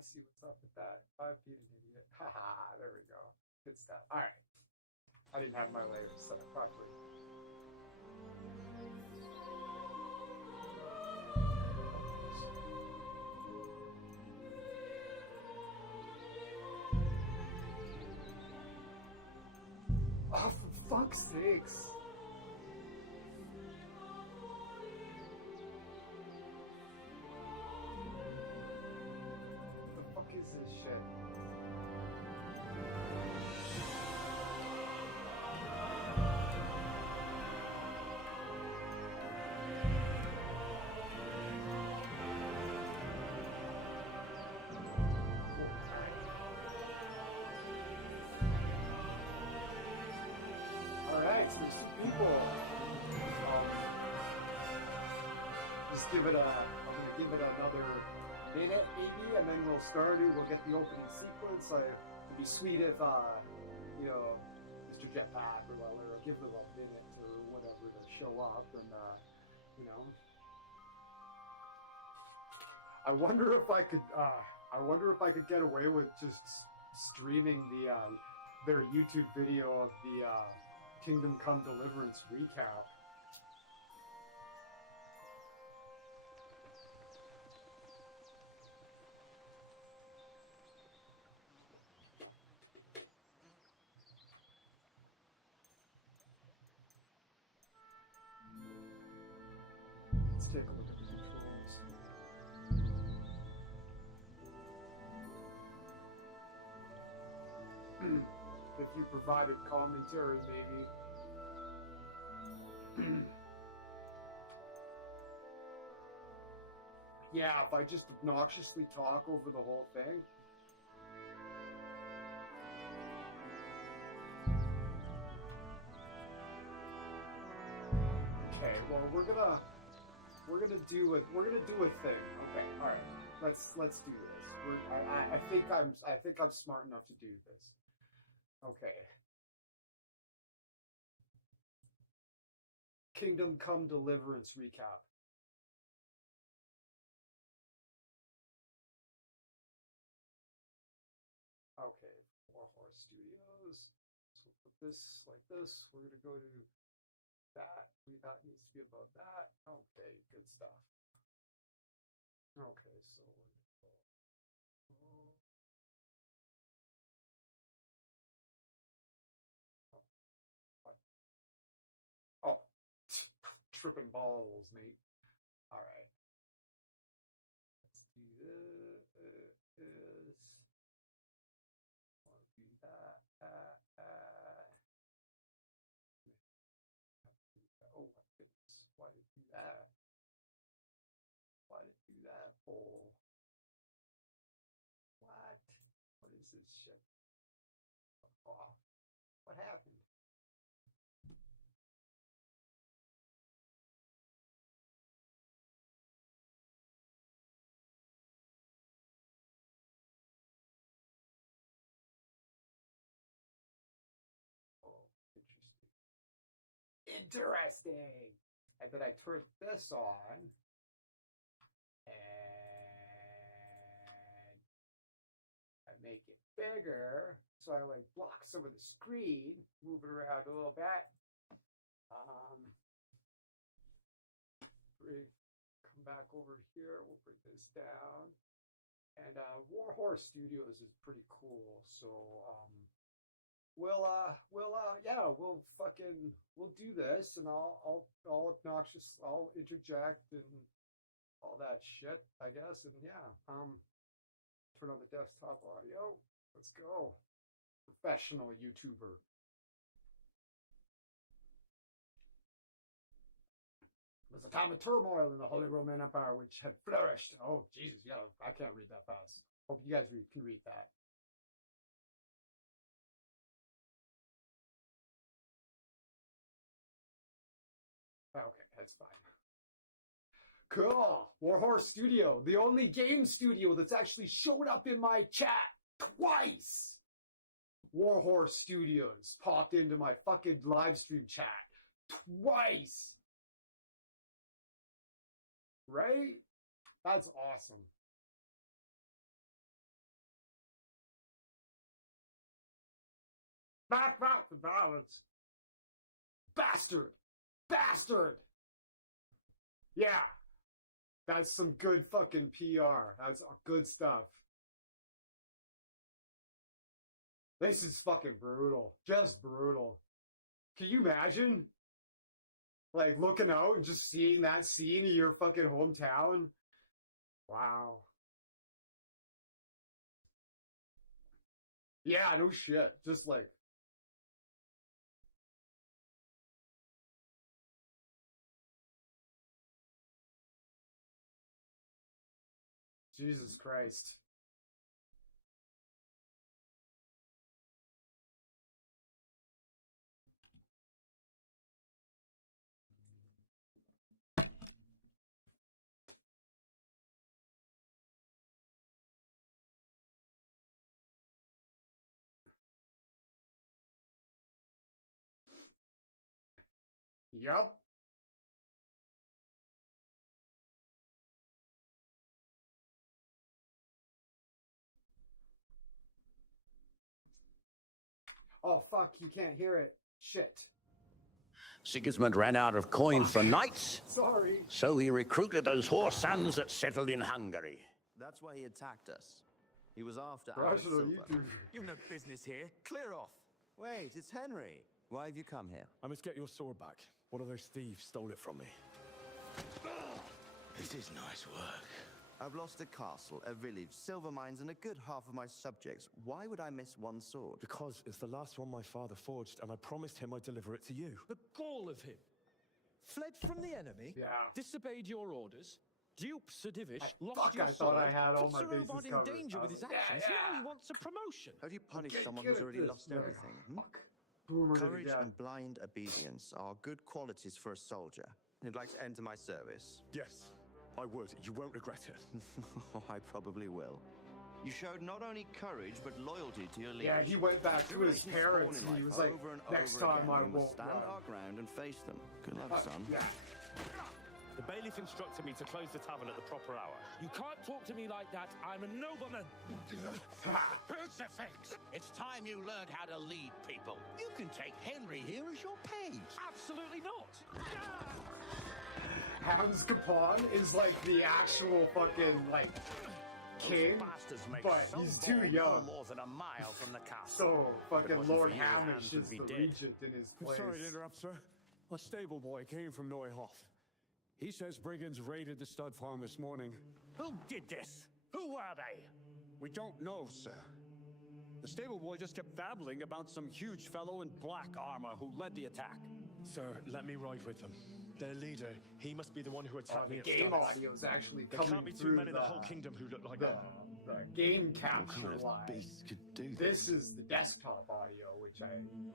I see what's up with that. I'm being an idiot. Haha, there we go. Good stuff. All right. I didn't have my layers set up properly. Oh, for fuck's sakes. What the fuck is this shit? Alright, so there's two people. Just give it I'm gonna give it another minute maybe, and then we'll start it. We'll get the opening sequence. It'd be sweet if you know, Mr. Jetpack or Weller will give them a minute or whatever to show up, and you know. I wonder if I could get away with just streaming their YouTube video of the Kingdom Come Deliverance recap. Let's take a look at the controls. If you provided commentary, maybe. Yeah, if I just obnoxiously talk over the whole thing. Okay, well we're gonna do a thing. Okay, all right. Let's do this. I think I'm smart enough to do this. Okay. Kingdom Come Deliverance recap. Okay, Warhorse Studios. So we'll put this like this. We're gonna go to that. That needs to be about that. Okay, good stuff. Okay, so we're gonna go. Oh, tripping balls, mate. All right. Let's do this. I'll do that. Oh my goodness. Why did it do that? Why did it do that? Oh. What? What is this shit? Oh. What happened? Oh, interesting. Interesting. And then I turn this on, and I make it bigger, so I like block some of the screen, move it around a little bit. Come back over here. We'll bring this down. And Warhorse Studios is pretty cool. So we'll do this, and I'll interject and all that shit, I guess. And yeah, turn on the desktop audio. Let's go. Professional YouTuber. It was a time of turmoil in the Holy Roman Empire, which had flourished. Oh, Jesus, yeah, I can't read that fast. Hope you guys can read that. Okay, that's fine. Cool. Warhorse Studio, the only game studio that's actually showed up in my chat twice. Warhorse Studios popped into my fucking live stream chat twice. Right? That's awesome. Back the balance. Bastard! Bastard! Yeah. That's some good fucking PR. That's good stuff. This is fucking brutal. Just brutal. Can you imagine? Like, looking out and just seeing that scene in your fucking hometown? Wow. Yeah, no shit. Just like... Jesus Christ. Yup. Oh, fuck, you can't hear it. Shit. Sigismund ran out of coin for knights, Sorry. so he recruited those whore sons that settled in Hungary. That's why he attacked us. He was after our Professional silver. YouTuber. You've no business here. Clear off. Wait, it's Henry. Why have you come here? I must get your sword back. One of those thieves stole it from me. This is nice work. I've lost a castle, a village, silver mines, and a good half of my subjects. Why would I miss one sword? Because it's the last one my father forged, and I promised him I'd deliver it to you. The gall of him. Fled from the enemy, Yeah. disobeyed your orders. Duke Sedivish lost Fuck, your I thought I sword, had all puts my the bases robot in covered. danger I with was his like, actions. yeah, Now yeah. he wants a promotion. How do you punish Get someone good who's at already this. lost No, everything? Fuck. Boomer did it Courage again. and blind obedience are good qualities for a soldier. You'd like to enter my service? Yes, I would. You won't regret it. I probably will. You showed not only courage, but loyalty to your leaders. Yeah, he went back to his parents and he was like, next time I we won't must stand run. our ground and face them. Good luck, Fuck, son. yeah. The bailiff instructed me to close the tavern at the proper hour. You can't talk to me like that. I'm a nobleman. Crucifix! It's time you learned how to lead people. You can take Henry here as your page. Absolutely not. Hans Capon is like the actual fucking, like, king, Bastards make but so he's too bold, young. no more than a mile from the castle. So fucking wasn't Lord for you, Hamish Hans is would the be dead. regent in his place. Sorry to interrupt, sir. A stable boy came from Neuhoff. He says brigands raided the stud farm this morning. Who did this? Who were they? We don't know, sir. The stable boy just kept babbling about some huge fellow in black armor who led the attack. Sir, let me ride with them. Their leader, he must be the one who attacked The me at game Studs. audio is actually There coming can't be too through many in the whole kingdom who look like the, that. the game capture line. beast could do This is the desktop audio, which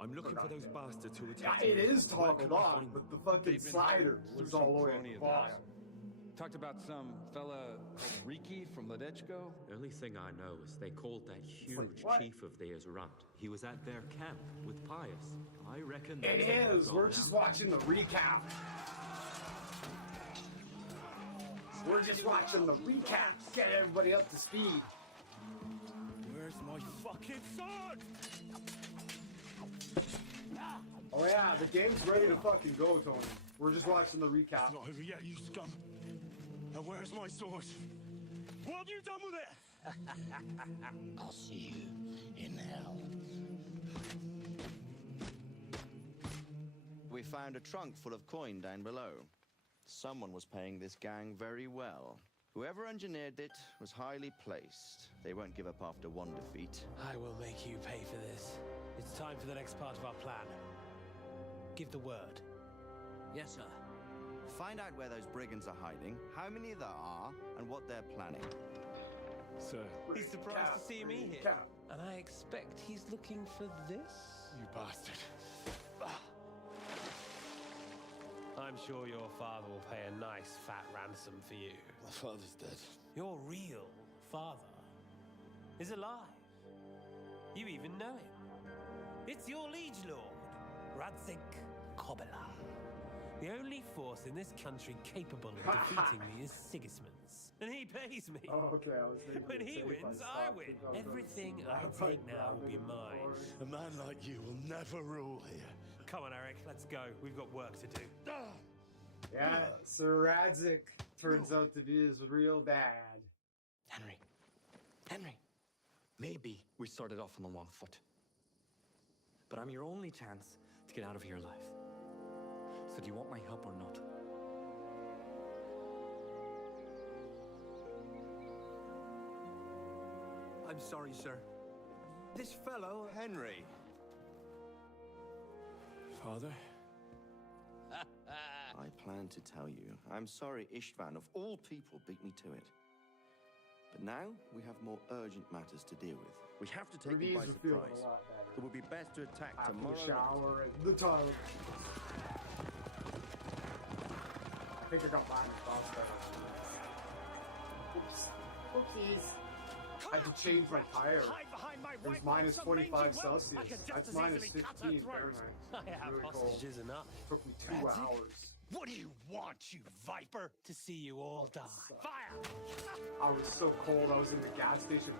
I'm looking forgot for those to- bastards who Yeah, attacked it me. is Where toggled can I on, find but them? the fucking They've been slider through was some all the way at crony the of bottom. Talked about some fella called Riki from Ledechko. The only thing I know is they called that huge like, what? chief of theirs Runt. He was at their camp with Pius. I reckon It that's how is. it's We're gone just down. watching the recap. We're just watching the recap. Get everybody up to speed. Where's my fucking sword? Oh yeah, the game's ready to fucking go, Tony. We're just watching the recap. Not over yet, you scum. And where's my sword? What have you done with it? I'll see you in hell. We found a trunk full of coin down below. Someone was paying this gang very well. Whoever engineered it was highly placed. They won't give up after one defeat. I will make you pay for this. It's time for the next part of our plan. Give the word. Yes, sir. Find out where those brigands are hiding, how many there are, and what they're planning. Sir, He's surprised to see me here. Recap. And I expect he's looking for this? you bastard. I'm sure your father will pay a nice fat ransom for you. My father's dead. Your real father is alive. You even know him. It's your liege lord, Radzik Kobela. The only force in this country capable of defeating me is Sigismund's. And he pays me. Oh, okay, I was thinking When he wins, I win. Everything I take now will be mine. A man like you will never rule here. Come on, Eric, let's go. We've got work to do. Yeah, Sir Radzik turns out to be his real dad. Henry. Henry. Maybe we started off on the wrong foot. But I'm your only chance to get out of your life. So do you want my help or not? I'm sorry, sir. This fellow... Henry. Father? I planned to tell you. I'm sorry Istvan, of all people, beat me to it. But now we have more urgent matters to deal with. We have to take them These by are feeling surprise. a lot better. It would be best to attack After tomorrow. the shower and the toilet. I think I got mine across there. Oops. Oopsies. I had to change my tire. It was minus 25 Celsius. That's minus 15 Fahrenheit. I have Really cold. hostages enough. Took me 2 hours. What do you want, you viper? To see you all die. Fire! I was so cold, I was in the gas station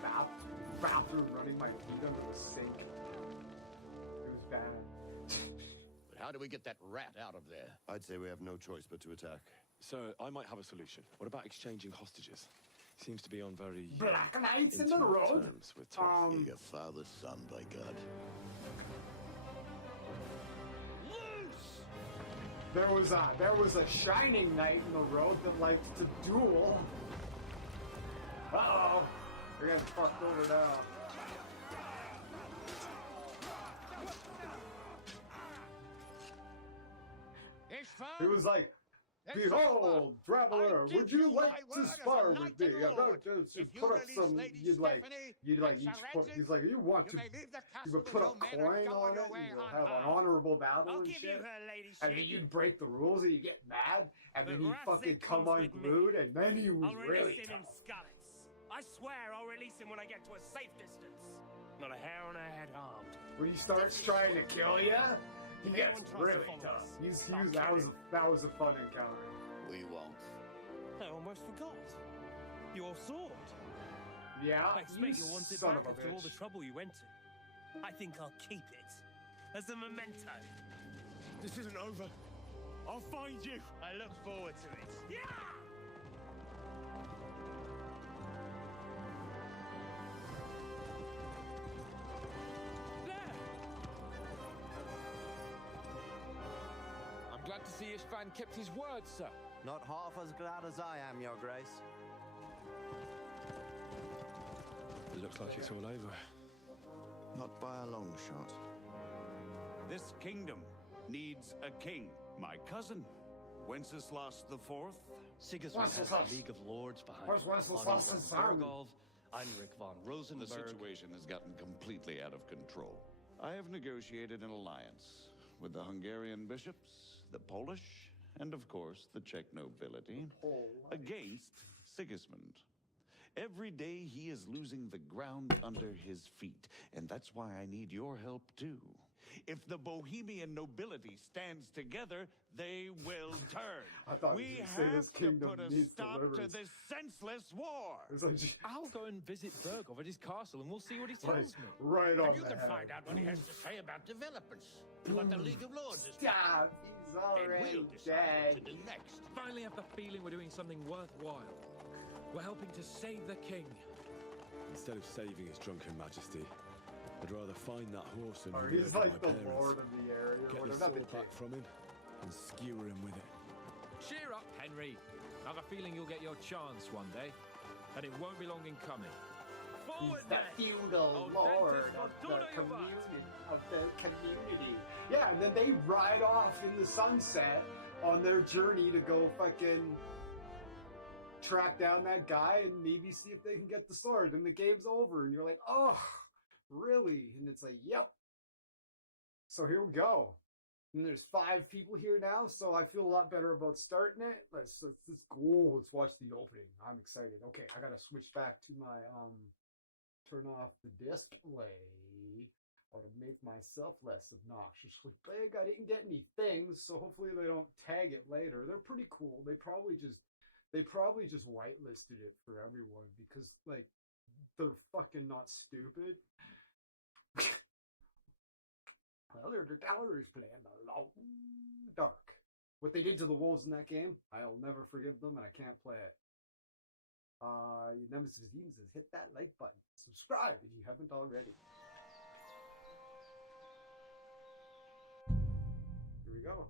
bathroom running my feet under the sink. It was bad. But how do we get that rat out of there? I'd say we have no choice but to attack. So, I might have a solution. What about exchanging hostages? Seems to be on very... Black Knights in the intimate road? terms with Tom. You're your father's son, by God. There was a shining knight in the road that liked to duel. Uh-oh. We're getting fucked over now. He was like, "Behold, traveler, would you like to spar with me? I'm going to put up some. You'd like each put. He's like, you want to? You would put a coin on it, and you'll have an honorable battle and shit. And then you'd break the rules, and you get mad, and then he'd fucking come unglued, and then he was really tough. I swear I'll release him when I get to a safe distance. Not a hair on her head harmed. When he starts trying to kill you, he gets really tough. That was a fun encounter. We won't. I almost forgot. Your sword. Yeah, I expect you'll want it son back of a after all the bitch. trouble you went to. I think I'll keep it as a memento. This isn't over. I'll find you. I look forward to it. Yeah! I'm glad to see Istvan kept his word, sir. Not half as glad as I am, Your Grace. It looks like it's all over. Not by a long shot. This kingdom needs a king. My cousin, Wenceslas IV. Sigismund has Wenceslas. the League of Lords behind Where's him. Wenceslas' Otto von son? Storgolf, Heinrich von The Rosenberg. situation has gotten completely out of control. I have negotiated an alliance with the Hungarian bishops, the Polish, and of course the Czech nobility against Sigismund. Every day he is losing the ground under his feet, and that's why I need your help too. If the Bohemian nobility stands together, they will turn. I thought we he was gonna say this have to kingdom put a needs stop to deliverance. this senseless war. It's like, I'll go and visit Bergov at his castle and we'll see what he tells me. right on You the can head. find out what he has to say about developments. What the League of Lords is Stop! He's and already we'll decide dead. what to do next. Finally have the feeling we're doing something worthwhile. We're helping to save the king. Instead of saving his drunken majesty, I'd rather find that horse and Or he's murder like my the parents. lord of the area, or Get the whatever. Not the sword back from him and skewer him with it. Cheer up, Henry. I have a feeling you'll get your chance one day, and it won't be long in coming. He's Forward the then! feudal Oh, lord of the community. Yeah, and then they ride off in the sunset on their journey to go fucking track down that guy and maybe see if they can get the sword. And the game's over, and you're like, oh, really? And it's like, yep. So here we go. And there's 5 people here now, so I feel a lot better about starting it. Let's go. Let's watch the opening. I'm excited. Okay, I gotta switch back to my turn off the display. I would have made myself less obnoxiously big. I didn't get any things, so hopefully they don't tag it later. They're pretty cool. They probably just whitelisted it for everyone because like they're fucking not stupid. Well, their gallery's playing along dark. What they did to the Wolves in that game, I'll never forgive them, and I can't play it. Nemesis Even says, hit that like button. Subscribe if you haven't already. Here we go.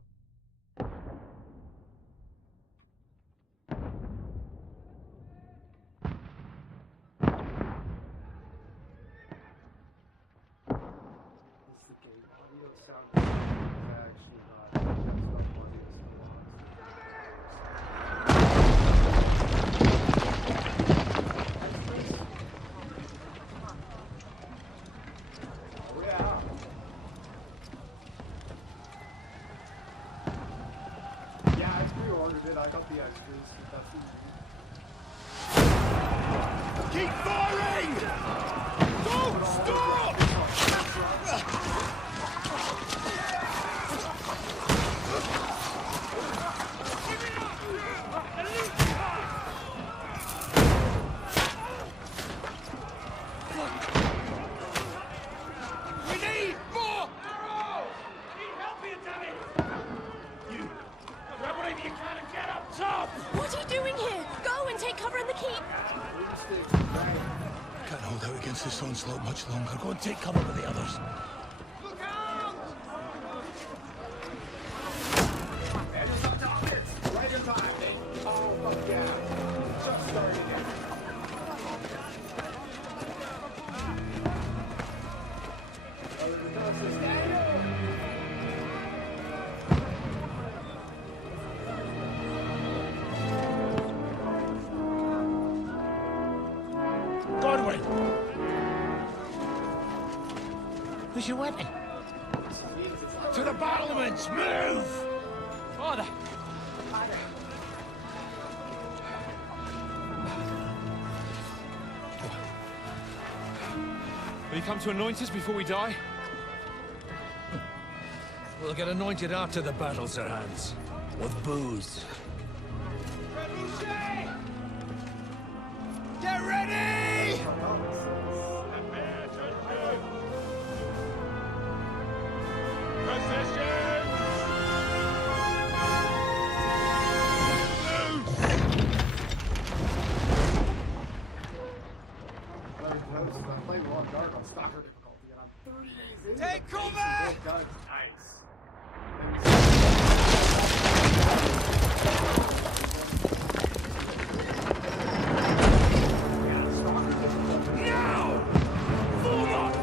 This is the game audio sound. It's actually not messed up audio I got the extras. That's easy. Keep firing! Don't stop! We need more arrows! I need help here, damn it! You grab whatever you can and get up top! What are you doing here? Go and take cover in the keep! Can't hold out against this onslaught much longer. Go and take cover with the others. Look out! And it's up to right in time, eh? Oh, fuck yeah. Just started it. Godwin! Where's your weapon? To the battlements! Move! Father! Will you come to anoint us before we die? We'll get anointed after the battle, Sir Hans. With booze. Get ready! I'm playing Long Dark on Stalker difficulty, and I'm 30 days in. Take cover! Guns. Nice. Now! Forward!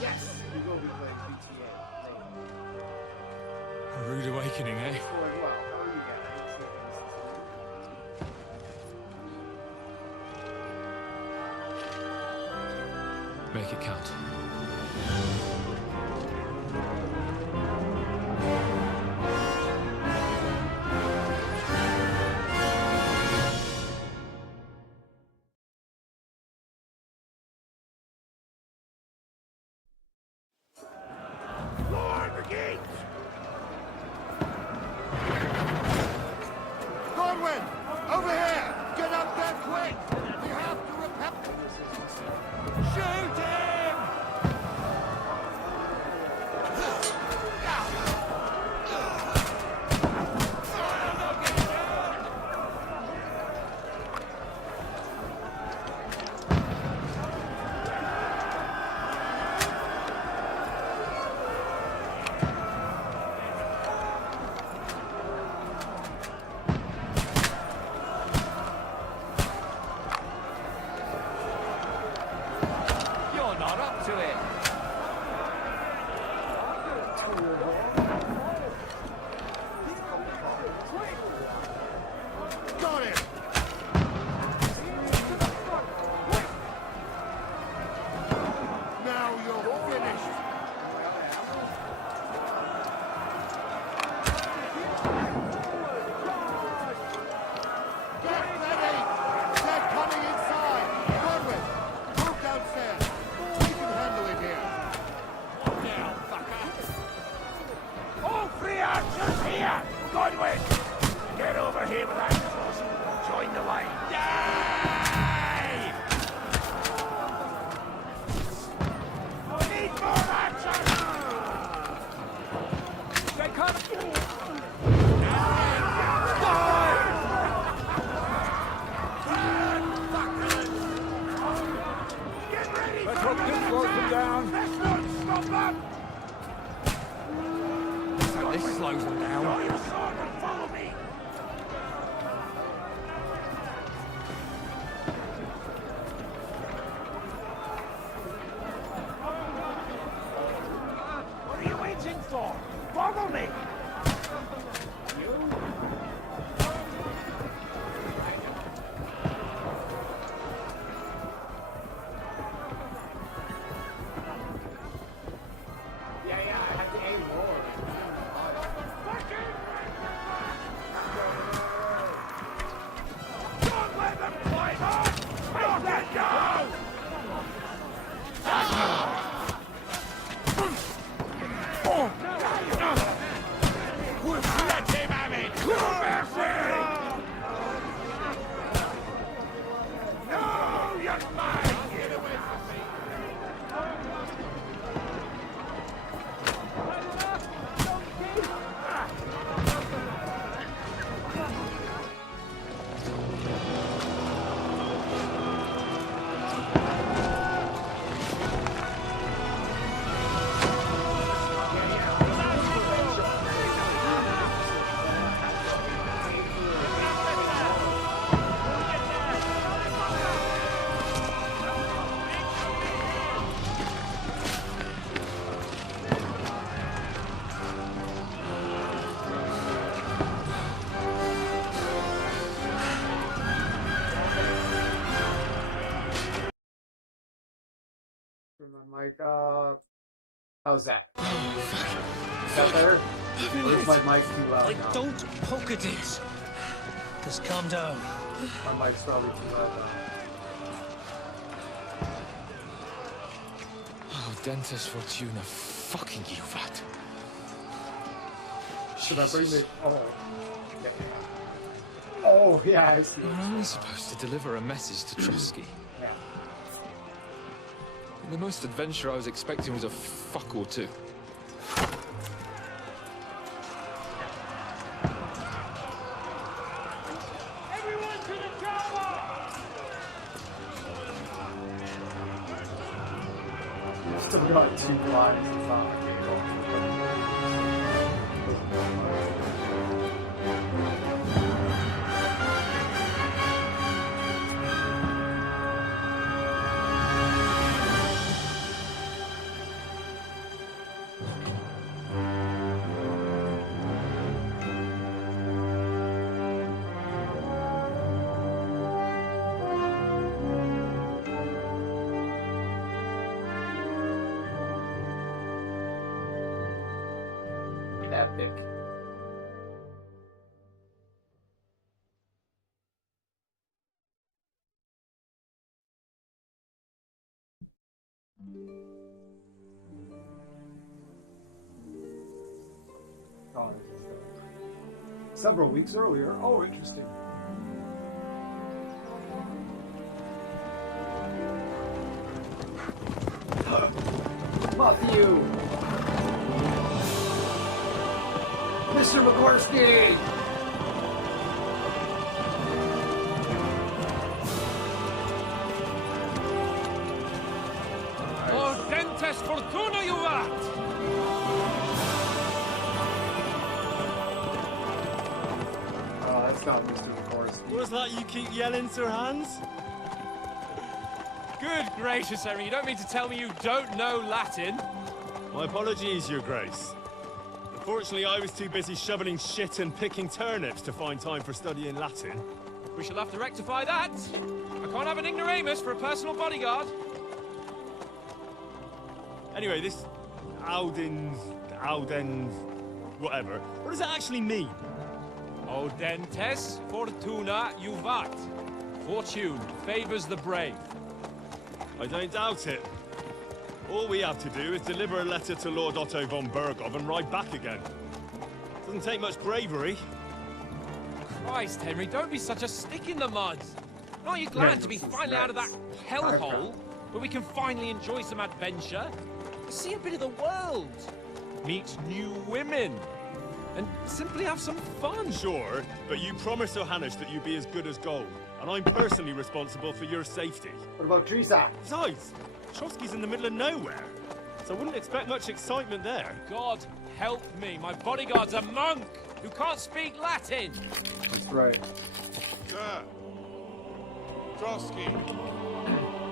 Yes, we will be playing GTA later. A rude awakening, eh? It's going well. How are you guys? Make it count. Lord, brigade! Godwin! Over here! Get up there quick! We have to repel... Shoot him! down. Stop that! So this slows them down. Draw your sword and follow me. What are you waiting for? Follow me. Mike, how's that? Is that better? Or is my mic too loud now? Don't poke at it. Just calm down. My mic's probably too loud now. Oh, Dentes Fortuna, fucking you, Vat. Should I bring the... Oh. Yeah. Oh, yeah, I see. We're only supposed to deliver a message to Trotsky. Yeah. The most adventure I was expecting was a fuck or two. Everyone to the chopper! Still got 2 lines. It's not like it epic. Oh, this is several weeks earlier. Oh, interesting. Matthew! Mr. McCorsky! Oh, Dentes Fortuna, you vat! Oh, that's not Mr. McCorsky. What's that you keep yelling, Sir Hans? Good gracious, Henry, you don't mean to tell me you don't know Latin? My apologies, Your Grace. Unfortunately, I was too busy shoveling shit and picking turnips to find time for studying Latin. We shall have to rectify that. I can't have an ignoramus for a personal bodyguard. Anyway, this Auden, whatever. What does that actually mean? Audentes Fortuna Juvat. Fortune favors the brave. I don't doubt it. All we have to do is deliver a letter to Lord Otto von Bergov and ride back again. Doesn't take much bravery. Christ, Henry, don't be such a stick in the mud. Aren't you glad to be finally out of that hellhole where we can finally enjoy some adventure? See a bit of the world, meet new women, and simply have some fun. Sure, but you promised Johannes that you'd be as good as gold. and I'm personally responsible for your safety. What about Trisa? Besides, Trotsky's in the middle of nowhere, so I wouldn't expect much excitement there. God help me, my bodyguard's a monk who can't speak Latin. That's right. Sir. Trotsky.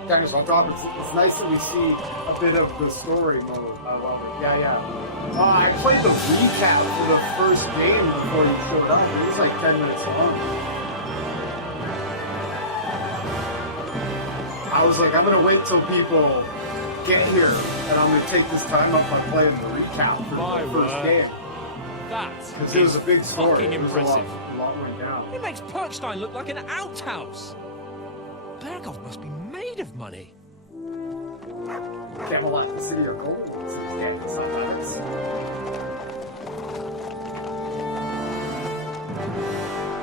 Daniel, so I'll drop it. It's nice that we see a bit of the story mode. I love it. Yeah. I played the recap for the first game before you showed up. It was like 10 minutes long. I was like, I'm going to wait till people get here, and I'm going to take this time up by playing the recap for the first game. Because it was a big story. Fucking impressive. A lot went down. It makes Perkstein look like an outhouse. Berghoff must be made of money. Camelot, the city of gold.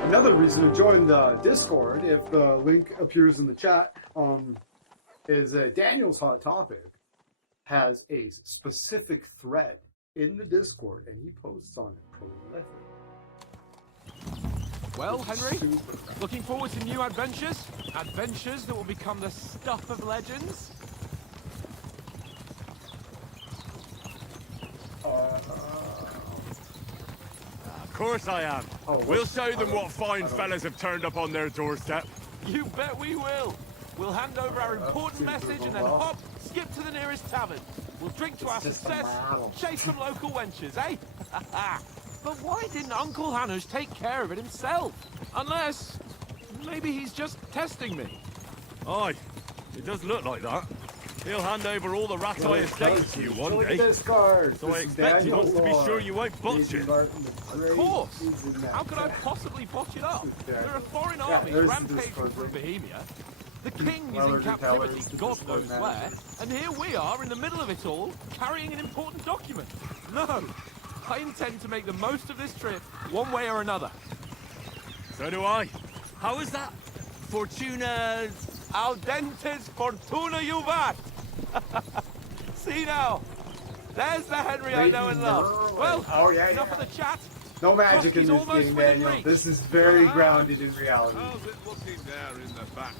Another reason to join the Discord, if the link appears in the chat, is Daniel's Hot Topic has a specific thread in the Discord, and he posts on it prolific. Well, Henry, looking forward to new adventures? Adventures that will become the stuff of legends? Of course I am. We'll show them what fine fellas have turned up on their doorstep. You bet we will. We'll hand over our important message and then hop, skip to the nearest tavern. We'll drink to our success, chase some local wenches, eh? But why didn't Uncle Hanush take care of it himself? Unless, maybe he's just testing me. Aye, it does look like that. He'll hand over all the Rattay estates to you one day. So I expect he wants to be sure you won't botch it. Of course. How could I possibly botch it up? There are foreign armies rampaging through Bohemia. The king is in captivity, God knows where, and here we are in the middle of it all, carrying an important document. No, I intend to make the most of this trip, one way or another. So do I. How is that? Fortuna's... Audentes fortuna juvat! See now, there's the Henry I know and love. Well, enough of the chat. No magic in this game, Daniel. This is very grounded in reality. How's it looking there in the back?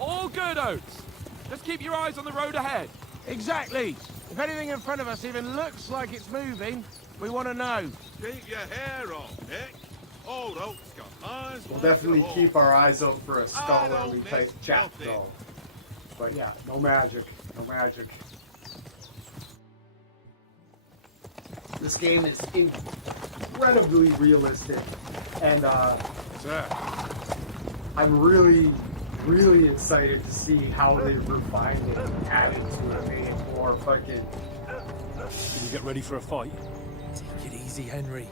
All good, Oates. Just keep your eyes on the road ahead. Exactly. If anything in front of us even looks like it's moving, we want to know. Keep your hair on, Nick. Old Oak's got eyes. We'll definitely keep our eyes out for a scholarly type chat, though. But yeah, no magic. No magic. This game is incredibly realistic, and I'm really excited to see how they've refined it and added to it, made it more fucking... Can you get ready for a fight? Take it easy, Henry.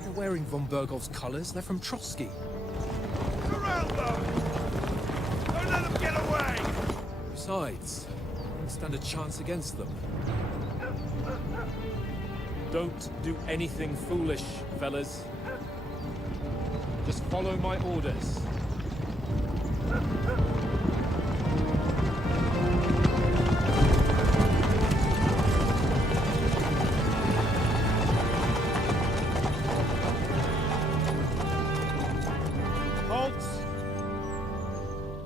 They're wearing von Berghoff's colours. They're from Trotsky. Surround them! Don't let them get away! Besides, I don't stand a chance against them. Don't do anything foolish, fellas. Just follow my orders.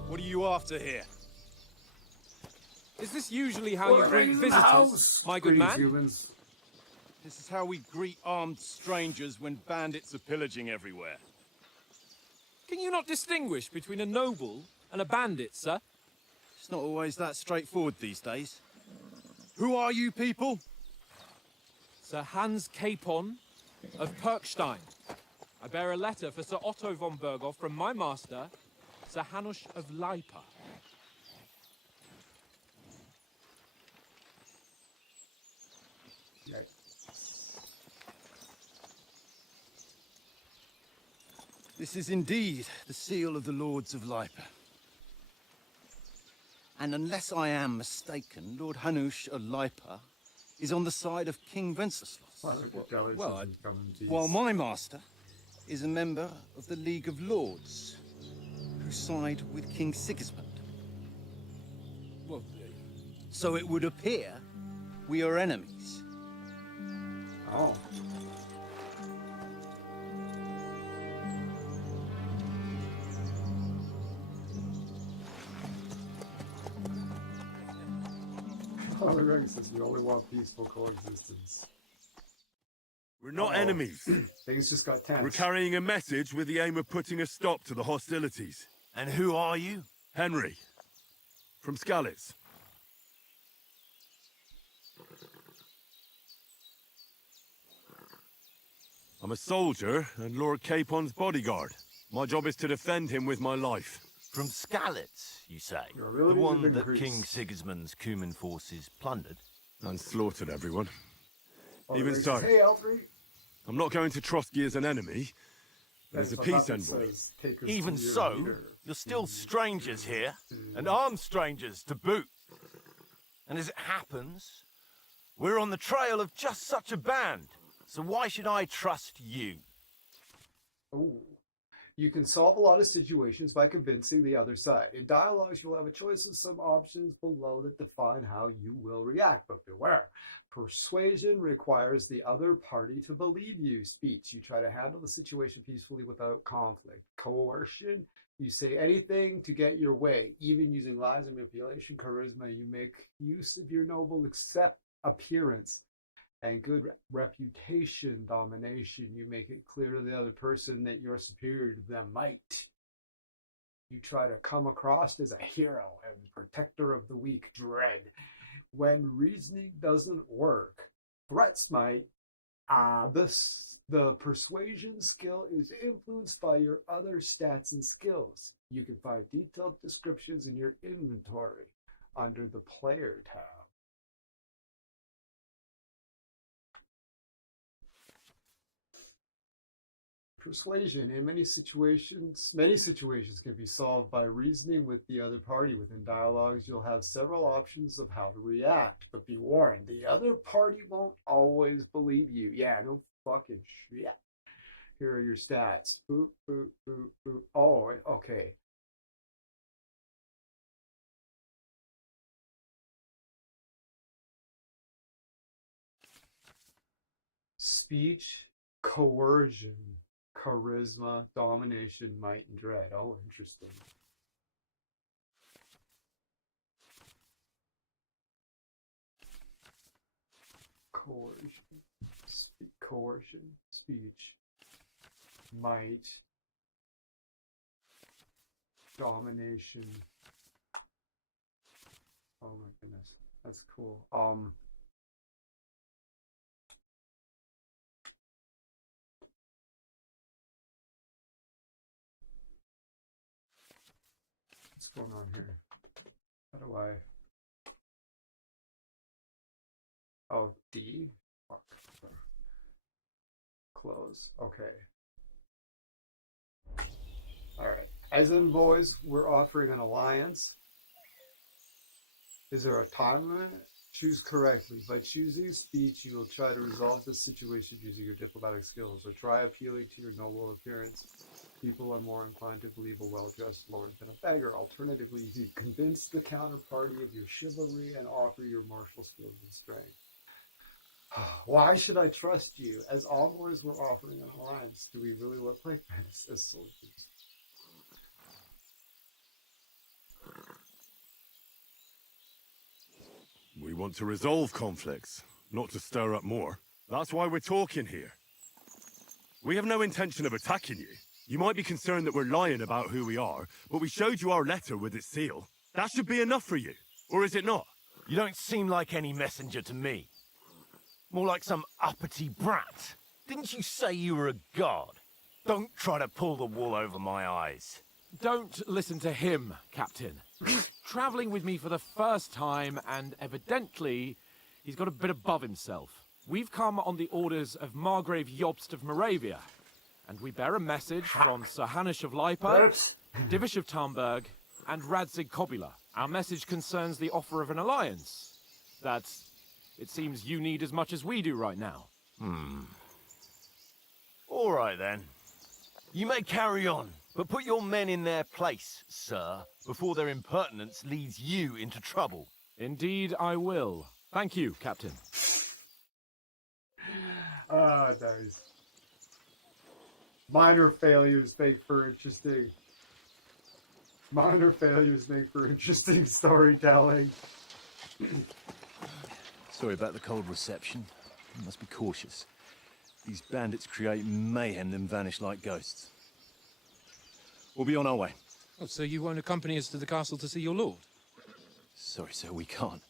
What are you after here? Is this usually how you greet visitors, my good man? Humans. This is how we greet armed strangers when bandits are pillaging everywhere. Can you not distinguish between a noble and a bandit, sir? It's not always that straightforward these days. Who are you people? Sir Hans Capon of Perkstein. I bear a letter for Sir Otto von Berghoff from my master, Sir Hanush of Lipa. This is indeed the seal of the Lords of Lipa. And unless I am mistaken, Lord Hanush of Lipa is on the side of King Wenceslas. While my master is a member of the League of Lords, who side with King Sigismund. Well, so it would appear we are enemies. Oh. Father Greg says we only want peaceful coexistence. We're not enemies. Things just got tense. We're carrying a message with the aim of putting a stop to the hostilities. And who are you? Henry. From Skalitz. I'm a soldier and Lord Capon's bodyguard. My job is to defend him with my life. From Skalitz, you say? Really The one that King Sigismund's Cuman forces plundered? And slaughtered everyone. Oh, Even so, hey, L3. I'm not going to Trotsky as an enemy. As a peace envoy. Even so, you're still strangers here, and armed strangers to boot. And as it happens, we're on the trail of just such a band. So why should I trust you? Oh. You can solve a lot of situations by convincing the other side. In dialogues, you'll have a choice of some options below that define how you will react, but beware. Persuasion requires the other party to believe you. Speech, you try to handle the situation peacefully without conflict. Coercion, you say anything to get your way, even using lies and manipulation. Charisma, you make use of your noble appearance and good reputation. Domination, you make it clear to the other person that you're superior to them. Might, you try to come across as a hero and protector of the weak. Dread, when reasoning doesn't work. Threats might. The persuasion skill is influenced by your other stats and skills. You can find detailed descriptions in your inventory under the player tab. Persuasion, in many situations can be solved by reasoning with the other party. Within dialogues, you'll have several options of how to react, but be warned, the other party won't always believe you. Yeah, no fucking shit. Here are your stats. Boop, boop, boop, boop. Oh, okay. Speech, coercion, charisma, domination, might, and dread. Oh, interesting. Coercion, speech, might, domination. Oh my goodness, that's cool. What's going on here? How do I? Oh, D? Fuck. Close. Okay. Alright. As in, boys, we're offering an alliance. Is there a time limit? Choose correctly. By choosing speech, you will try to resolve the situation using your diplomatic skills, or try appealing to your noble appearance. People are more inclined to believe a well-dressed lord than a beggar. Alternatively, you convince the counterparty of your chivalry and offer your martial skills and strength. Why should I trust you? As envoys, we're offering an alliance. Do we really look like this as soldiers? We want to resolve conflicts, not to stir up more. That's why we're talking here. We have no intention of attacking you. You might be concerned that we're lying about who we are, but we showed you our letter with its seal. That should be enough for you, or is it not? You don't seem like any messenger to me. More like some uppity brat. Didn't you say you were a god? Don't try to pull the wool over my eyes. Don't listen to him, Captain. He's travelling with me for the first time, and evidently, he's got a bit above himself. We've come on the orders of Margrave Jobst of Moravia, and we bear a message from Sir Hanush of Lipa, Divish of Tarnberg, and Radzig Kobula. Our message concerns the offer of an alliance. That's... it seems you need as much as we do right now. All right, then. You may carry on, but put your men in their place, sir, before their impertinence leads you into trouble. Indeed, I will. Thank you, Captain. Ah, nice. Minor failures make for interesting. Minor failures make for interesting storytelling. Sorry about the cold reception. You must be cautious. These bandits create mayhem, then vanish like ghosts. We'll be on our way. Oh, so you won't accompany us to the castle to see your lord? Sorry, sir, we can't.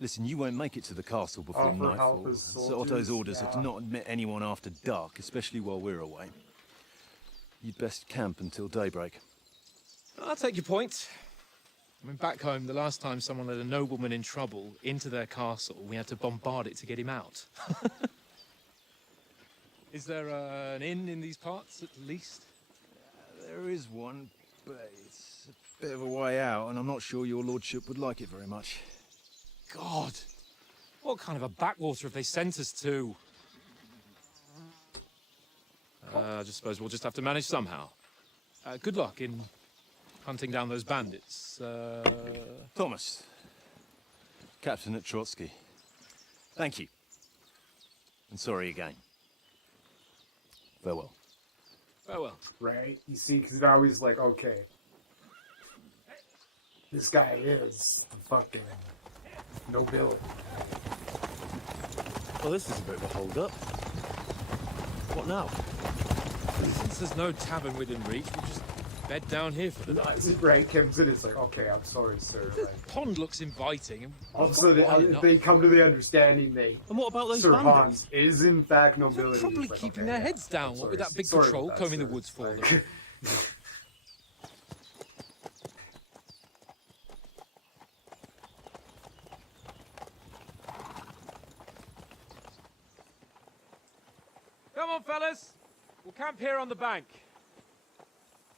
Listen, you won't make it to the castle before Offer help nightfall. as Sir soldiers, Otto's orders are yeah. to not admit anyone after dark, especially while we're away. You'd best camp until daybreak. I'll take your point. I mean, back home, the last time someone led a nobleman in trouble into their castle, we had to bombard it to get him out. Is there an inn in these parts, at least? There is one, but it's a bit of a way out, and I'm not sure your lordship would like it very much. God! What kind of a backwater have they sent us to? I just suppose we'll just have to manage somehow. Good luck in hunting down those bandits. Thomas. Captain at Trotsky. Thank you. And sorry again. Farewell. Farewell. Right? You see, because now he's like, okay. This guy is the fucking nobility. Well, this is a bit of a hold-up. What now? Since there's no tavern within reach, we'll just bed down here for the night. Right, comes in, it's like, okay, I'm sorry, sir. The Like, pond looks inviting. And all of a sudden, they come to the understanding And what about those Sir bandits? Hans is in fact nobility. Probably It's like, keeping okay, their yeah, heads down. I'm What with sorry, that big sorry patrol about that, combing the sir. woods for Like- them? Come on, fellas. We'll camp here on the bank.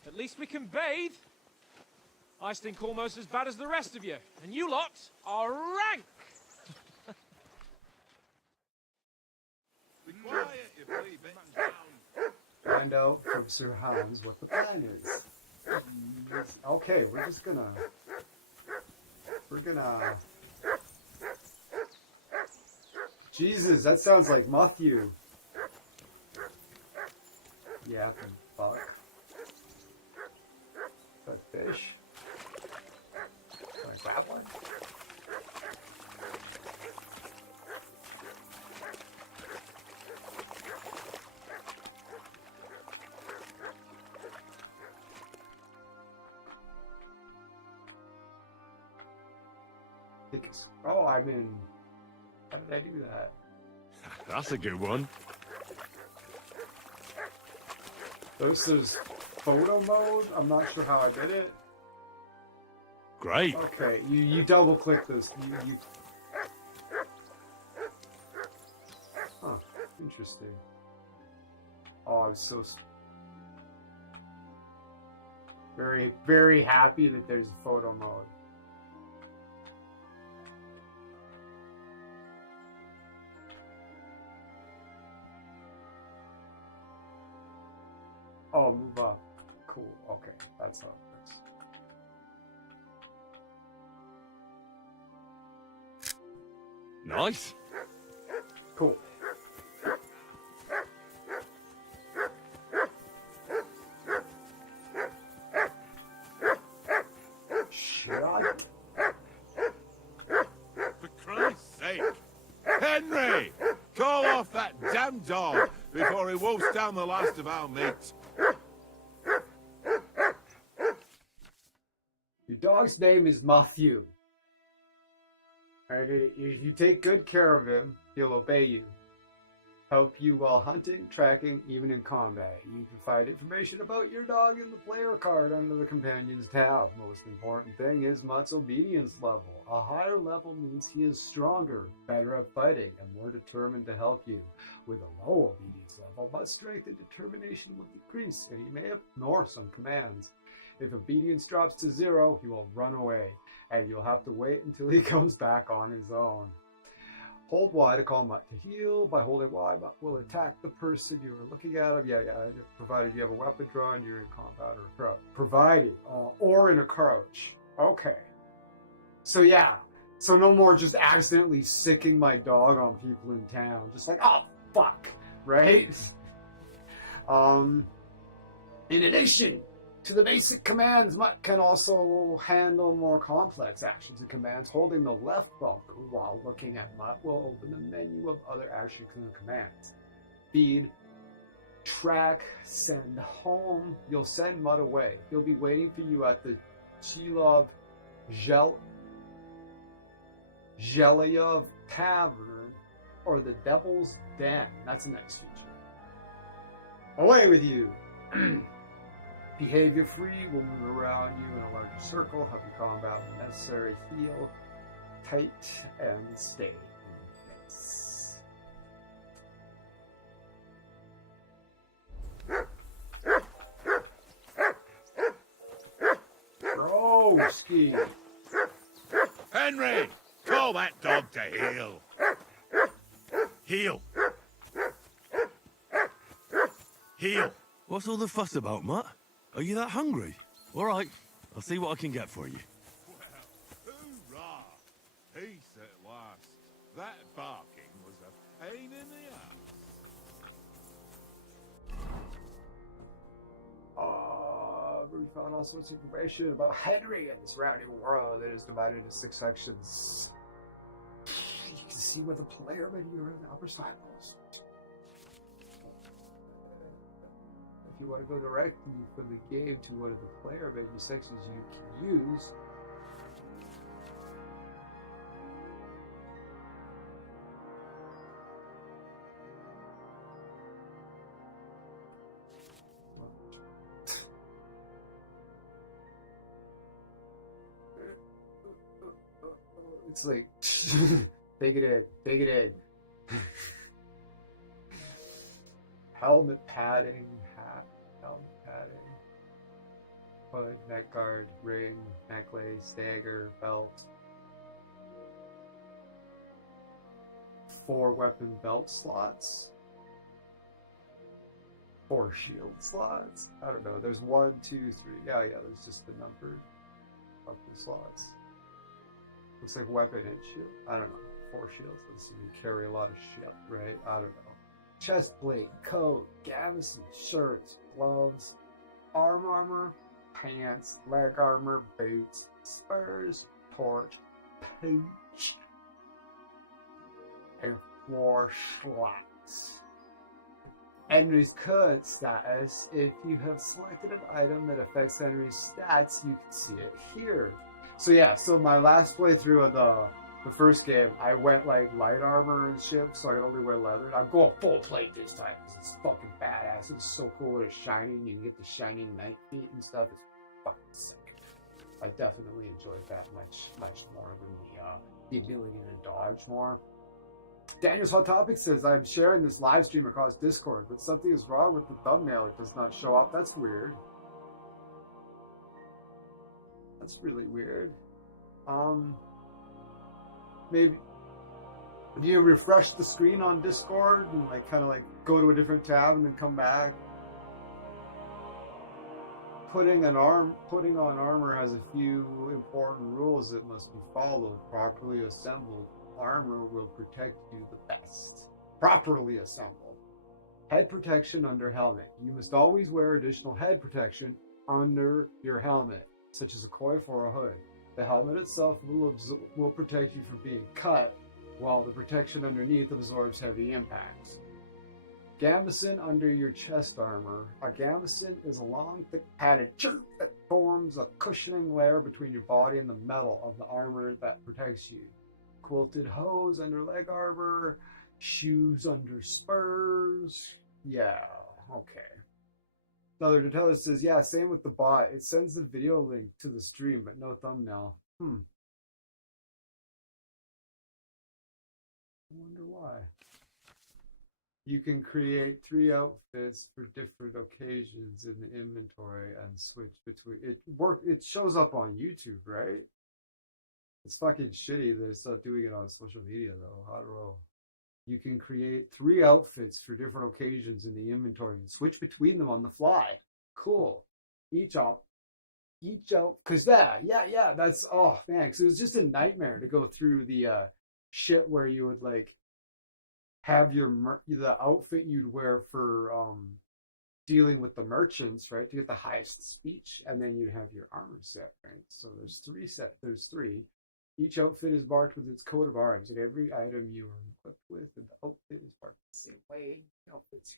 At least we can bathe. I stink almost as bad as the rest of you. And you lot are rank! Be quiet, you flea bitten hound. Find out from Sir Hans what the plan is. Okay, we're gonna... Jesus, that sounds like Matthew. Yeah, fuck. That fish. Can I grab one? Oh, I mean, how did I do that? That's a good one. This is photo mode. I'm not sure how I did it. Great. Okay, you double click this. You. Huh. Interesting. Oh, I'm so very, very happy that there's a photo mode. Oh, move up. Cool. Okay, that's how it works. Nice. Cool. Shut. For Christ's sake. Henry! Call off that damn dog before he wolfs down the last of our meat. Your dog's name is Matthew. Alright, if you take good care of him, he'll obey you. Help you while hunting, tracking, even in combat. You can find information about your dog in the player card under the Companions tab. Most important thing is Mutt's obedience level. A higher level means he is stronger, better at fighting, and more determined to help you. With a low obedience level, Mutt's strength and determination will decrease, and he may ignore some commands. If obedience drops to 0, he will run away, and you'll have to wait until he comes back on his own. Hold Y to call Mutt to heal. By holding Y, Mutt will attack the person you are looking at him. Yeah, provided you have a weapon drawn, you're in combat or a crouch. Provided, or in a crouch. Okay. So yeah, so no more just accidentally sicking my dog on people in town. Just like, oh, fuck, right? In addition, To the basic commands, Mutt can also handle more complex actions and commands. Holding the left bumper while looking at Mutt will open the menu of other actions and commands. Feed, track, send home. You'll send Mutt away. He'll be waiting for you at the Chilov Zhelyov Tavern or the Devil's Den. That's a nice feature. Away with you! Behavior free will move around you in a larger circle, help you combat when necessary, heal, tight, and stay in place. Broski! Henry! Call that dog to heel! Heel! Heel! What's all the fuss about, Mutt? Are you that hungry? All right, I'll see what I can get for you. Well, hoorah! Peace at last. That barking was a pain in the ass. We found all sorts of information about Henry and the surrounding world. It is divided into 6 sections. You can see where the player menu in the upper side was. If you want to go directly from the game to one of the player menu sections you can use, it's like, take it in. Helmet padding, hat, helmet padding, hood, neck guard, ring, necklace, dagger, belt, 4 weapon belt slots, 4 shield slots. I don't know. There's 1, 2, 3. Yeah. There's just the numbered weapon slots. Looks like weapon and shield. I don't know. 4 shields. Let's see. You carry a lot of shit, right? I don't know. Chest plate, coat, gambeson, shirts, gloves, armor, pants, leg armor, boots, spurs, torch, pooch, and floor slats. Henry's current status. If you have selected an item that affects Henry's stats, you can see it here. So yeah, so my last playthrough of the first game, I went like light armor and shit, so I could only wear leather. I'm going full plate this time because it's fucking badass. It's so cool when it's shining. You can get the shining night feet and stuff. It's fucking sick. I definitely enjoyed that much more than the ability to dodge more. Daniel's Hot Topic says, I'm sharing this live stream across Discord, but something is wrong with the thumbnail. It does not show up. That's weird. That's really weird. Maybe do you refresh the screen on Discord and like kind of like go to a different tab and then come back? Putting on armor has a few important rules that must be followed. Properly assembled armor will protect you the best. Properly assembled. Head protection under helmet. You must always wear additional head protection under your helmet, such as a coif or a hood. The helmet itself will protect you from being cut, while the protection underneath absorbs heavy impacts. Gambeson under your chest armor. A gambeson is a long, thick padded tube that forms a cushioning layer between your body and the metal of the armor that protects you. Quilted hose under leg armor. Shoes under spurs. Yeah, okay. Another Detailer says, yeah, same with the bot. It sends the video link to the stream, but no thumbnail. I wonder why. You can create 3 outfits for different occasions in the inventory and switch between. It shows up on YouTube, right? It's fucking shitty that it's not doing it on social media, though. I don't know. You can create 3 outfits for different occasions in the inventory and switch between them on the fly. Cool. Each out, because yeah, that's, oh man, because it was just a nightmare to go through the shit where you would like have the outfit you'd wear for dealing with the merchants, right, to get the highest speech, and then you have your armor set, right? So there's three. Each outfit is marked with its coat of arms, and every item you are equipped with, and the outfit is marked the same way. Outfits.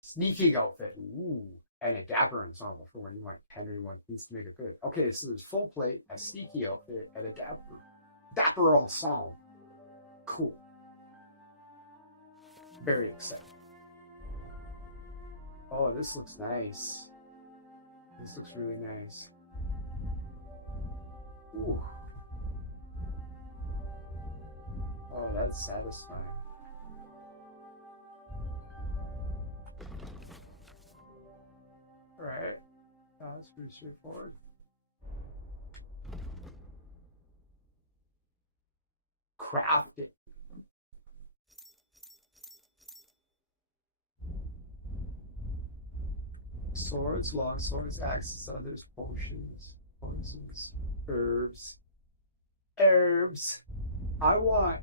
Sneaking outfit, ooh, and a dapper ensemble for when you want Henry needs to make it good. Okay, so there's full plate, a sneaky outfit, and a dapper ensemble. Cool. Very exciting. Oh, this looks nice. This looks really nice. Ooh. Oh, that's satisfying. Alright. That's pretty straightforward. Craft it. Swords, long swords, axes, others, potions, poisons, herbs. I want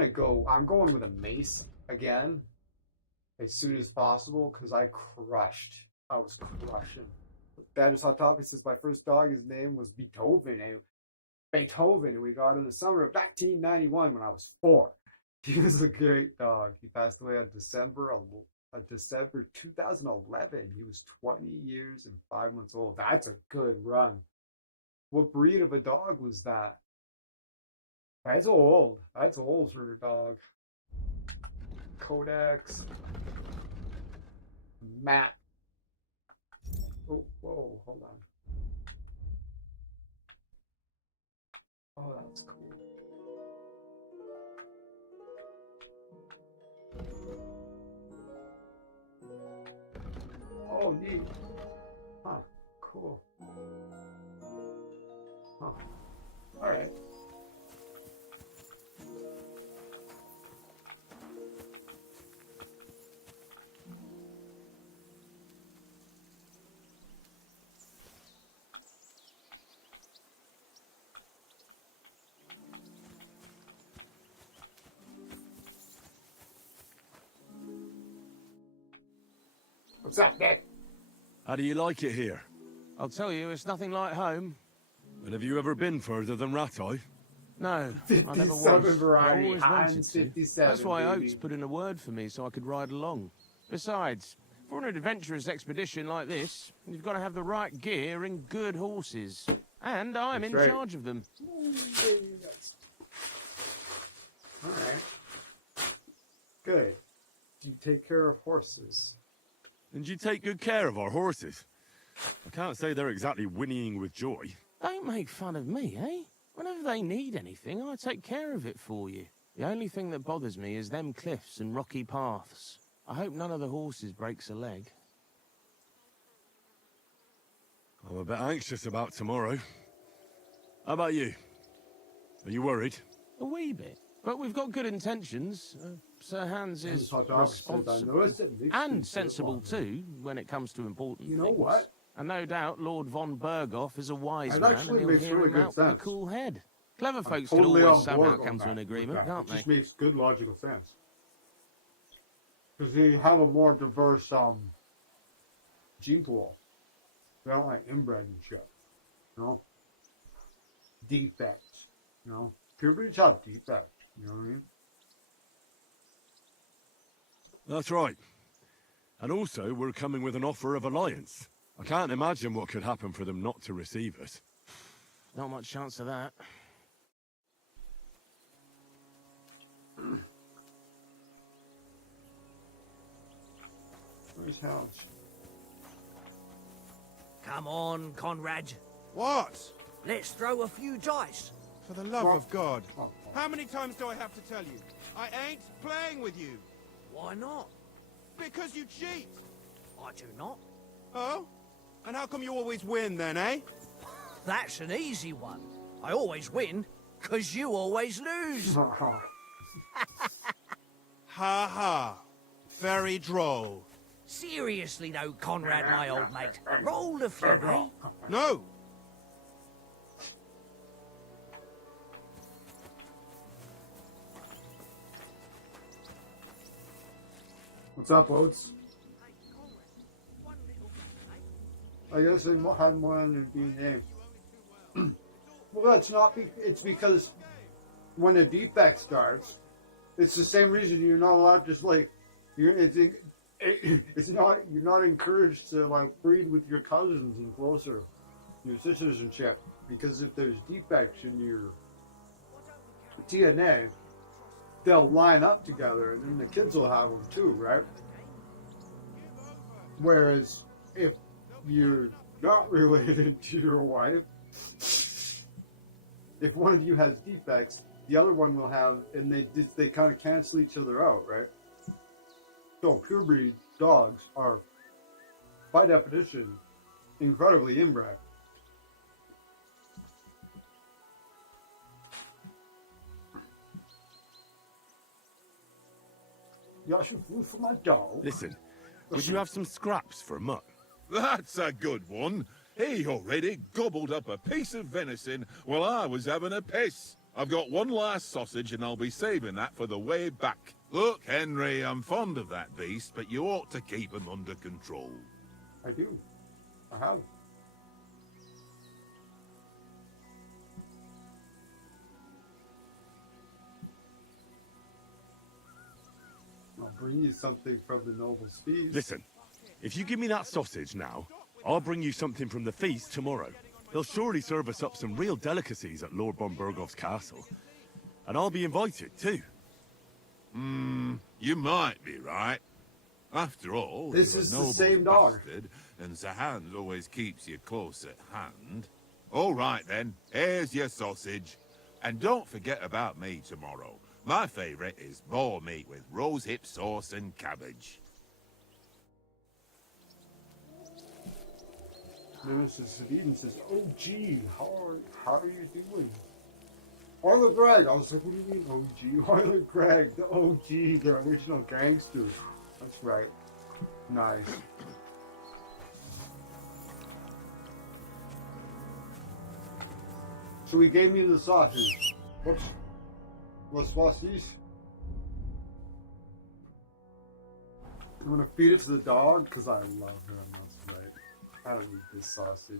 to go. I'm going with a mace again as soon as possible because I was crushing. Banner's Hot Topic says my first dog, his name was Beethoven, and we got in the summer of 1991 when I was 4. He was a great dog. He passed away on December 2011. He was 20 years and 5 months old. That's a good run. What breed of a dog was that? That's old. That's old for a dog. Codex. Map. Oh, whoa, hold on. Oh, that's cool. Oh, neat. Huh, cool. Huh. All right. What's up, Nick? How do you like it here? I'll tell you, it's nothing like home. And have you ever been further than Rattay? No, I never was. 57 variety, I always wanted Hans to. 57, That's why baby. Oates put in a word for me so I could ride along. Besides, for an adventurous expedition like this, you've got to have the right gear and good horses. And I'm in charge of them. All right. Good. Do you take care of horses? And you take good care of our horses. I can't say they're exactly whinnying with joy. Don't make fun of me, eh? Whenever they need anything, I take care of it for you. The only thing that bothers me is them cliffs and rocky paths. I hope none of the horses breaks a leg. I'm a bit anxious about tomorrow. How about you? Are you worried? A wee bit. But we've got good intentions. Sir Hans is responsible and sensible too when it comes to important things. You know what? And no doubt Lord von Berghoff is a wise That man actually and he'll makes hear really him good out with a sense. cool head. Clever folks Totally can on always somehow board come on to an that. agreement, It can't they? just makes good logical sense. Because they have a more diverse gene pool. They don't like inbred and shit. You know? Defects. You know? Puberty's have defects. You know what I mean? That's right. And also, we're coming with an offer of alliance. I can't imagine what could happen for them not to receive us. Not much chance of that. Where's House? Come on, Conrad. What? Let's throw a few dice. For the love of God. How many times do I have to tell you? I ain't playing with you. Why not? Because you cheat. I do not. Oh? And how come you always win then, eh? That's an easy one. I always win, because you always lose. Ha ha. Very droll. Seriously though, Conrad, my old mate. Roll a few, eh? No. What's up, Oates? I guess they had more on their DNA. Well, that's not. It's because when a defect starts, it's the same reason you're not allowed to just like. It's not. You're not encouraged to like breed with your cousins and closer, your sisters and shit. Because if there's defects in your DNA, they'll line up together, and then the kids will have them too, right? Whereas if you're not related to your wife, if one of you has defects, the other one will have, and they kind of cancel each other out, right? So purebred dogs are, by definition, incredibly inbred. You got some food for my dog? Listen, would you have some scraps for a mutt? That's a good one. He already gobbled up a piece of venison while I was having a piss. I've got one last sausage and I'll be saving that for the way back. Look, Henry, I'm fond of that beast, but you ought to keep him under control. I do. I have. I'll bring you something from the noble feast. Listen, if you give me that sausage now, I'll bring you something from the feast tomorrow. They'll surely serve us up some real delicacies at Lord von Bergov's castle. And I'll be invited, too. You might be right. After all, this you're is a the noble same dog. bastard, and Sir Hans always keeps you close at hand. All right, then. Here's your sausage. And don't forget about me tomorrow. My favourite is boar meat with rosehip sauce and cabbage. Nemesis of Eden says, "Oh, gee, how are you doing?" Arlo Gregg. I was like, what do you mean, OG? Arlo Gregg, the OG, the original gangster. That's right. Nice. So he gave me the sausage. What's sausage? I'm gonna feed it to the dog because I love him. That's right. I don't need this sausage.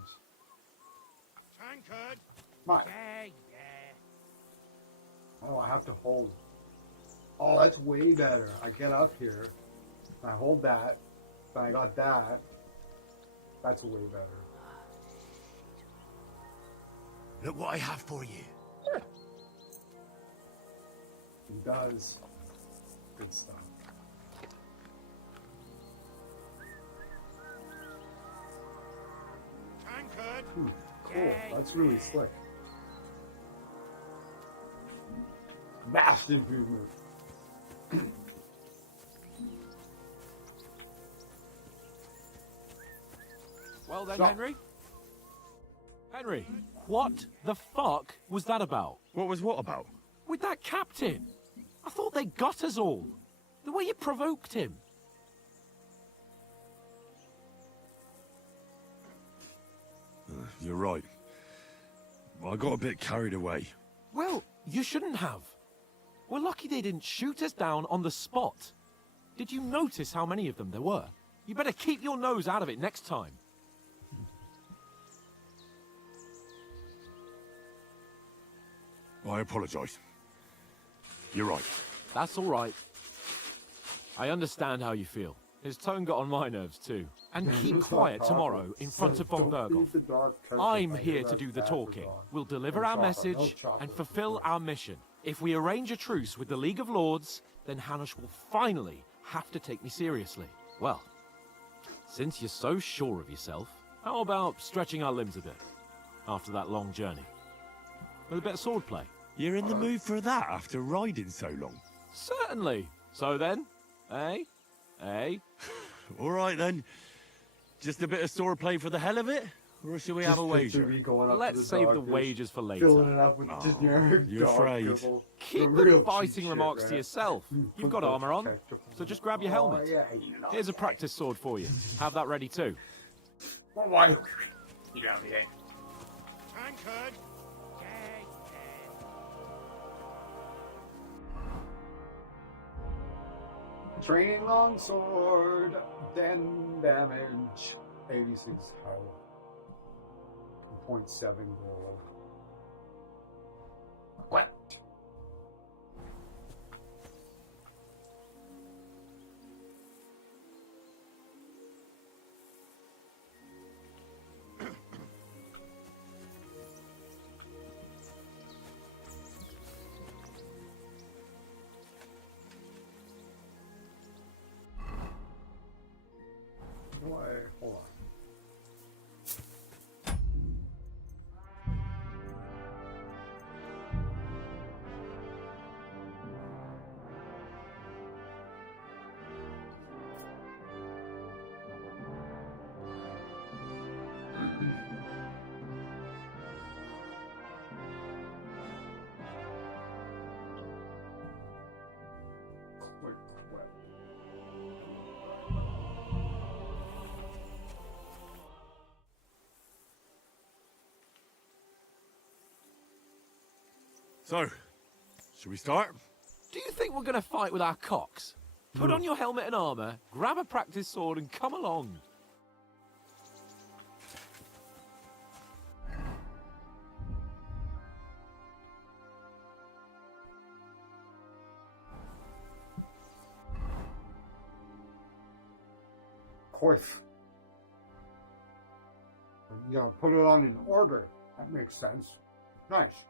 Tankard. My. Oh, I have to hold. Oh, that's way better. I get up here, I hold that, then I got that. That's way better. Look what I have for you. He does. Good stuff. Tankard. Cool. That's really slick. Vast improvement. Well then, Henry? Henry, what the fuck was that about? What was what about? With that captain. I thought they got us all. The way you provoked him. You're right. I got a bit carried away. Well, you shouldn't have. We're lucky they didn't shoot us down on the spot. Did you notice how many of them there were? You better keep your nose out of it next time. I apologise. You're right. That's all right. I understand how you feel. His tone got on my nerves too. And keep quiet tomorrow in front of von Bergov. I'm here to do the talking. We'll deliver our message and fulfill our mission. If we arrange a truce with the League of Lords, then Hanush will finally have to take me seriously. Well, since you're so sure of yourself, how about stretching our limbs a bit after that long journey? With a bit of swordplay. You're in the mood for that after riding so long? Certainly. So then, eh? Eh? All right then. Just a bit of swordplay for the hell of it? Or should we have a wager? Let's save the wagers for later. Filling it up with generic you afraid? Kibble. Keep The the real fighting cheap remarks shit, to right? yourself. You've got armor on, so just grab your helmet. Oh, yeah. Here's a practice sword for you. Have that ready too. Why? You got me. Tankard. Training longsword, den damage, 86 health, 0.7 gold. What? Hold on. So, should we start? Do you think we're going to fight with our cocks? Put on your helmet and armour, grab a practice sword and come along. Coif. You know, put it on in order. That makes sense. Nice.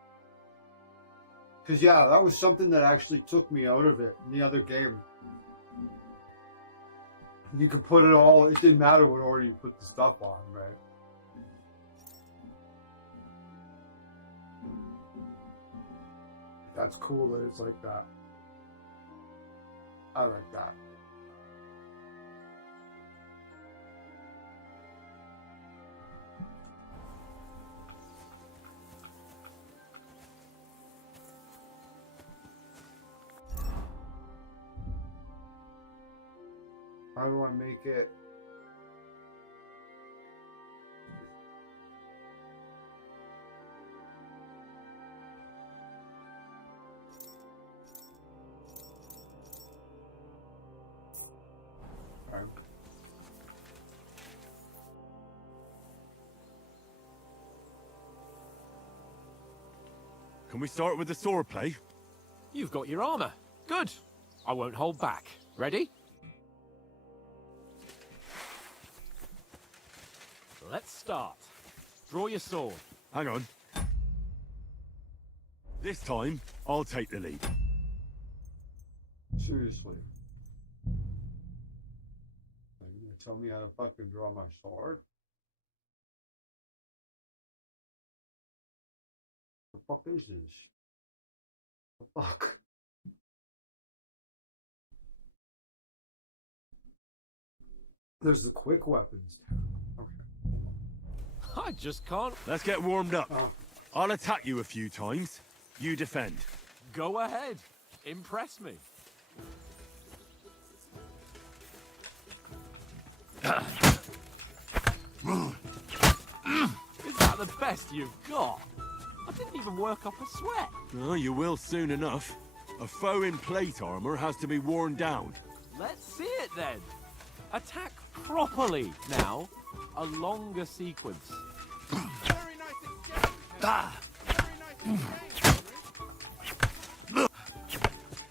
Because, yeah, that was something that actually took me out of it in the other game. You could put it all, it didn't matter what order you put the stuff on, right? That's cool that it's like that. I like that. How do I make it? Can we start with the sword play? You've got your armour. Good. I won't hold back. Ready? Let's start. Draw your sword. Hang on. This time, I'll take the lead. Seriously. Are you gonna tell me how to fucking draw my sword? The fuck is this? The fuck? There's the quick weapons. I just can't. Let's get warmed up. I'll attack you a few times. You defend. Go ahead. Impress me. Is that the best you've got? I didn't even work up a sweat. Oh, you will soon enough. A foe in plate armor has to be worn down. Let's see it then. Attack properly now. A longer sequence.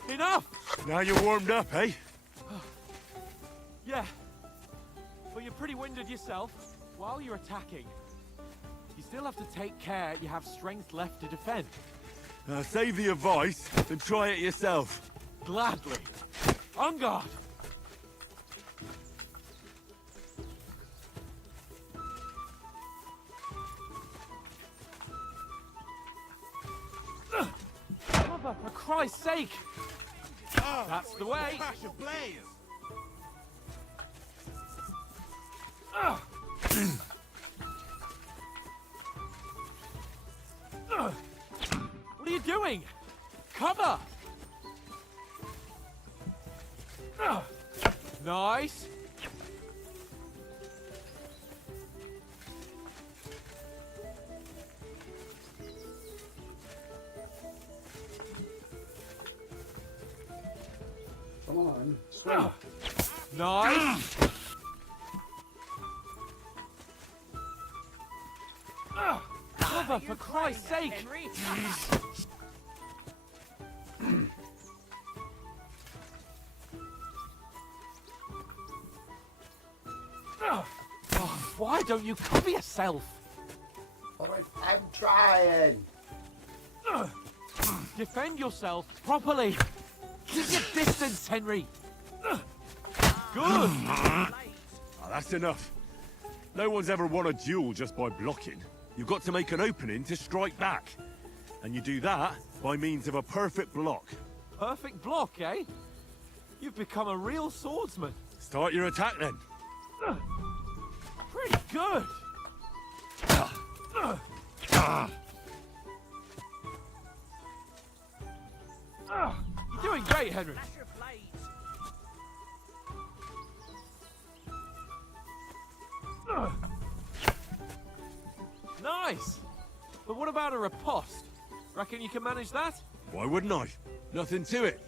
Enough! Now you're warmed up, eh? Yeah. But you're pretty winded yourself. While you're attacking, you still have to take care you have strength left to defend. Save the advice and try it yourself. Gladly. On guard! For Christ's sake! That's the way! What are you doing? Cover! Nice! Come on, swim. Nice. Cover, for Christ's sake! Oh, why don't you cover yourself? I'm trying. Defend yourself properly. Keep your distance, Henry. Good. Oh, that's enough. No one's ever won a duel just by blocking. You've got to make an opening to strike back. And you do that by means of a perfect block. Perfect block, eh? You've become a real swordsman. Start your attack then. Pretty good. You're doing great, Henry. Nice. But what about a riposte? Reckon you can manage that? Why wouldn't I? Nothing to it.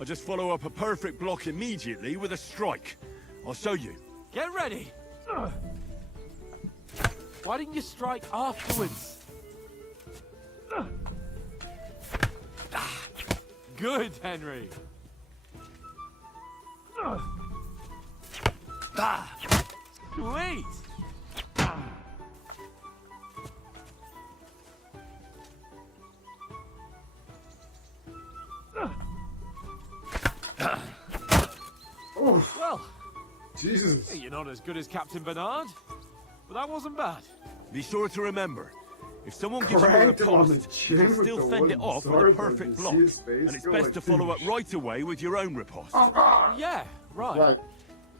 I just follow up a perfect block immediately with a strike. I'll show you. Get ready. Why didn't you strike afterwards? Good, Henry. Sweet. Well, Jesus. You're not as good as Captain Bernard, but that wasn't bad. Be sure to remember, if someone gives Cranked you him a on the riposte, chin you can with still the fend it wooden off with a sword, perfect though. block. You see his face And it's go best like to follow up this. right away with your own riposte. Yeah, right. Right.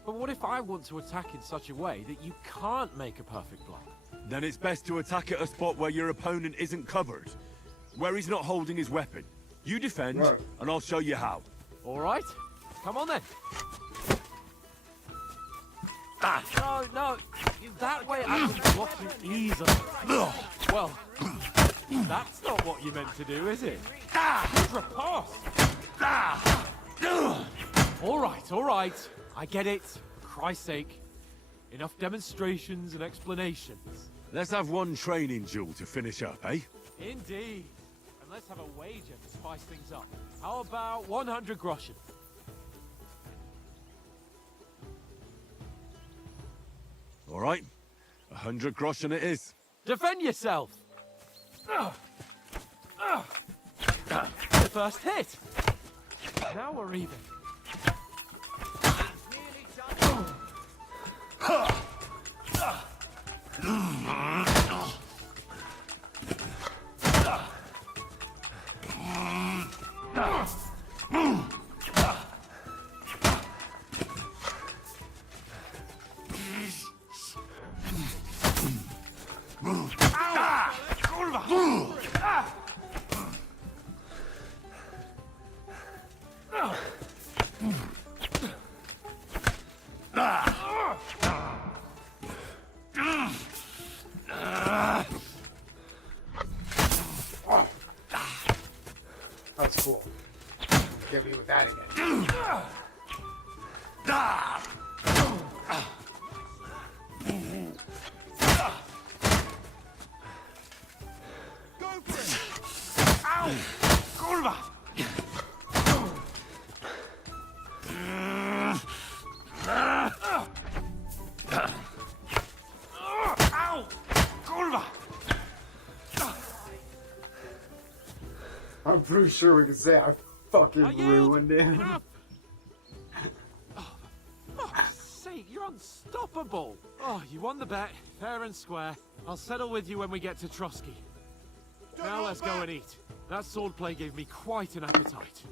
But what if I want to attack in such a way that you can't make a perfect block? Then it's best to attack at a spot where your opponent isn't covered. Where he's not holding his weapon. You defend, Right. and I'll show you how. All right. Come on then. No. That way I can block you easily. Well, that's not what you meant to do, is it? Riposte. All right. I get it. For Christ's sake. Enough demonstrations and explanations. Let's have one training duel to finish up, eh? Indeed. And let's have a wager to spice things up. How about 100 groschen? All right. 100 groschen it is. Defend yourself! The first hit! Now we're even. That's cool. Get me with that again. Ow! Kurwa! Ow! Kurwa! I'm pretty sure we can say I fucking ruined him. Fuck's sake, you're unstoppable! Oh, you won the bet, fair and square. I'll settle with you when we get to Trotsky. Now let's go and eat. That swordplay gave me quite an appetite.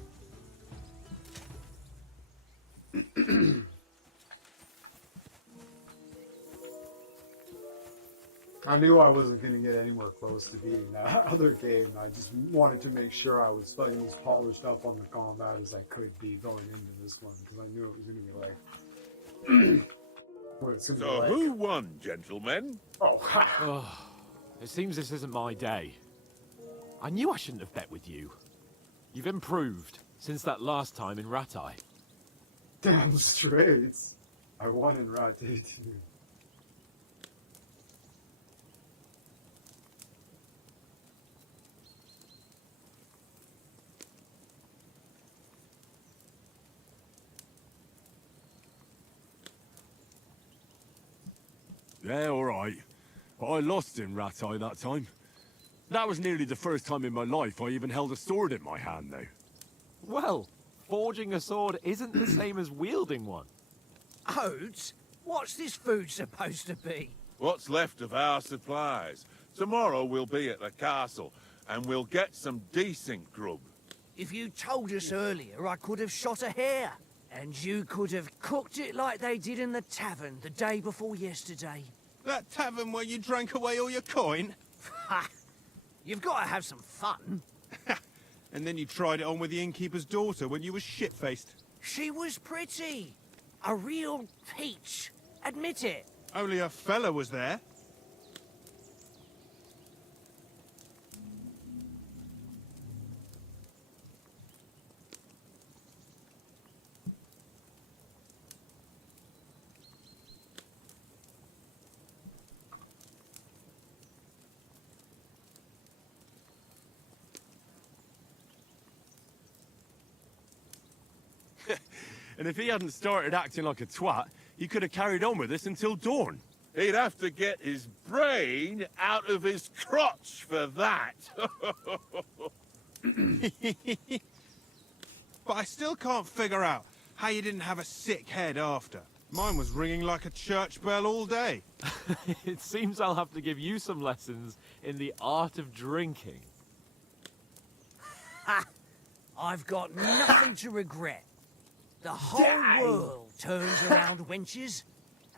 I knew I wasn't going to get anywhere close to beating that other game. I just wanted to make sure I was fucking as polished up on the combat as I could be going into this one, because I knew it was going to be like... what it's gonna be So like. who won, gentlemen? Oh, it seems this isn't my day. I knew I shouldn't have bet with you. You've improved since that last time in Ratai. Damn straight. I won in Route 18. Yeah, all right. But I lost in Ratai that time. That was nearly the first time in my life I even held a sword in my hand, though. Well, forging a sword isn't the same as wielding one. Oats? What's this food supposed to be? What's left of our supplies. Tomorrow we'll be at the castle, and we'll get some decent grub. If you told us earlier, I could have shot a hare. And you could have cooked it like they did in the tavern the day before yesterday. That tavern where you drank away all your coin? Ha! You've got to have some fun. And then you tried it on with the innkeeper's daughter when you were shit-faced. She was pretty. A real peach. Admit it. Only a fella was there. And if he hadn't started acting like a twat, he could have carried on with us until dawn. He'd have to get his brain out of his crotch for that. But I still can't figure out how you didn't have a sick head after. Mine was ringing like a church bell all day. It seems I'll have to give you some lessons in the art of drinking. Ha! I've got nothing to regret. The whole world turns around wenches.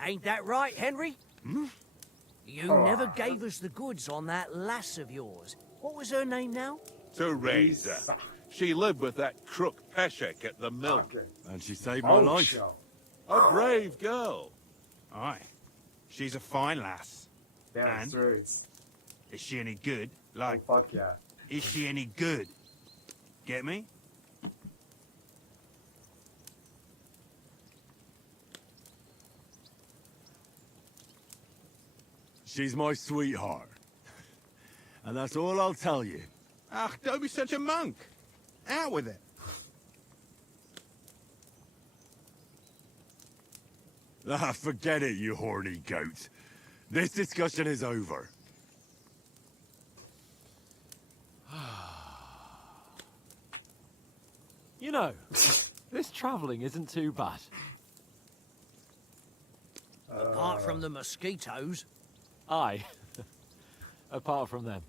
Ain't that right, Henry? Hmm? You never gave us the goods on that lass of yours. What was her name now? Teresa. She lived with that crook Peshek at the mill. And she saved my life. A brave girl. Aye. She's a fine lass. Yeah, And is she any good? Like, fuck yeah. Is she any good? Get me? She's my sweetheart. And that's all I'll tell you. Ach, don't be such a monk. Out with it. Ah, forget it, you horny goat. This discussion is over. You know, this travelling isn't too bad. Apart from the mosquitoes. Aye. Apart from them.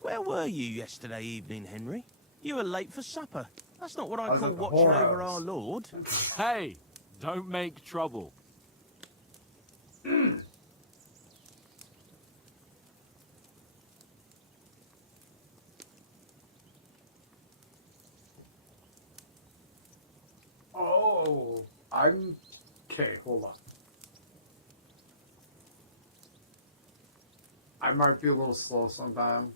Where were you yesterday evening, Henry? You were late for supper. That's not what I was call at the watching whorehouse. over our Lord. Hey, don't make trouble. Oh, I'm... Okay, hold on. I might be a little slow sometime,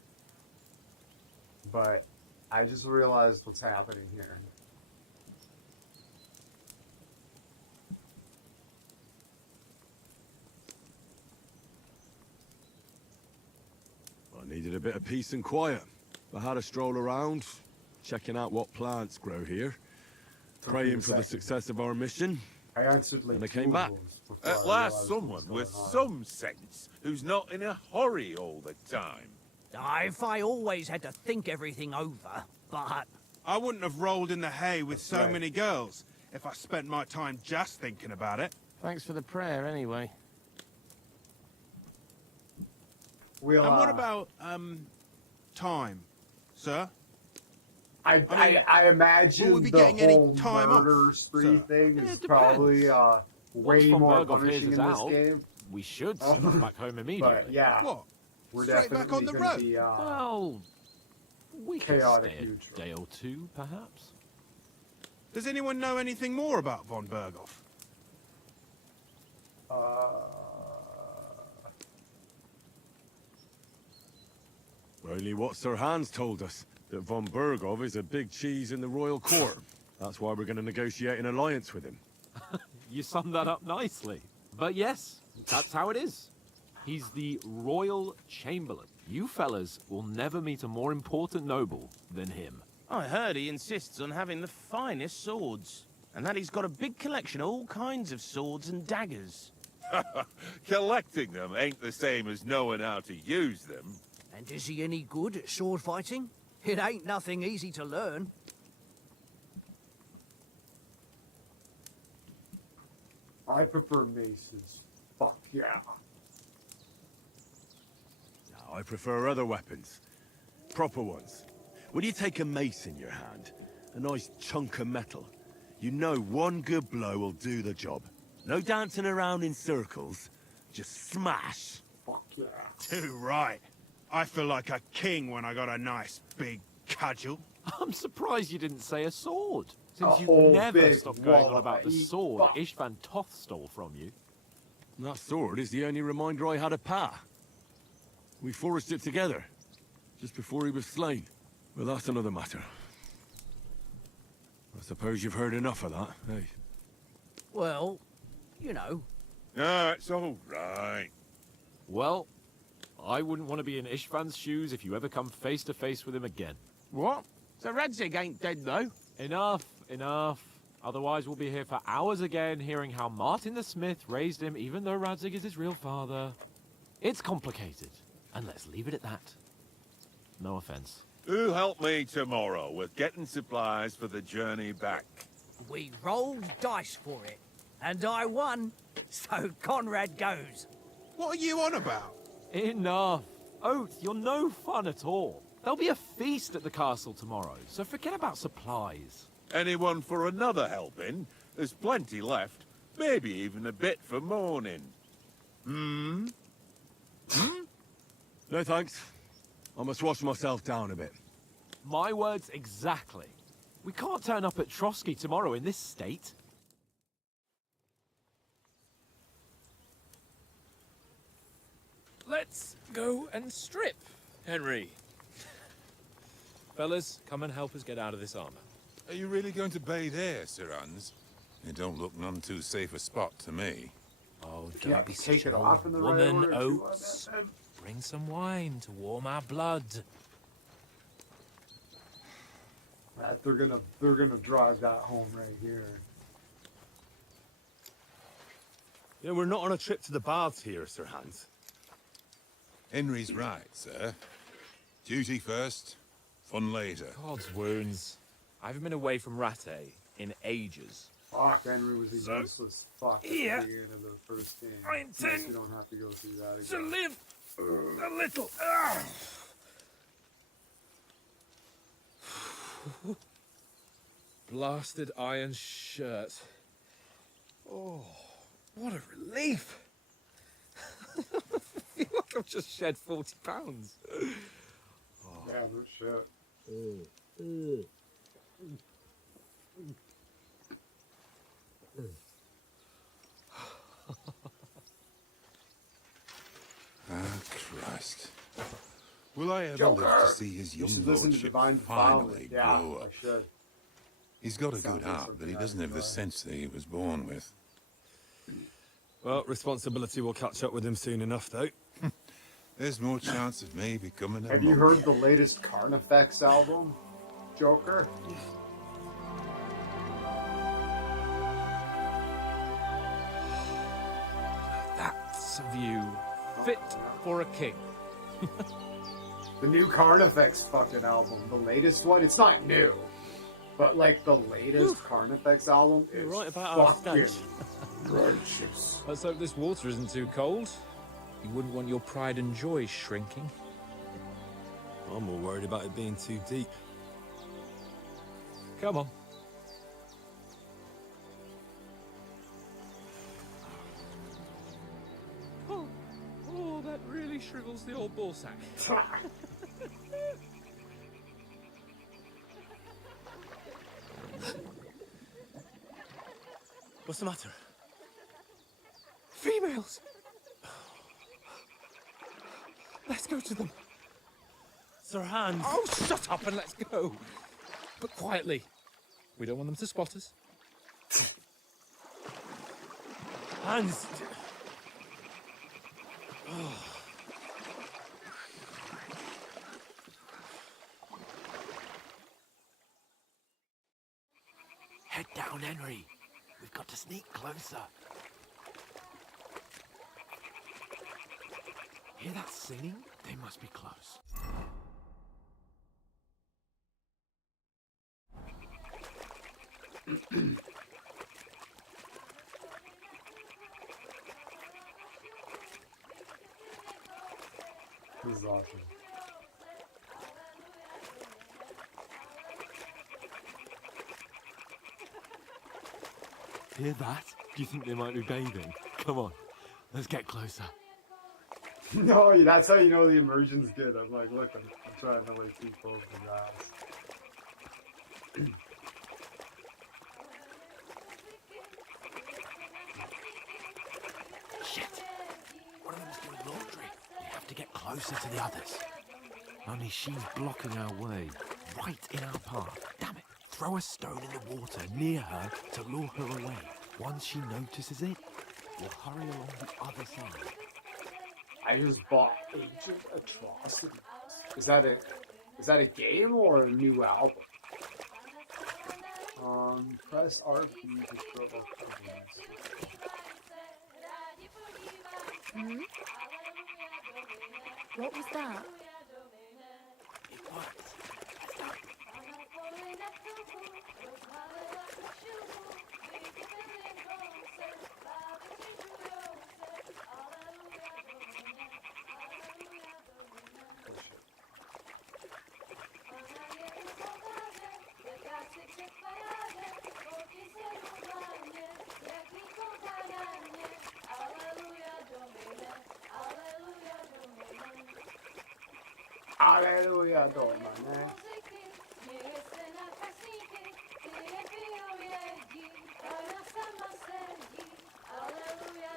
but I just realized what's happening here. I needed a bit of peace and quiet. I had a stroll around, checking out what plants grow here, praying for the success of our mission. I answered like And I came back. At last someone with some sense, who's not in a hurry all the time. If I always had to think everything over, but... I wouldn't have rolled in the hay with so right. many girls if I spent my time just thinking about it. Thanks for the prayer, anyway. We'll, And what about, time, sir? I imagine will we be the getting any whole time off, murder spree sir? thing Yeah, is it depends. probably way Once more Von Berghoff hears punishing in us this out, game. We should send back home immediately. But yeah, What? we're Straight definitely back on the gonna road? be Well, we could chaotic stay a neutral. day or two, perhaps. Does anyone know anything more about Von Berghoff? Only what Sir Hans told us. that von Bergov is a big cheese in the royal court. That's why we're going to negotiate an alliance with him. You summed that up nicely. But yes, that's how it is. He's the royal chamberlain. You fellas will never meet a more important noble than him. I heard he insists on having the finest swords, and that he's got a big collection of all kinds of swords and daggers. Collecting them ain't the same as knowing how to use them. And is he any good at sword fighting? It ain't nothing easy to learn. I prefer maces. Fuck yeah. No, I prefer other weapons. Proper ones. When you take a mace in your hand, a nice chunk of metal, you know one good blow will do the job. No dancing around in circles, just smash. Fuck yeah. Too right. I feel like a king when I got a nice big cudgel. I'm surprised you didn't say a sword, A since you whole never big stop going on wallop about the of sword fuck. Ishvan Toth stole from you. That sword is the only reminder I had of Pa. We forged it together, just before he was slain. Well, that's another matter. I suppose you've heard enough of that, eh? Well, you know. No, it's all right. Well, I wouldn't want to be in Ishvan's shoes if you ever come face to face with him again. What? So Radzig ain't dead, though? Enough, enough. Otherwise we'll be here for hours again, hearing how Martin the Smith raised him, even though Radzig is his real father. It's complicated, and let's leave it at that. No offense. Who'll help me tomorrow with getting supplies for the journey back? We rolled dice for it, and I won, so Conrad goes. What are you on about? Enough. Oath, you're no fun at all. There'll be a feast at the castle tomorrow, so forget about supplies. Anyone for another helping? There's plenty left. Maybe even a bit for morning. Hmm? No thanks. I must wash myself down a bit. My words exactly. We can't turn up at Trotsky tomorrow in this state. Let's go and strip, Henry. Fellas, come and help us get out of this armor. Are you really going to bathe there, Sir Hans? It don't look none too safe a spot to me. Oh, Yeah, don't be take such it a off in the right woman, order, too, I Oates. bet. Bring some wine to warm our blood. They're gonna drive that home right here. Yeah, we're not on a trip to the baths here, Sir Hans. Henry's right, sir. Duty first, fun later. God's wounds. I haven't been away from Rattay in ages. Fuck, Henry was the useless fuck at Yeah. the beginning of the first game. I Nice intend we don't have to go through that to again. live a little. Blasted iron shirt. Oh, what a relief. I feel like I've just shed 40 pounds. Yeah, no shit. Ah, Christ. Will I ever Joker! live to see his You young should listen to lordship Divine finally Defilement. Yeah, grow I up? should. He's got a Sounds good like heart, but something he I doesn't have the enjoy. sense that he was born with. Well, responsibility will catch up with him soon enough, though. There's more chance of me becoming a Have you monk. heard the latest Carnifex album, Joker? That's a view fit for a king. The new Carnifex fucking album, the latest one. It's not new, but like the latest Carnifex album is You're right about our fucking stench. righteous. Let's hope this water isn't too cold. You wouldn't want your pride and joy shrinking. I'm more worried about it being too deep. Come on. Oh, that really shrivels the old ball sack. What's the matter? Females! Let's go to them. Sir Hans. Oh, shut up and let's go. But quietly. We don't want them to spot us. Hans. Oh. Head down, Henry. We've got to sneak closer. Hear that singing? They must be close. This is awesome. Hear that? Do you think they might be bathing? Come on, let's get closer. No, that's how you know the immersion's good. I'm like, look, I'm trying to like keep both the grass. Shit! One of them's doing laundry. We have to get closer to the others. Only she's blocking our way, right in our path. Damn it! Throw a stone in the water near her to lure her away. Once she notices it, we'll hurry along the other side. I just bought Ancient Atrocities. Is that a game or a new album? Press RB to show up events. Hmm? What was that? It worked. Hallelujah, Domine.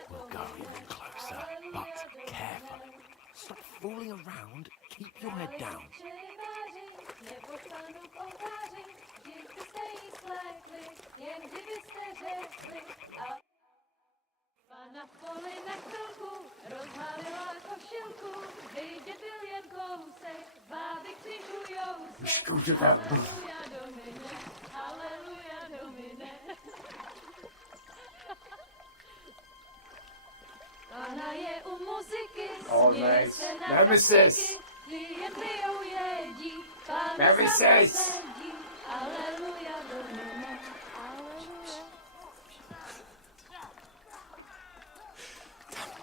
We'll go even closer, but carefully. Stop fooling around. Keep your head down. We should go to that one. Oh, nice. Nemesis! Nemesis!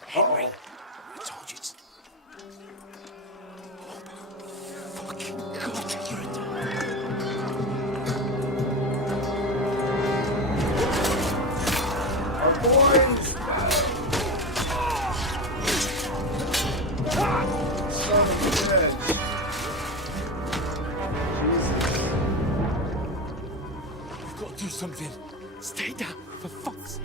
Henry, I told you to... Fucking God, you're a... Our boys! Son of a bitch. We've got to do something. Stay down, for fuck's sake.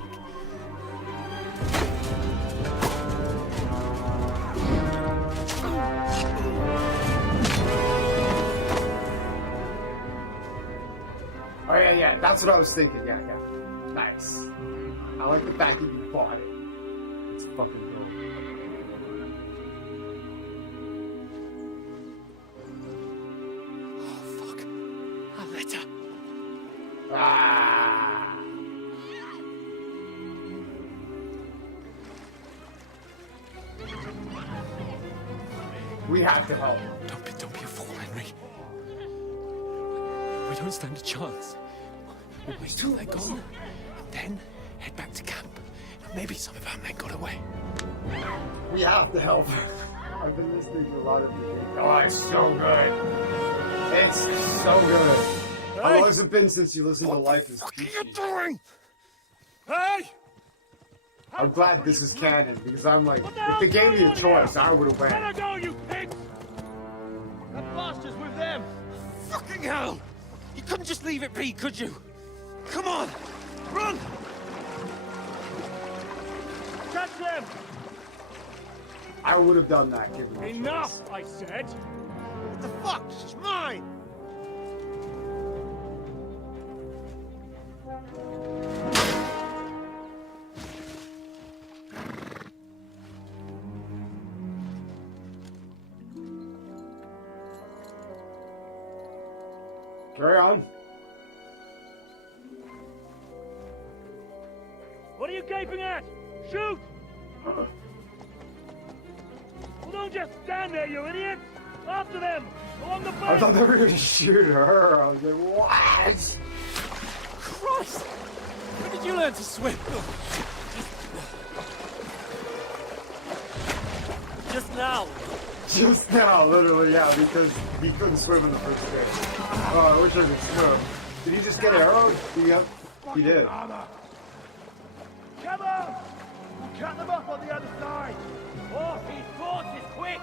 Oh yeah, that's what I was thinking. Yeah. Nice. I like the fact that you bought it. It's fucking dope. Oh fuck. A letter. Ah. We have to help. Don't be a fool, Henry. We don't stand a chance. We'll wait till they're gone, and then head back to camp. Maybe some of our men got away. We have to help. I've been listening to a lot of the game. Oh, it's so good. It's so good. How long has it been since you listened to Life is Peachy? What are you doing? Hey! I'm glad this is canon, because I'm like, if they gave me a choice, I would have went. Let her go, you pigs! That bastard's with them! Fucking hell! You couldn't just leave it be, could you? Come on! Run! Catch them! I would have done that, given the Enough, choice. I said! What the fuck? She's mine! Carry on. What are you gaping at? Shoot! Well, don't just stand there, you idiot! After them! Along the I bank! thought they were gonna shoot her. I was like, what? Christ! When did you learn to swim? Just now! Just now, literally, yeah, because he couldn't swim in the first place. Oh, I wish I could swim. Did he just get arrowed? He did. Come on! Cut them up on the other side! Oh, his force is quick!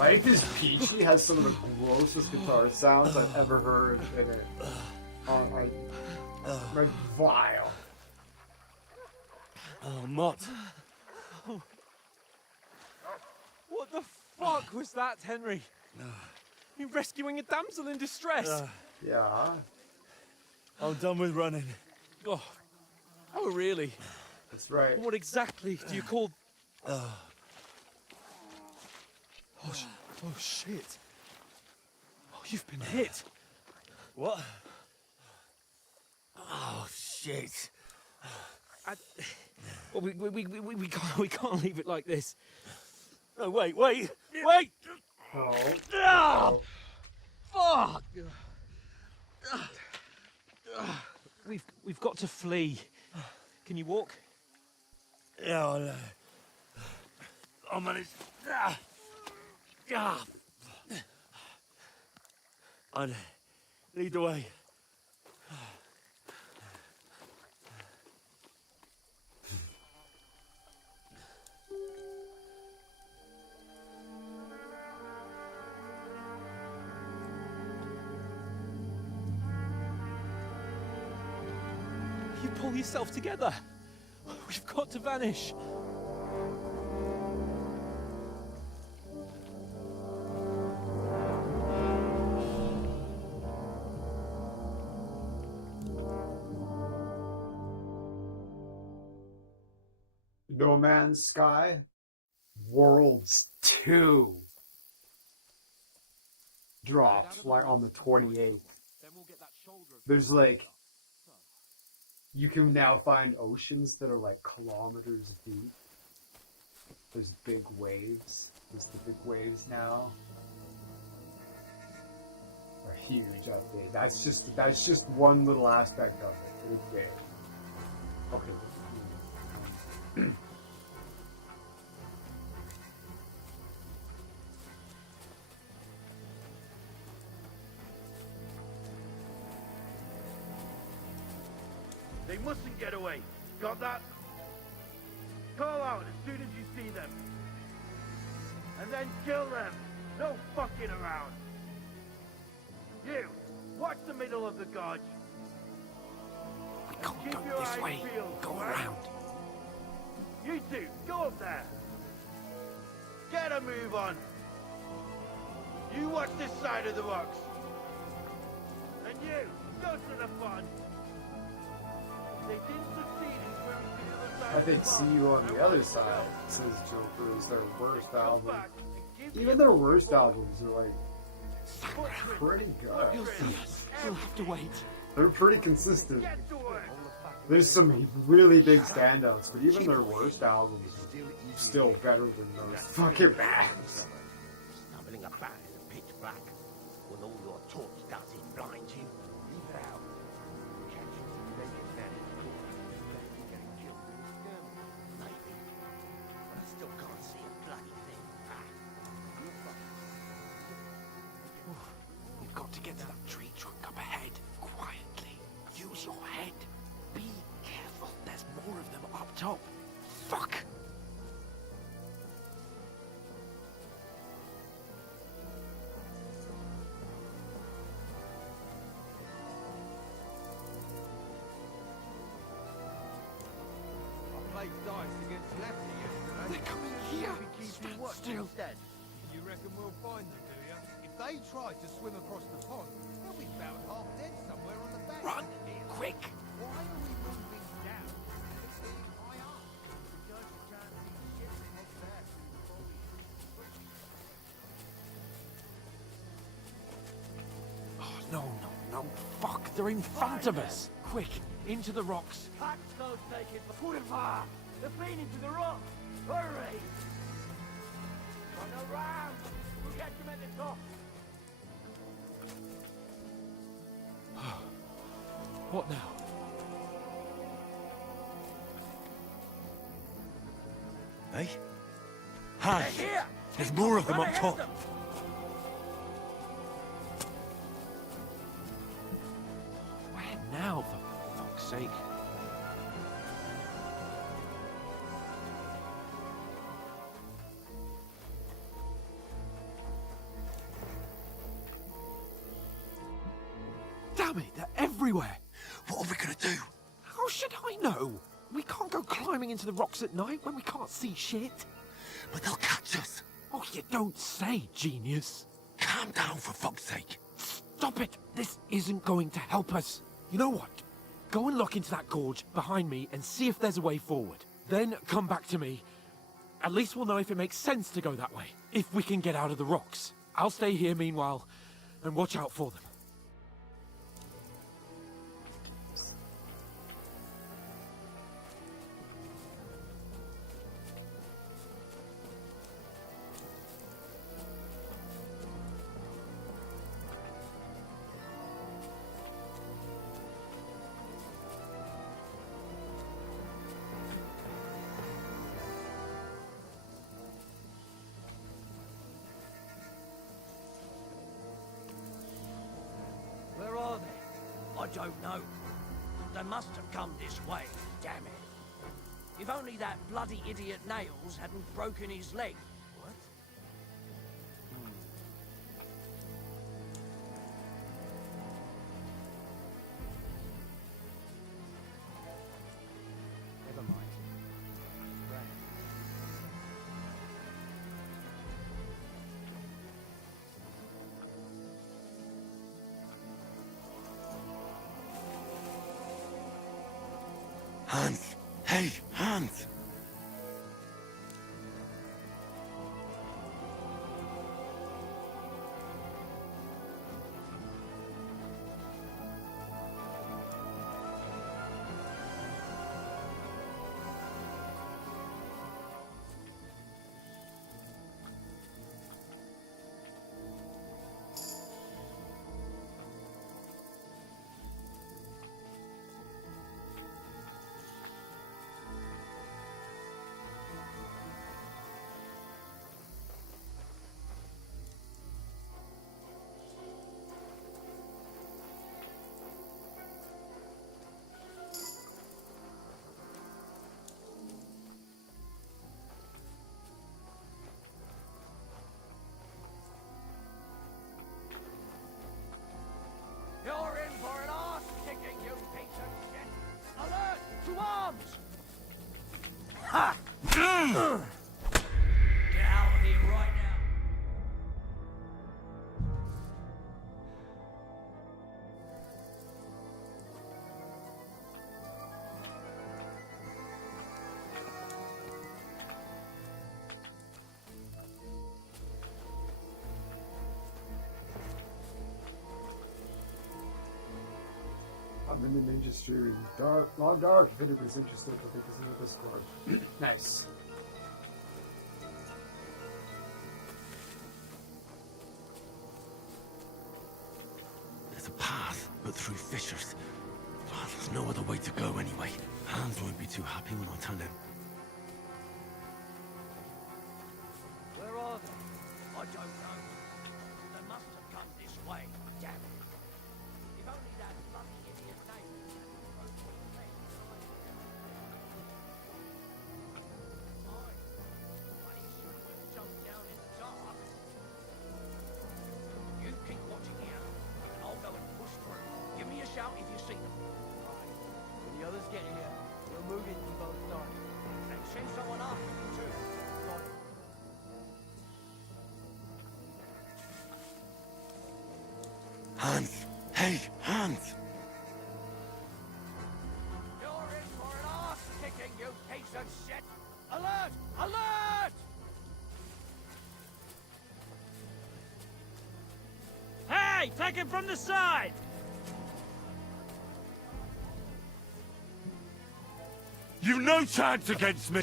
I think this Peachy has some of the grossest guitar sounds I've ever heard in it. Like vile. Oh, Mott. What the fuck was that, Henry? You rescuing a damsel in distress? Yeah. I'm done with running. Oh, really? That's right. What exactly do you call... Oh, shit. Oh, you've been hit. What? Oh, shit. Well, we can't leave it like this. No, wait! Oh. Fuck! We've got to flee. Can you walk? Yeah, I'll manage. I'd lead the way. You pull yourself together. We've got to vanish. No Man's Sky Worlds 2 dropped like on the 28th. There's like, you can now find oceans that are like kilometers deep. There's big waves. There's the big waves now. A huge update. That's just one little aspect of it. It's big. Okay. They mustn't get away. Got that? Call out as soon as you see them. And then kill them. No fucking around. You, watch the middle of the gorge. We can't Keep go your this eyes way. peeled, Go right? around. You two, go up there. Get a move on. You watch this side of the rocks. And you, go to the front. They didn't succeed in swimming to the other side. I think See You on the Other Side, says Joker, is their worst album. Even their worst albums are like pretty good. You'll have to wait. They're pretty consistent. There's some really big standouts, but even their worst albums are still better than those fucking bands. Stumbling about in the pitch black, when all your torch does is blind you. Leave it out. Catch you naked man in the corner, getting killed in the skirmish. Maybe. But I still can't see a bloody thing. You're fucking. We've got to get to that tree trunk up ahead. Quietly. Use your head. Be careful. There's more of them up top. Fuck! I played dice against Lefty yesterday. They're coming here. Keeping Stand what still. instead? You reckon we'll find them, do you? If they try to swim across the pond, they'll be found half dead somewhere on the bank. Run! Quick! Why are we moving down? It's getting high up. Because you can't see shit from that. Oh, no, no, no. Fuck, they're in front of us. Quick, into the rocks. Catch those naked before they're feeding into the rock. Hurry! Run around! We'll catch them at the top. What now? Hey? Hans! There's more of them up top. Where now, for fuck's sake? Damn it, they're everywhere! What are we gonna do? How should I know? We can't go climbing into the rocks at night when we can't see shit. But they'll catch us. Oh, you don't say, genius. Calm down, for fuck's sake. Stop it! This isn't going to help us. You know what? Go and look into that gorge behind me and see if there's a way forward. Then come back to me. At least we'll know if it makes sense to go that way. If we can get out of the rocks. I'll stay here meanwhile and watch out for them. Where are they? I don't know. They must have come this way, damn it. If only that bloody idiot Nails hadn't broken his leg. What? Never mind. Right. Hans! Hey, Hans! You're in for an arse-kicking, you piece of shit! Alert! To arms! Ha! Get out of here right now! I'm in the ninja stream. Dark, long dark. If anybody's interested, I think is in the Discord. Nice. There's a path, but through fissures. Well, there's no other way to go anyway. Hans won't be too happy when I tell him. Where are they? I don't know. They must have come this way, damn it. If only that bloody idiot Nails hadn't broken his leg. Fine. But he shouldn't have jumped down in the dark. You keep watching here, and I'll go and push through. Give me a shout if you see them. Right. When the others get here, we'll move in from both sides. And send someone after you too. Got it. Hans! Hey, Hans! You're in for an arse-kicking, you piece of shit! Alert! Alert! Hey, take him from the side! You've no chance against me!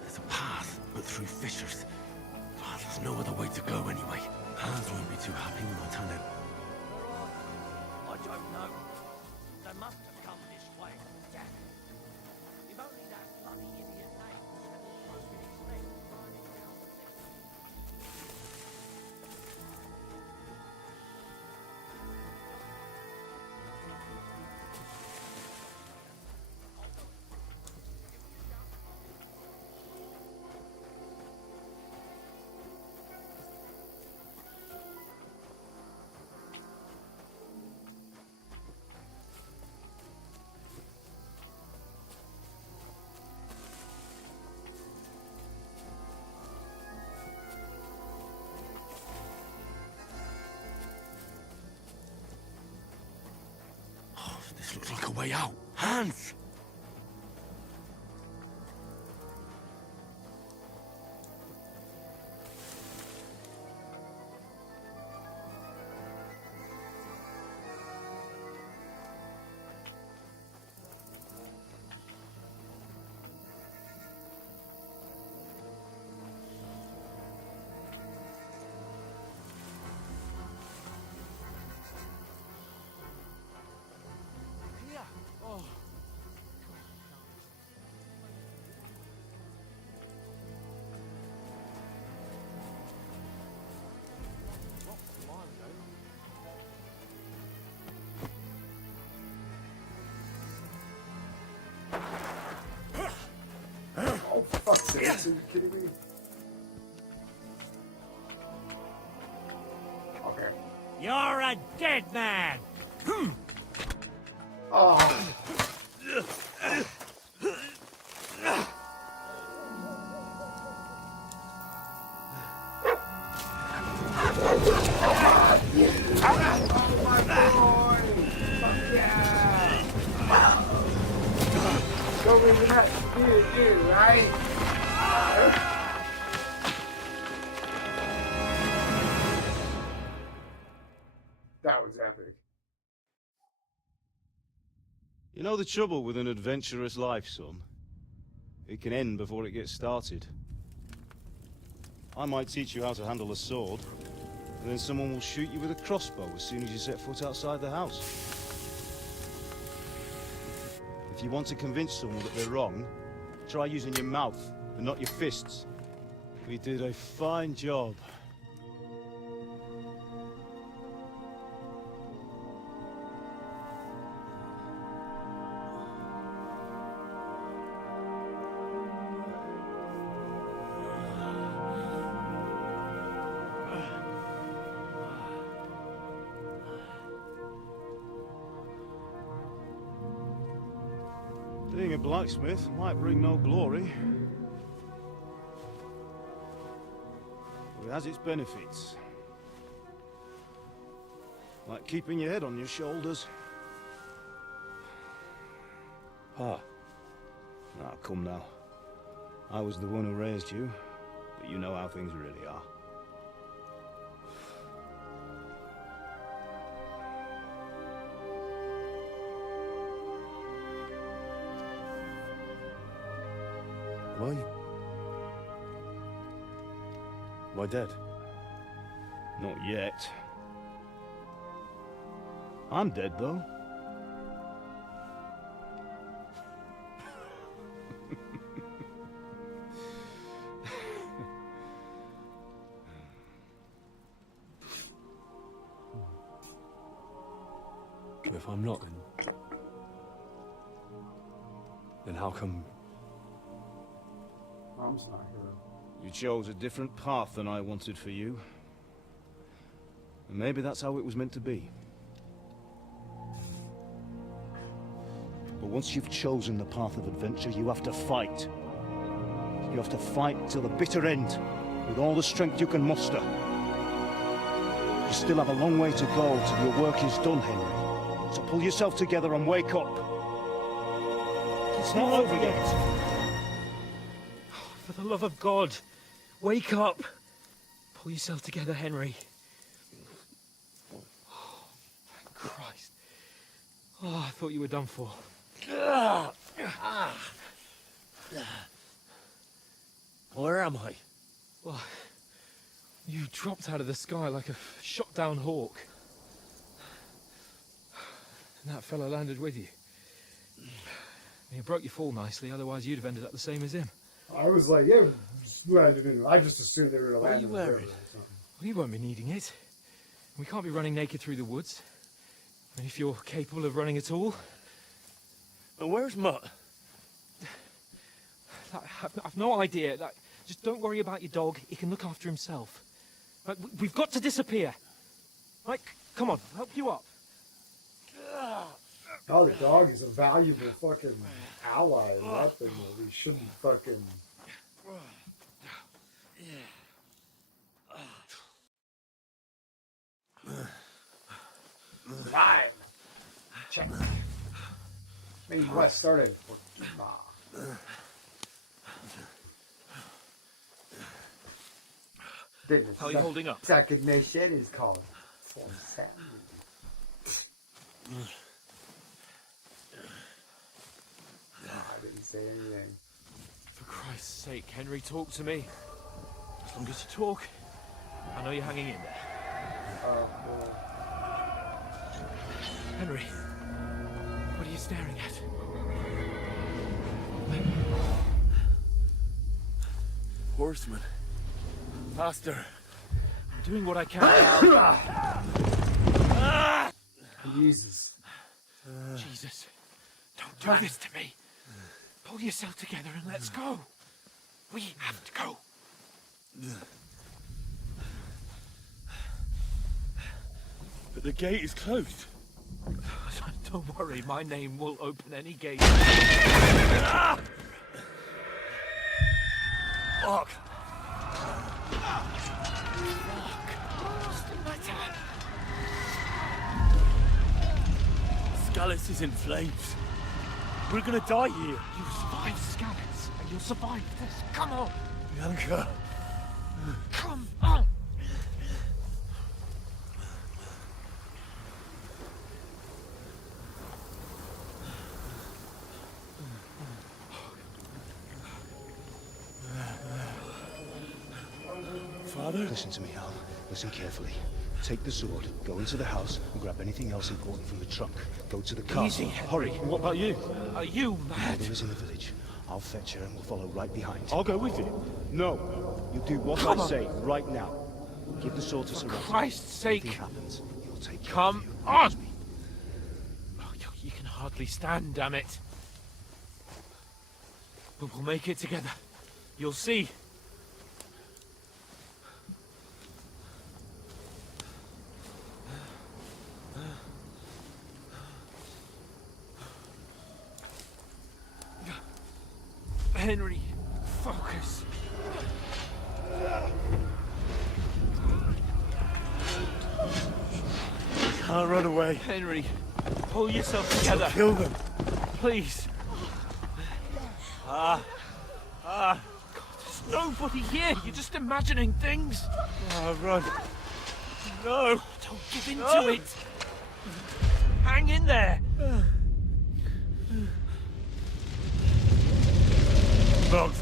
There's a path, but through fissures. Oh, there's no other way to go anyway. Hans won't be too happy when I turn in. I don't know. They must have come this way. Damn it. If only that bloody idiot Nate hadn't broken his leg riding down the cliff. Oh, this looks like a way out. Hans! Oh. Oh, fuck's sake, are you kidding me? Okay. You're a dead man! Oh. Oh my boy! Fuck yeah! Go with that you, right? That was epic. You know the trouble with an adventurous life, son? It can end before it gets started. I might teach you how to handle a sword, and then someone will shoot you with a crossbow as soon as you set foot outside the house. If you want to convince someone that they're wrong, try using your mouth and not your fists. We did a fine job. Being a blacksmith might bring no glory, but it has its benefits. Like keeping your head on your shoulders. Pa. Ah, come now. I was the one who raised you, but you know how things really are. Why dead? Not yet. I'm dead, though. If I'm not, then how come Mom's not here. You chose a different path than I wanted for you. And maybe that's how it was meant to be. But once you've chosen the path of adventure, you have to fight. You have to fight till the bitter end, with all the strength you can muster. You still have a long way to go till your work is done, Henry. So pull yourself together and wake up. It's not over yet. For the love of God, wake up. Pull yourself together, Henry. Oh, thank Christ. Oh, I thought you were done for. Where am I? Well, you dropped out of the sky like a shot-down hawk. And that fella landed with you. You broke your fall nicely, otherwise you'd have ended up the same as him. I was like, yeah, I just assumed they were going to land. What are you wearing? Well, you won't be needing it. We can't be running naked through the woods. And if you're capable of running at all. And where's Mutt? I've no idea. Just don't worry about your dog. He can look after himself. We've got to disappear. Right, come on, I'll help you up. Oh, the dog is a valuable fucking ally and weapon that we shouldn't fucking... Time! Check. Maybe West started. How are you holding up? Recognition is called for Sam. I didn't say anything. For Christ's sake, Henry, talk to me. As long as you talk, I know you're hanging in there. Oh, cool. Henry, what are you staring at? Horseman. Faster. I'm doing what I can. Jesus. Jesus. Don't do this to me. Pull yourself together and let's go. We have to go. But the gate is closed. Don't worry, my name will open any gate. Fuck. Scallis is in flames. We're gonna die here. You survived Scallis, and you'll survive this. Come on. Bianca. Come on. Father? Listen to me, Hal. Listen carefully. Take the sword, go into the house, and grab anything else important from the trunk. Go to the car. Easy. Hurry. What about you? Are you mad? Mother is in the village. I'll fetch her and we'll follow right behind. I'll go with you. No. You do what I say right now. Give the sword to For Sarah. Christ's sake. If anything happens, he'll take care Come of you. on. Oh, you can hardly stand, damn it. But we'll make it together. You'll see. Henry, focus. Can't run away. Henry, pull yourself together. I'll kill them. Please. God, there's nobody here. You're just imagining things. Run. No. Don't give in to it. Hang in there. Bugs.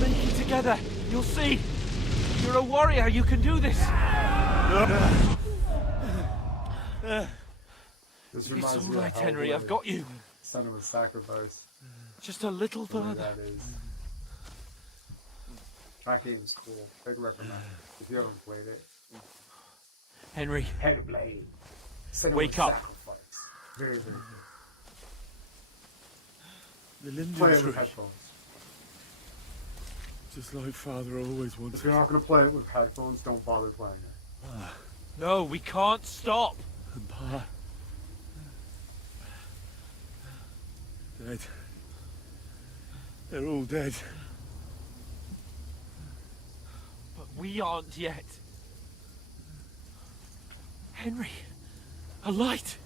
Make it together. You'll see. You're a warrior. You can do this. This It's reminds all me of right, Henry. I've got you. Son of a sacrifice. Just a little Whatever further. that is. Track game is cool. Big recommend if you haven't played it. Henry. Headblade. Wake up. Sacrifice. Very, very good. The Linden Play it tree. with headphones. Just like Father always wanted. If you're not going to play it with headphones, don't bother playing it. No, we can't stop. And Pa... dead. They're all dead. But we aren't yet. Henry, a light.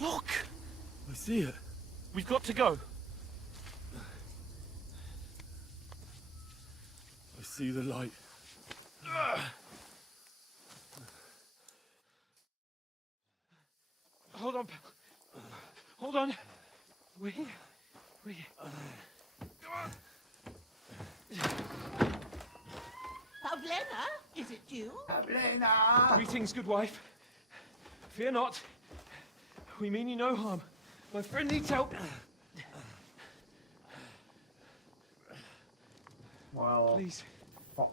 Look. I see it. We've got to go. I see the light. Hold on. Hold on. We... Pavlena, is it you? Pavlena! Greetings, good wife. Fear not. We mean you no harm. My friend needs help. Well... Please. Fuck.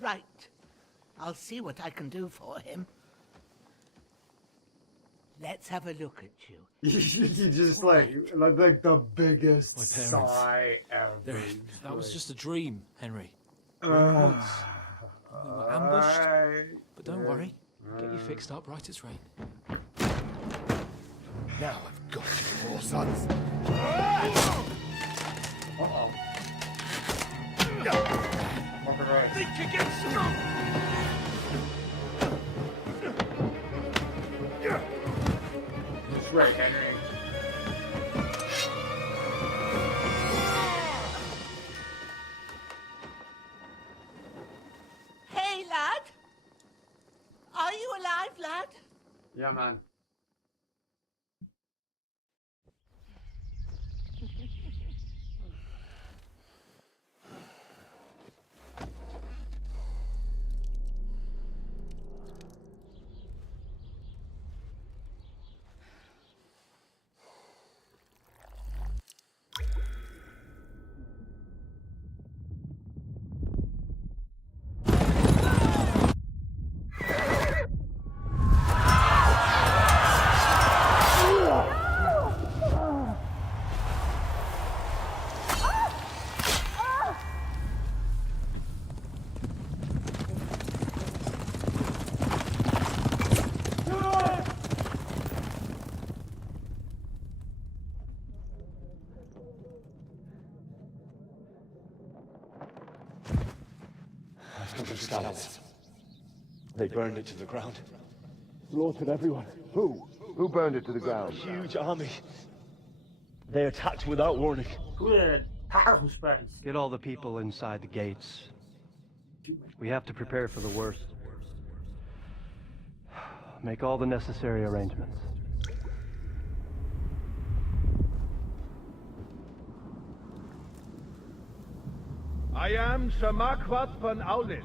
Right. I'll see what I can do for him. Let's have a look at you. You just like the biggest sigh ever. That was just a dream, Henry. We were ambushed. But don't worry. Get you fixed up right as rain. Now I've got you, four sons. Uh-oh. Fucking right. Think against them! That's right, Henry. Hey, lad! Are you alive, lad? Yeah, man. They burned it to the ground. Slaughtered everyone. Who? Who burned it to the ground? Huge army. They attacked without warning. Good. Powerful space. Get all the people inside the gates. We have to prepare for the worst. Make all the necessary arrangements. I am Sir Marquardt von Aulitz.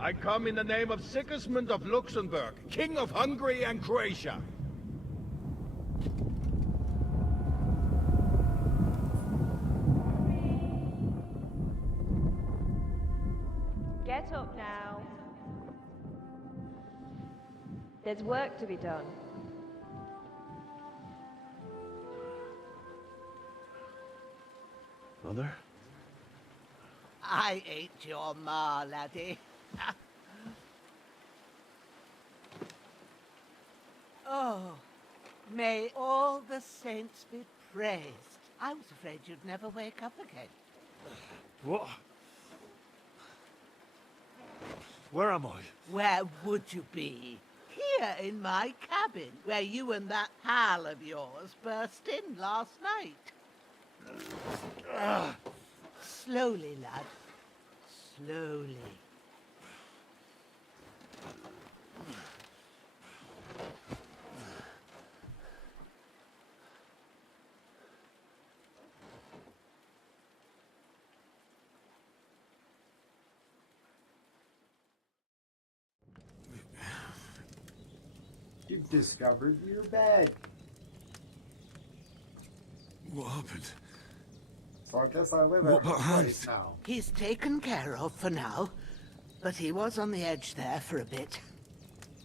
I come in the name of Sigismund of Luxembourg, King of Hungary and Croatia. Get up now. There's work to be done. Mother? I ain't your ma, laddie. Oh, may all the saints be praised. I was afraid you'd never wake up again. What? Where am I? Where would you be? Here in my cabin, where you and that pal of yours burst in last night. Slowly, lad. Slowly. You've discovered your bed. What happened? So I guess I live What at about her Hans? place now. He's taken care of for now, but he was on the edge there for a bit.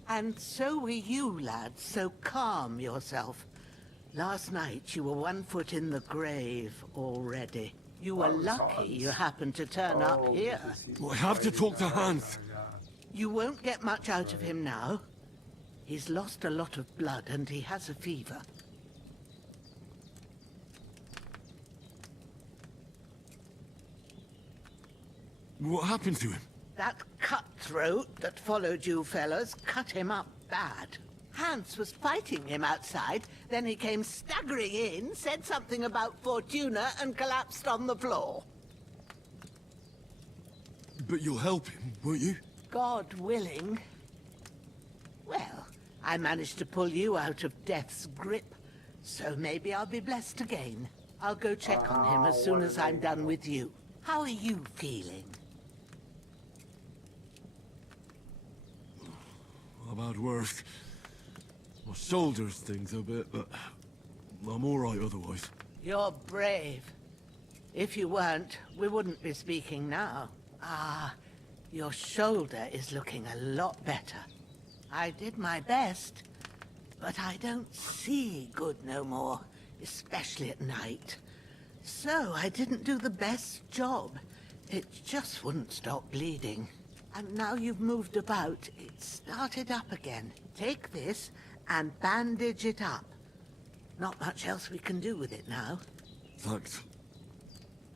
And so were you, lad, so calm yourself. Last night you were 1 foot in the grave already. You were Oh, it's lucky Hans. you happened to turn up here. I have to talk to Hans. You won't get much out of him now. He's lost a lot of blood and he has a fever. What happened to him? That cutthroat that followed you fellas cut him up bad. Hans was fighting him outside, then he came staggering in, said something about Fortuna, and collapsed on the floor. But you'll help him, won't you? God willing. Well, I managed to pull you out of death's grip, so maybe I'll be blessed again. I'll go check on him as soon as I'm done with you. How are you feeling? I've had worse. My shoulder's things a bit, but I'm alright otherwise. You're brave. If you weren't, we wouldn't be speaking now. Ah, your shoulder is looking a lot better. I did my best, but I don't see good no more, especially at night. So I didn't do the best job. It just wouldn't stop bleeding. And now you've moved about, it started up again. Take this and bandage it up. Not much else we can do with it now. Thanks.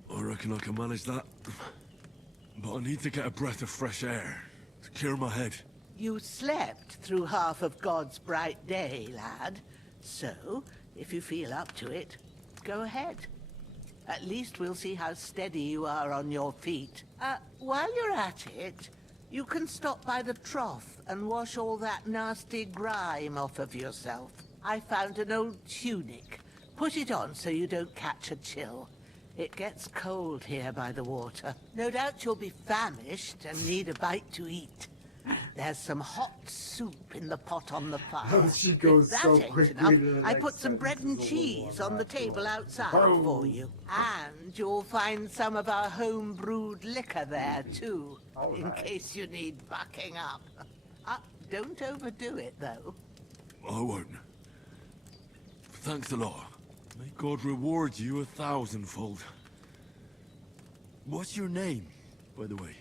I reckon I can manage that. But I need to get a breath of fresh air to clear my head. You slept through half of God's bright day, lad. So, if you feel up to it, go ahead. At least we'll see how steady you are on your feet. While you're at it, you can stop by the trough and wash all that nasty grime off of yourself. I found an old tunic. Put it on so you don't catch a chill. It gets cold here by the water. No doubt you'll be famished and need a bite to eat. There's some hot soup in the pot on the fire. She goes If that so ain't quickly enough, to the I next put some bread and sentence, it's a little cheese on the table outside Boom. for you. And you'll find some of our home-brewed liquor there, too, in right. case you need bucking up. Don't overdo it, though. I won't. Thanks a lot. May God reward you 1,000-fold. What's your name, by the way?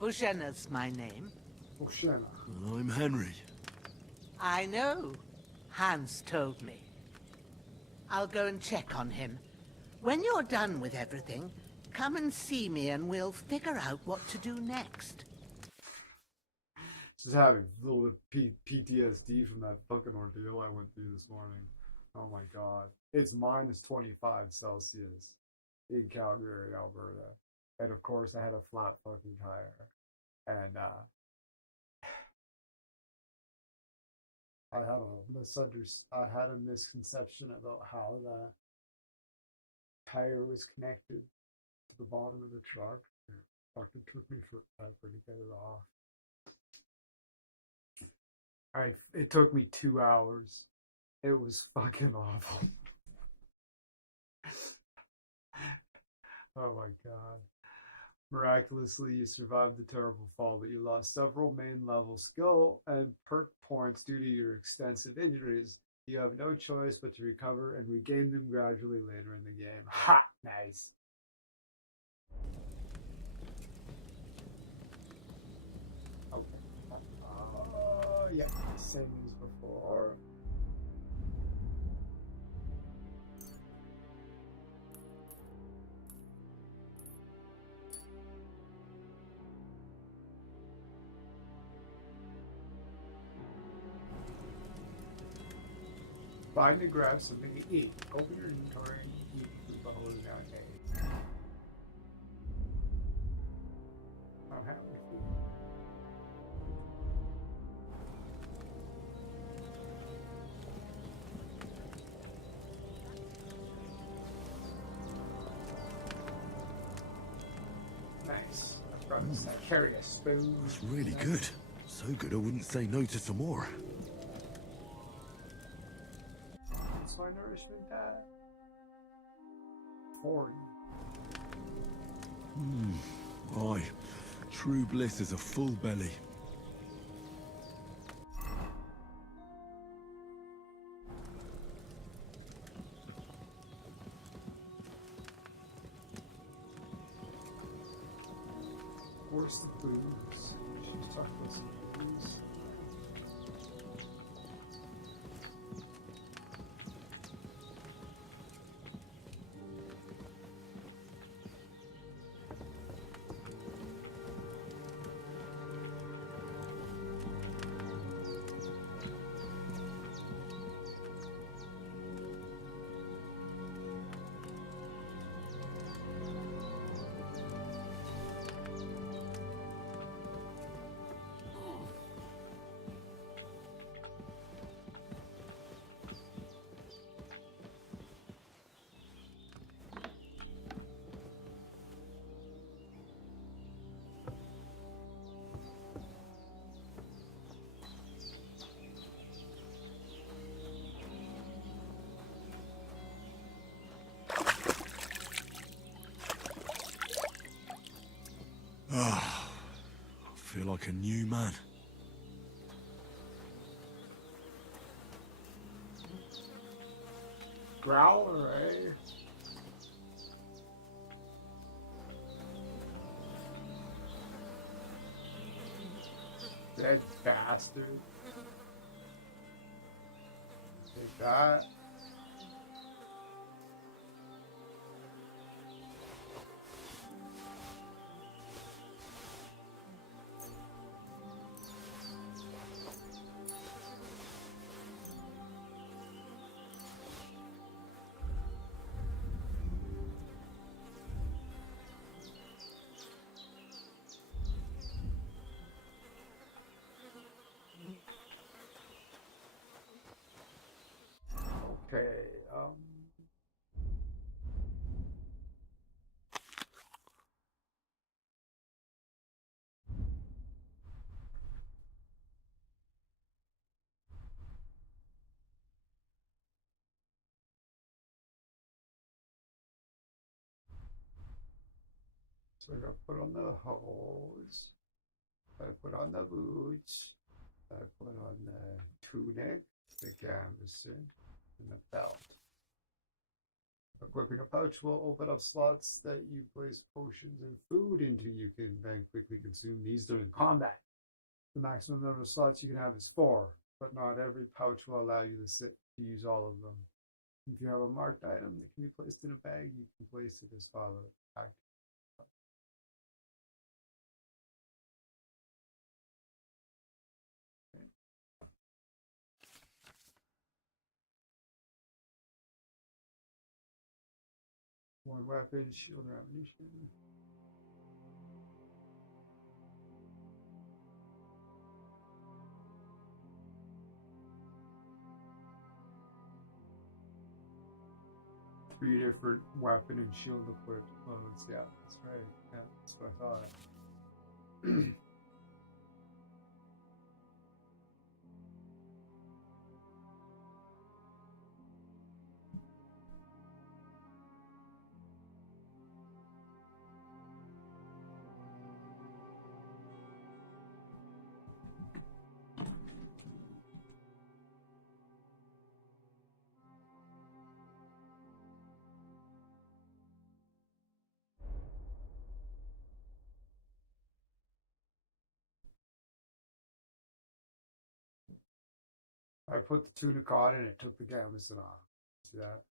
Bushena's my name. Bushena. And I'm Henry. I know. Hans told me. I'll go and check on him. When you're done with everything, come and see me and we'll figure out what to do next. Just having a little bit PTSD from that fucking ordeal I went through this morning. Oh my god. It's minus 25 Celsius in Calgary, Alberta. And of course I had a flat fucking tire. And I had a misconception about how the tire was connected to the bottom of the truck. It fucking took me forever to get it off. It took me 2 hours. It was fucking awful. Oh my god. Miraculously, you survived the terrible fall, but you lost several main-level skill and perk points due to your extensive injuries. You have no choice but to recover and regain them gradually later in the game. Ha! Nice. Okay. Yeah, same as before. Find and grab something to eat. Open your inventory and eat food by holding down A. I don't have any food. Nice. I've got this. I carry a spoon. That's really good. So good I wouldn't say no to some more. What's my nourishment at? 40. Aye. True bliss is a full belly. Where's the booze? She's talking about some booze. Ah, I feel like a new man. Growler, eh? Dead bastard. Take that. Okay, so I gotta put on the hose, I put on the boots, I put on the tunic, the gambeson, and the belt. Equipping a pouch will open up slots that you place potions and food into. You can then quickly consume these during combat. The maximum number of slots you can have is 4, but not every pouch will allow you to use all of them. If you have a marked item that can be placed in a bag, you can place it as follows. One weapon, shield, or ammunition. Three different weapon and shield equipped clothes. Yeah, that's right. Yeah, that's what I thought. I put the tunic on and it took the gambeson off. See that?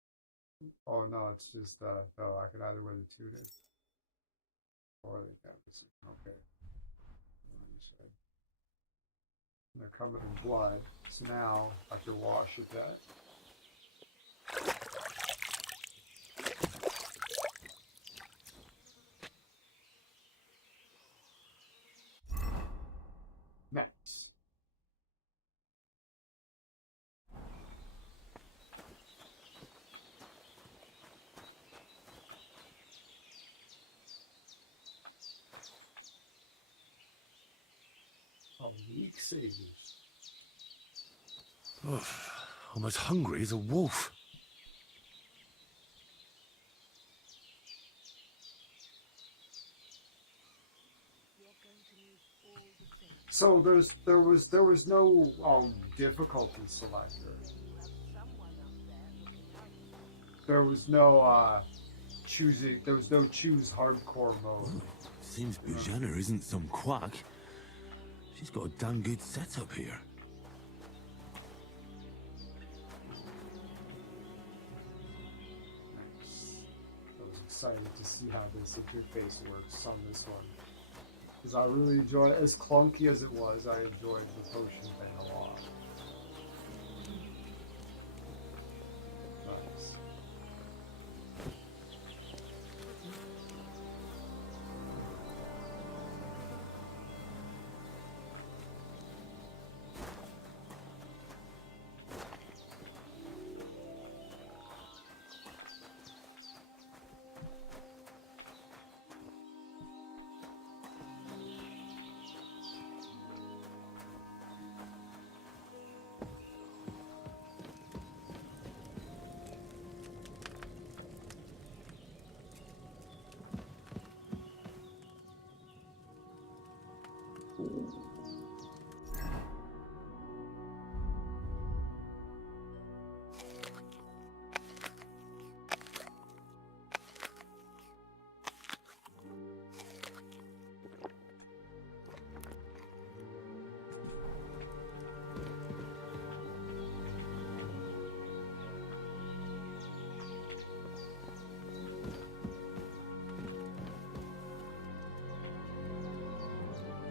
Oh no, it's just no, I can either wear the tunic or the gambeson. Okay. They're covered in blood, so now I have to wash it that. Next. Oh, weak saviors. Oh, I'm as hungry as a wolf. So there was no difficulty selector. There was no choosing. There was no choose hardcore mode. Seems Bujana isn't some quack. She's got a damn good setup here. I was excited to see how this interface works on this one. Because I really enjoyed it. As clunky as it was, I enjoyed the potion thing a lot. Nice.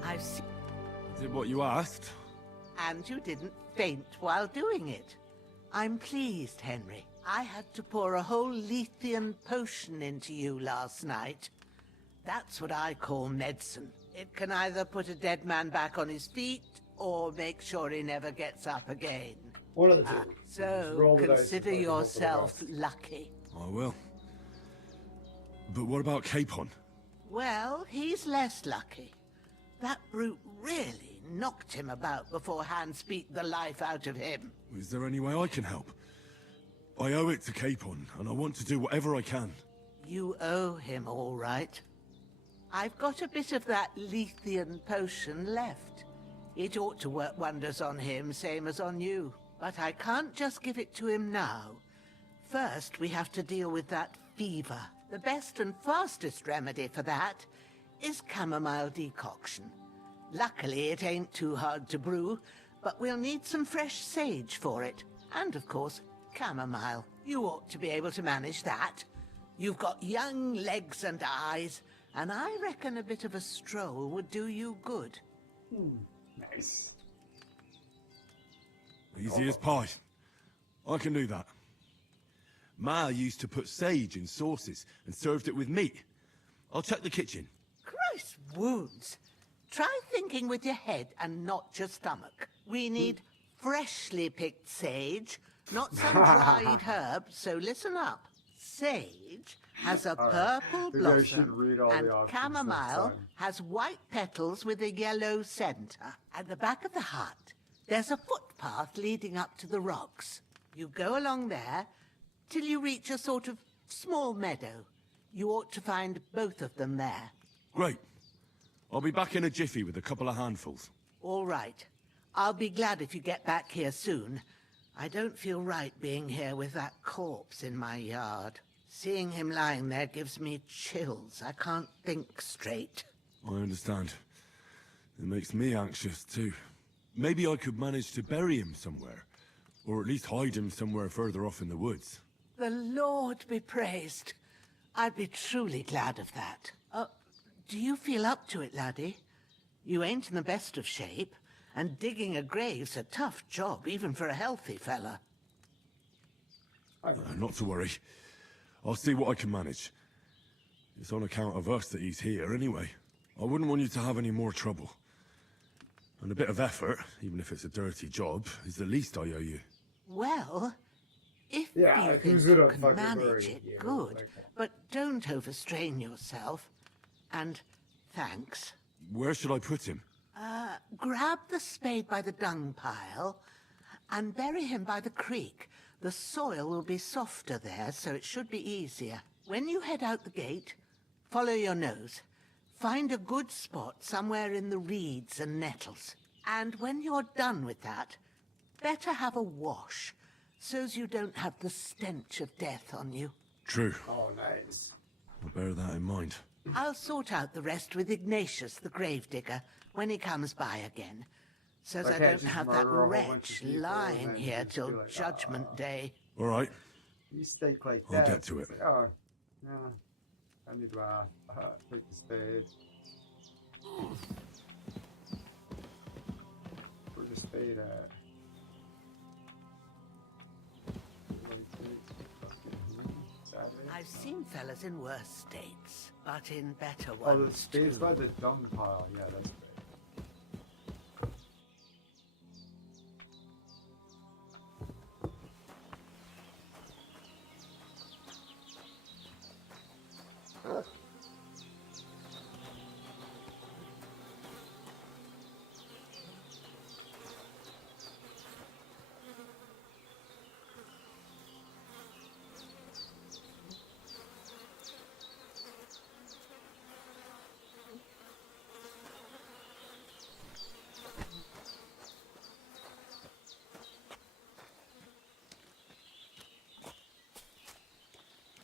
I've seen... Did what you asked? And you didn't faint while doing it. I'm pleased, Henry. I had to pour a whole Lethean potion into you last night. That's what I call medicine. It can either put a dead man back on his feet, or make sure he never gets up again. One of the two. So consider yourself lucky. I will. But what about Capon? Well, he's less lucky. That brute really knocked him about before Hans beat the life out of him. Is there any way I can help? I owe it to Capon, and I want to do whatever I can. You owe him, all right. I've got a bit of that Lethean potion left. It ought to work wonders on him, same as on you. But I can't just give it to him now. First, we have to deal with that fever. The best and fastest remedy for that is chamomile decoction. Luckily, it ain't too hard to brew, but we'll need some fresh sage for it. And, of course, chamomile. You ought to be able to manage that. You've got young legs and eyes, and I reckon a bit of a stroll would do you good. Nice. Easy as pie. I can do that. Ma used to put sage in sauces and served it with meat. I'll check the kitchen. Christ wounds! Try thinking with your head and not your stomach. We need freshly picked sage, not some dried herb, so listen up. Sage has a purple blossom, and chamomile has white petals with a yellow center. At the back of the hut, there's a footpath leading up to the rocks. You go along there till you reach a sort of small meadow. You ought to find both of them there. Great. I'll be back in a jiffy with a couple of handfuls. All right. I'll be glad if you get back here soon. I don't feel right being here with that corpse in my yard. Seeing him lying there gives me chills. I can't think straight. I understand. It makes me anxious too. Maybe I could manage to bury him somewhere. Or at least hide him somewhere further off in the woods. The Lord be praised. I'd be truly glad of that. Do you feel up to it, laddie? You ain't in the best of shape, and digging a grave's a tough job, even for a healthy fella. Not to worry. I'll see what I can manage. It's on account of us that he's here anyway. I wouldn't want you to have any more trouble. And a bit of effort, even if it's a dirty job, is the least I owe you. Well, if Yeah, you like, think who's you gonna can fucking manage bury it, you? good. Like- But don't overstrain yourself. And thanks. Where should I put him? Grab the spade by the dung pile and bury him by the creek. The soil will be softer there, so it should be easier. When you head out the gate, follow your nose. Find a good spot somewhere in the reeds and nettles. And when you're done with that, better have a wash, so's you don't have the stench of death on you. True. Oh, nice. I'll bear that in mind. I'll sort out the rest with Ignatius, the gravedigger, when he comes by again. Says I don't have that wretch lying here till Judgment Day. All right. You stake like I'll that. get to it. It's like, oh, no. I need to take the spade. Where's the spade at? I've seen fellas in worse states, but in better ones. Oh, the spade's too. by the dung pile. Yeah, that's great.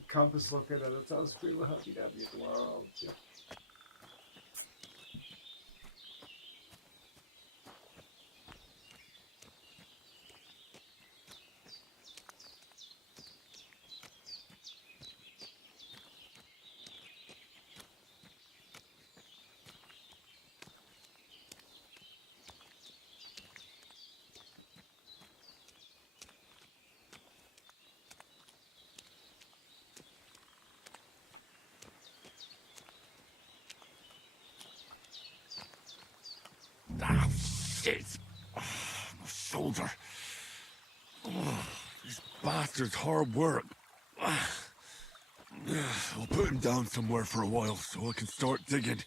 Compass looking at it, sounds pretty well happy to have you at the world. Yeah. Ah, shit! Oh, my shoulder. Oh, these bastards' hard work. I'll put him down somewhere for a while so I can start digging.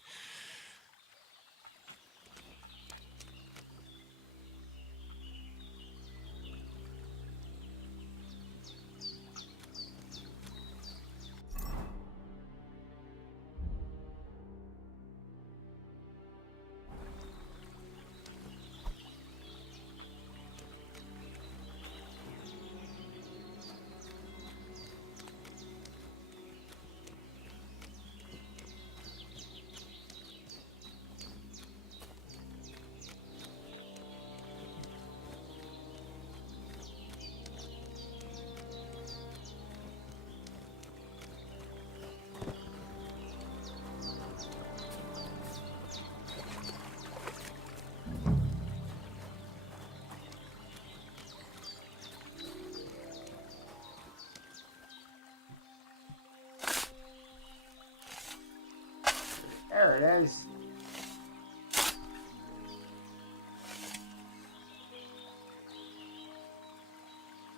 There it is.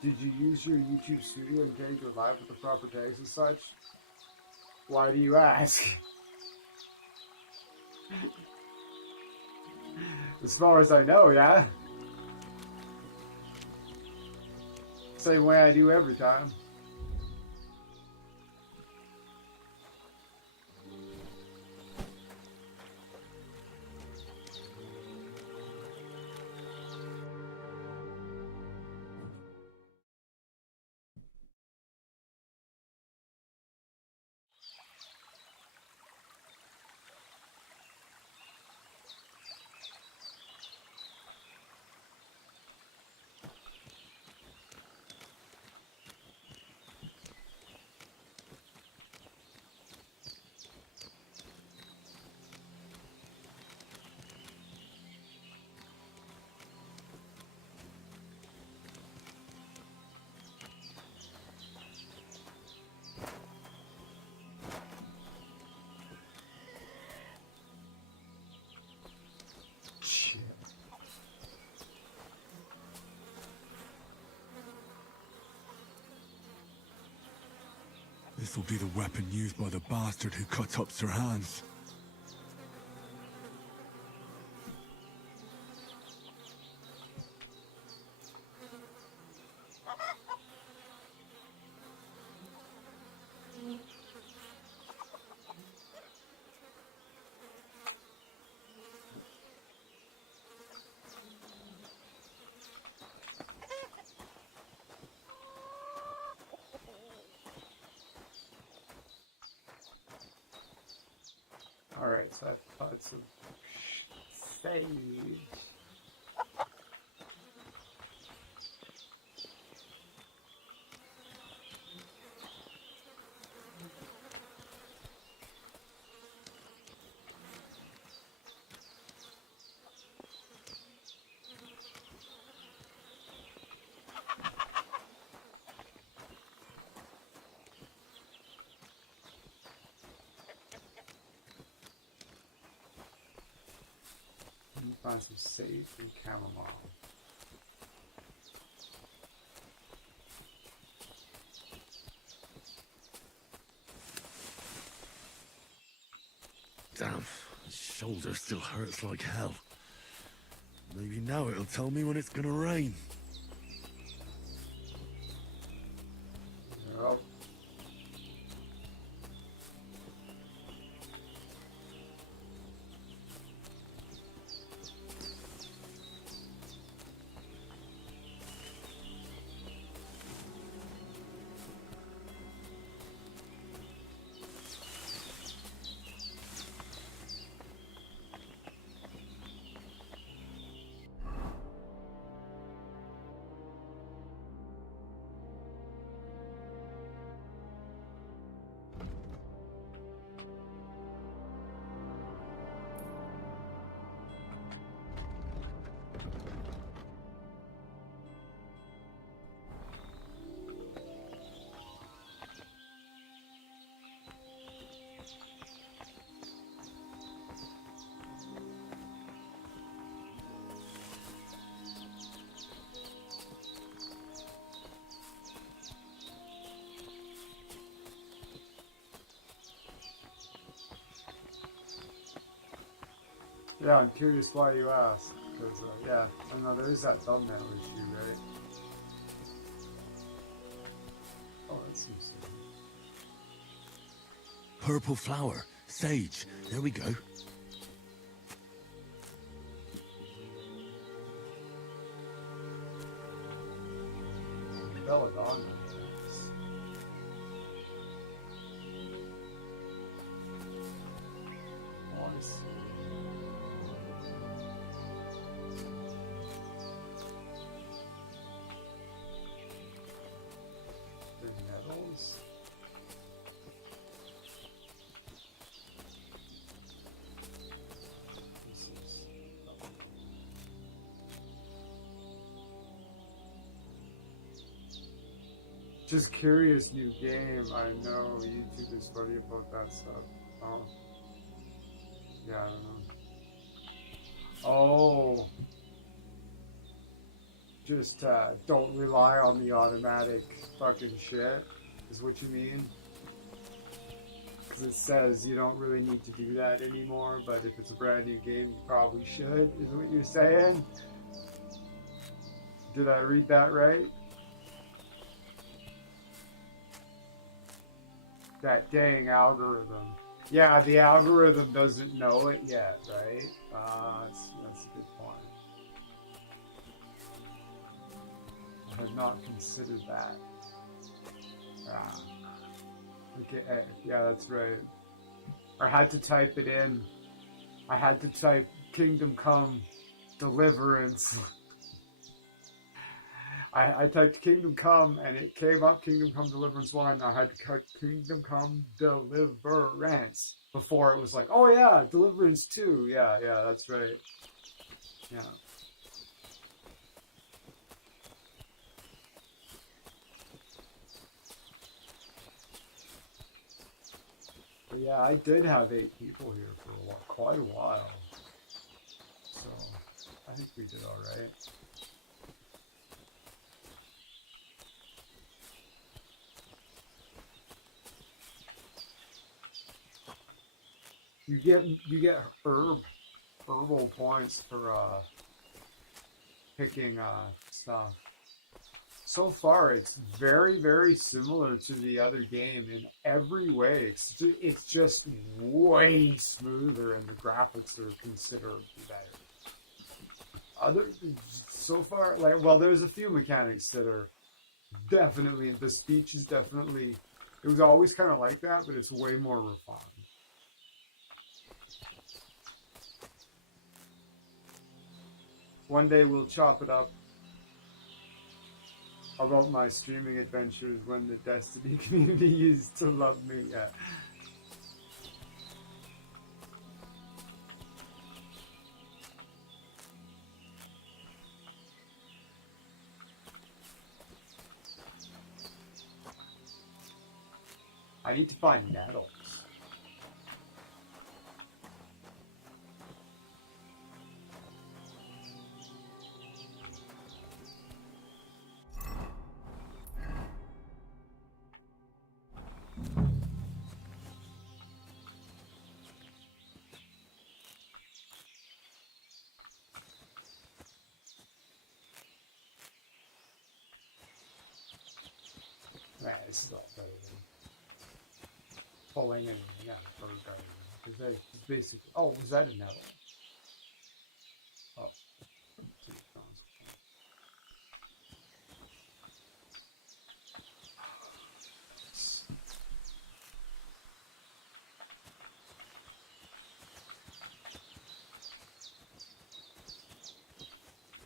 Did you use your YouTube studio and engage with live with the proper tags and such? Why do you ask? As far as I know, yeah. Same way I do every time. This will be the weapon used by the bastard who cut up Sir Hans. Alright, so I've got some sage. Find some sage and chamomile. Damn, his shoulder still hurts like hell. Maybe now it'll tell me when it's gonna rain. Yep. Yeah, I'm curious why you asked. Because, yeah, I know there is that thumbnail issue, right? Oh, that seems so. Purple flower, sage, there we go. Belladonna. Oh, I see. Nettles. This is just curious new game. I know YouTube is funny about that stuff. Oh. Yeah, I don't know. Oh. Just don't rely on the automatic fucking shit, is what you mean? Because it says you don't really need to do that anymore, but if it's a brand new game, you probably should, is what you're saying? Did I read that right? That dang algorithm. Yeah, the algorithm doesn't know it yet, right? That's a good point. I had not considered that. Okay, yeah, that's right. I had to type it in. I had to type Kingdom Come Deliverance. I typed Kingdom Come and it came up Kingdom Come Deliverance 1. I had to type Kingdom Come Deliverance before it was like, oh yeah, Deliverance 2. Yeah, that's right. Yeah. But yeah, I did have 8 people here for quite a while. So, I think we did alright. You get herbal points for picking stuff. So far, it's very, very similar to the other game in every way. It's just way smoother, and the graphics are considerably better. So far, there's a few mechanics that are definitely, the speech is definitely, it was always kind of like that, but it's way more refined. One day we'll chop it up about my streaming adventures when the Destiny community used to love me. Yeah. I need to find nettles. Man, this is all better than pulling and yeah, bird garden. Because they basically. Oh, was that a nettle? Oh.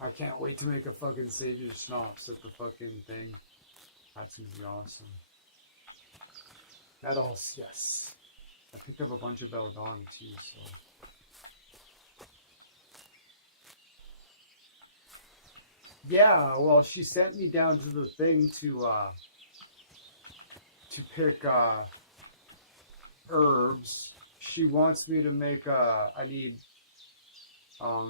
I can't wait to make a fucking Savior Schnapps at the fucking thing. That's gonna be awesome. Nettles, yes. I picked up a bunch of belladonna too, so. Yeah, well, she sent me down to the thing to pick herbs. She wants me to make I need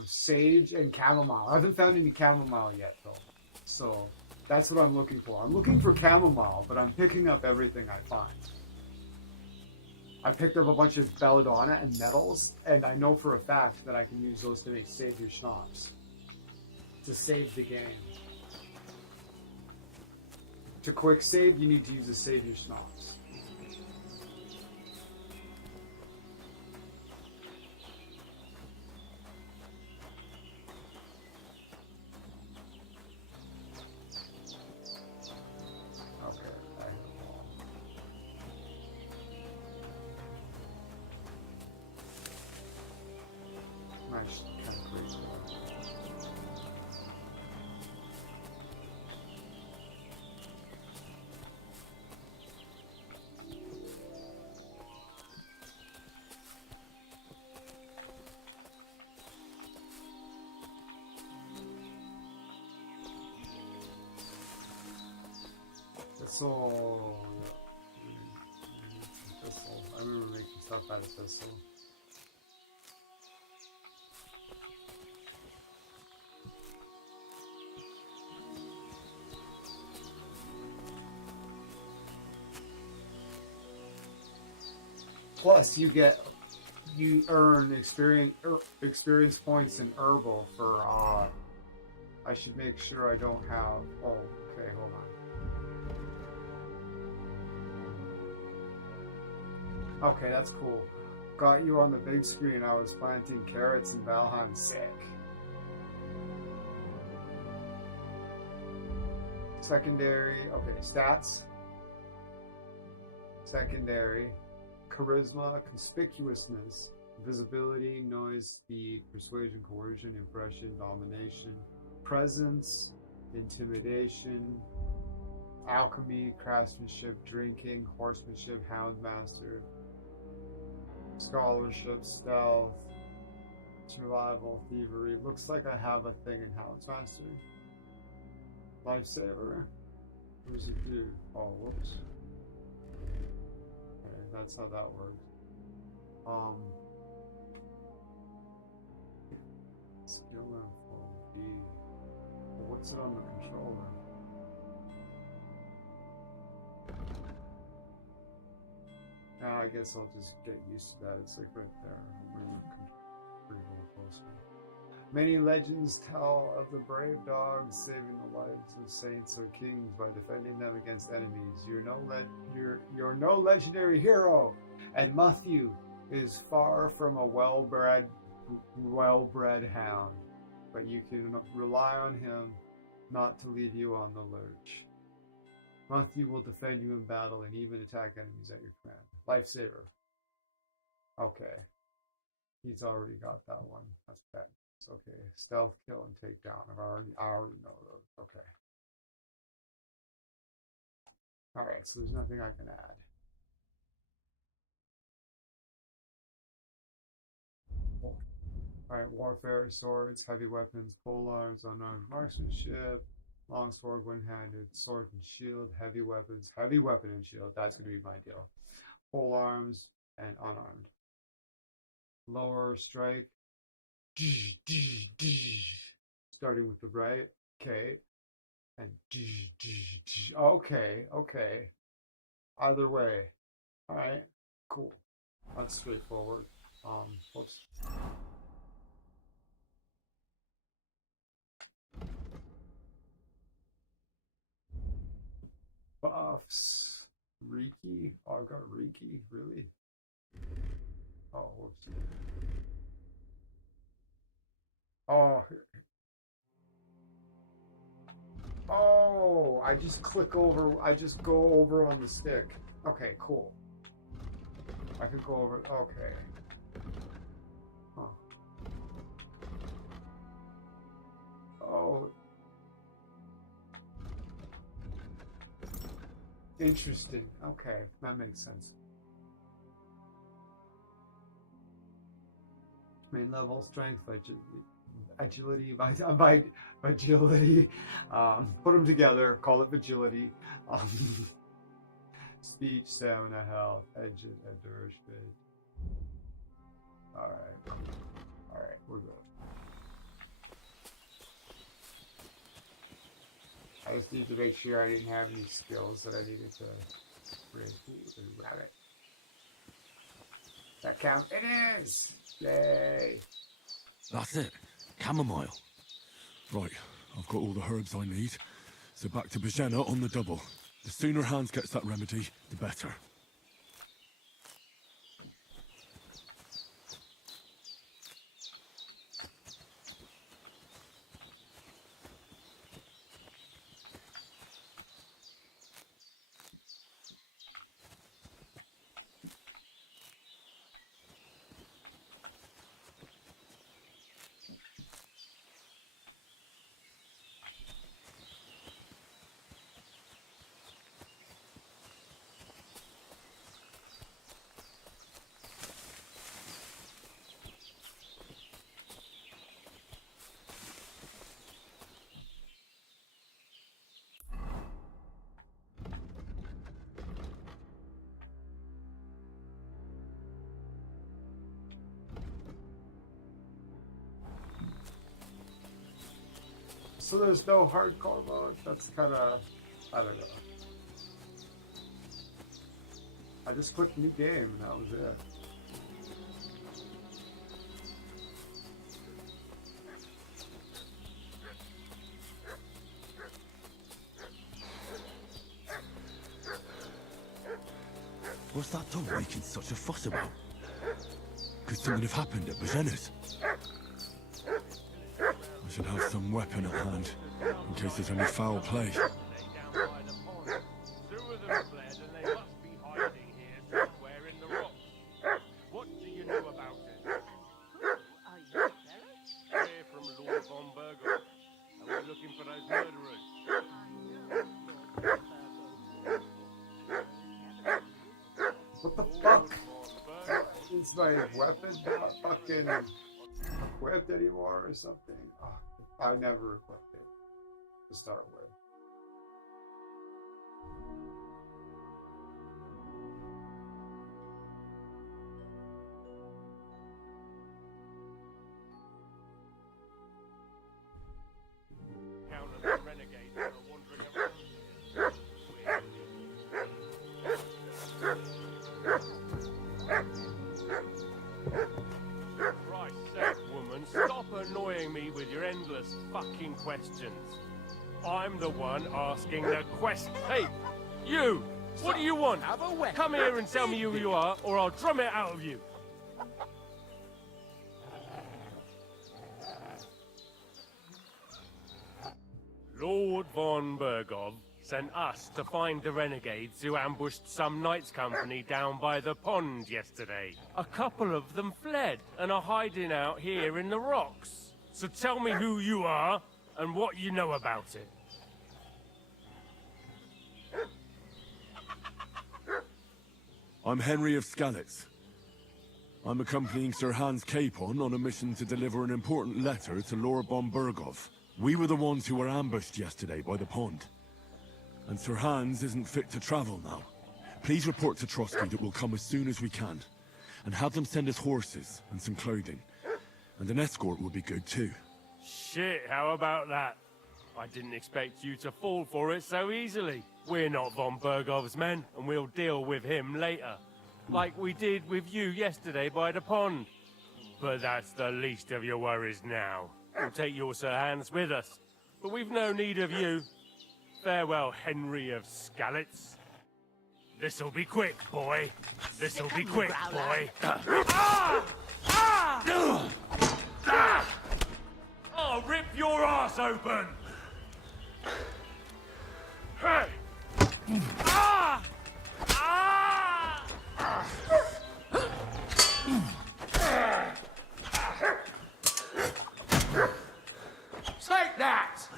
sage and chamomile. I haven't found any chamomile yet though, so that's what I'm looking for. I'm looking for chamomile, but I'm picking up everything I find. I picked up a bunch of belladonna and nettles, and I know for a fact that I can use those to make Savior Schnapps. To save the game. To quick save, you need to use a Savior Schnapps. Thistle. Thistle. I remember making stuff out of thistle. Plus, you earn experience points in herbal for. I should make sure I don't have. Oh, okay, hold on. Okay, that's cool. Got you on the big screen. I was planting carrots in Valheim. Sick. Secondary. Okay, stats. Secondary. Charisma, conspicuousness, visibility, noise, speed, persuasion, coercion, impression, domination, presence, intimidation, alchemy, craftsmanship, drinking, horsemanship, houndmaster, scholarship, stealth, survival, thievery. Looks like I have a thing in houndmaster. Lifesaver. What does it do? Oh, whoops. Okay, that's how that works. Skill info B. Well, what's it on the controller? I guess I'll just get used to that. It's like right there. Pretty close. Many legends tell of the brave dogs saving the lives of saints or kings by defending them against enemies. You're no legendary hero, and Matthew is far from a well-bred hound, but you can rely on him not to leave you on the lurch. Matthew will defend you in battle and even attack enemies at your command. Lifesaver. Okay. He's already got that one. That's bad. It's okay. Stealth, kill, and take down. I already know those. Okay. Alright, so there's nothing I can add. Alright, warfare, swords, heavy weapons, polearms, unarmed marksmanship, longsword, one-handed, sword and shield, heavy weapons, heavy weapon and shield. That's going to be my deal. Polearms and unarmed. Lower strike. Starting with the right. Okay. And okay, okay. Either way. Alright, cool. That's straightforward. Whoops. Buffs. Reiki. Oh, I've got Reiki. Really? Oh, whoops. Oh. Oh, I just click over. I just go over on the stick. Okay, cool. I can go over. Okay. Huh. Oh. Interesting. Okay, that makes sense. Main level, strength, agility, agility. Put them together. Call it agility. Speech, stamina, health, endurance, speed. All right, we're good. I just need to make sure I didn't have any skills that I needed to bring. Ooh, rabbit. That count? It is! Yay! That's it. Chamomile. Right, I've got all the herbs I need. So back to Bajena on the double. The sooner Hans gets that remedy, the better. So there's no hardcore mode? That's kind of, I don't know. I just clicked new game and that was it. What's that dog making such a fuss about? Could something have happened at Bajena's? I should have some weapon at hand, in case there's any foul play. What do you know about it? We're from Lord von Burgos, and we're looking for those murderers. What the fuck? Is my weapon not fucking equipped anymore or something? Oh, I never equipped it to start with. Countless renegades are wandering around here. Christ's sake, woman, stop annoying me with your endless fucking questions. I'm the one asking the quest. Hey, you! What do you want? Come here and tell me who you are, or I'll drum it out of you. Lord von Burgov sent us to find the renegades who ambushed some knights' company down by the pond yesterday. A couple of them fled and are hiding out here in the rocks. So tell me who you are and what you know about it. I'm Henry of Skalitz. I'm accompanying Sir Hans Capon on a mission to deliver an important letter to Lord von Bergov. We were the ones who were ambushed yesterday by the pond. And Sir Hans isn't fit to travel now. Please report to Trotsky that we'll come as soon as we can. And have them send us horses and some clothing. And an escort would be good too. Shit, how about that? I didn't expect you to fall for it so easily. We're not von Bergov's men, and we'll deal with him later. Like we did with you yesterday by the pond. But that's the least of your worries now. We'll take your Sir Hans with us. But we've no need of you. Farewell, Henry of Skalitz. This'll be quick, boy. This'll be quick, boy. I'll rip your ass open! Hey! Take that!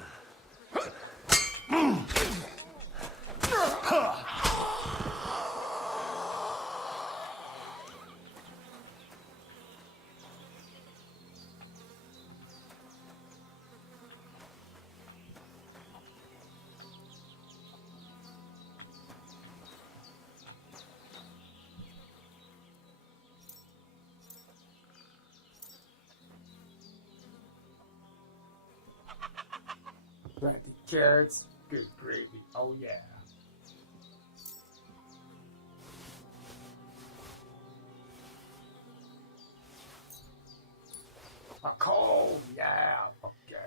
Plenty carrots, good gravy. Oh yeah. A cold, yeah, fuck yeah.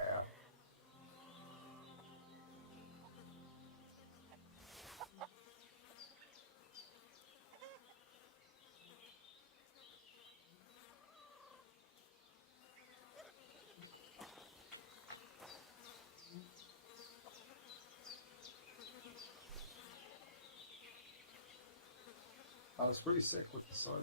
I was pretty sick with the sword.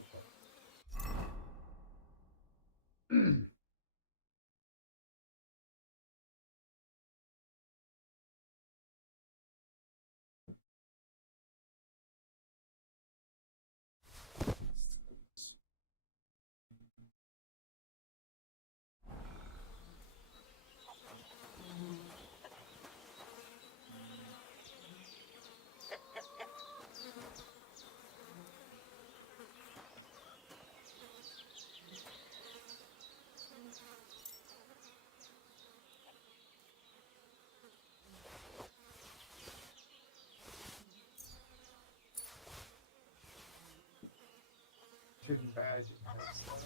Hidden badge and headstone.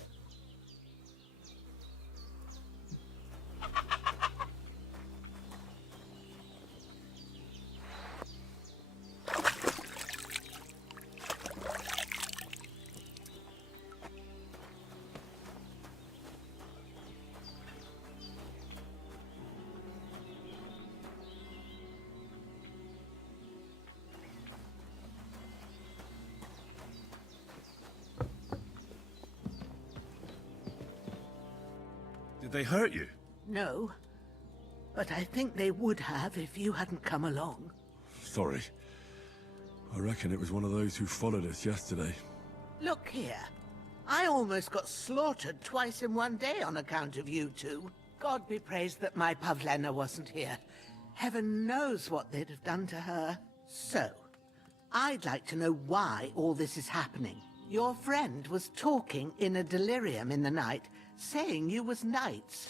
Did they hurt you? No. But I think they would have if you hadn't come along. Sorry. I reckon it was one of those who followed us yesterday. Look here. I almost got slaughtered twice in one day on account of you two. God be praised that my Pavlena wasn't here. Heaven knows what they'd have done to her. So, I'd like to know why all this is happening. Your friend was talking in a delirium in the night, saying you was knights.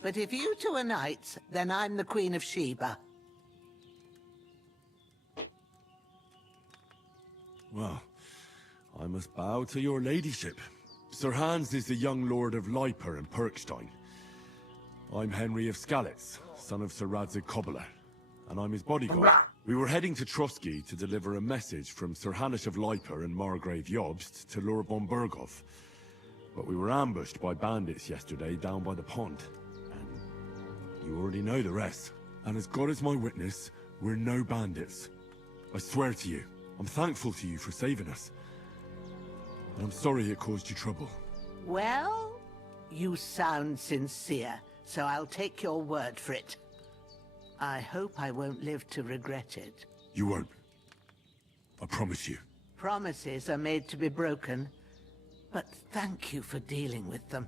But if you two are knights, then I'm the Queen of Sheba. Well, I must bow to your ladyship. Sir Hans is the young lord of Leiper and Perkstein. I'm Henry of Skalitz, son of Sir Radzig Kobyla, and I'm his bodyguard. We were heading to Trotsky to deliver a message from Sir Hanush of Leiper and Margrave Jobst to Lord von Bergov. But we were ambushed by bandits yesterday down by the pond. And you already know the rest. And as God is my witness, we're no bandits. I swear to you, I'm thankful to you for saving us. And I'm sorry it caused you trouble. Well, you sound sincere. so I'll take your word for it. I hope I won't live to regret it. You won't. I promise you. Promises are made to be broken, but thank you for dealing with them.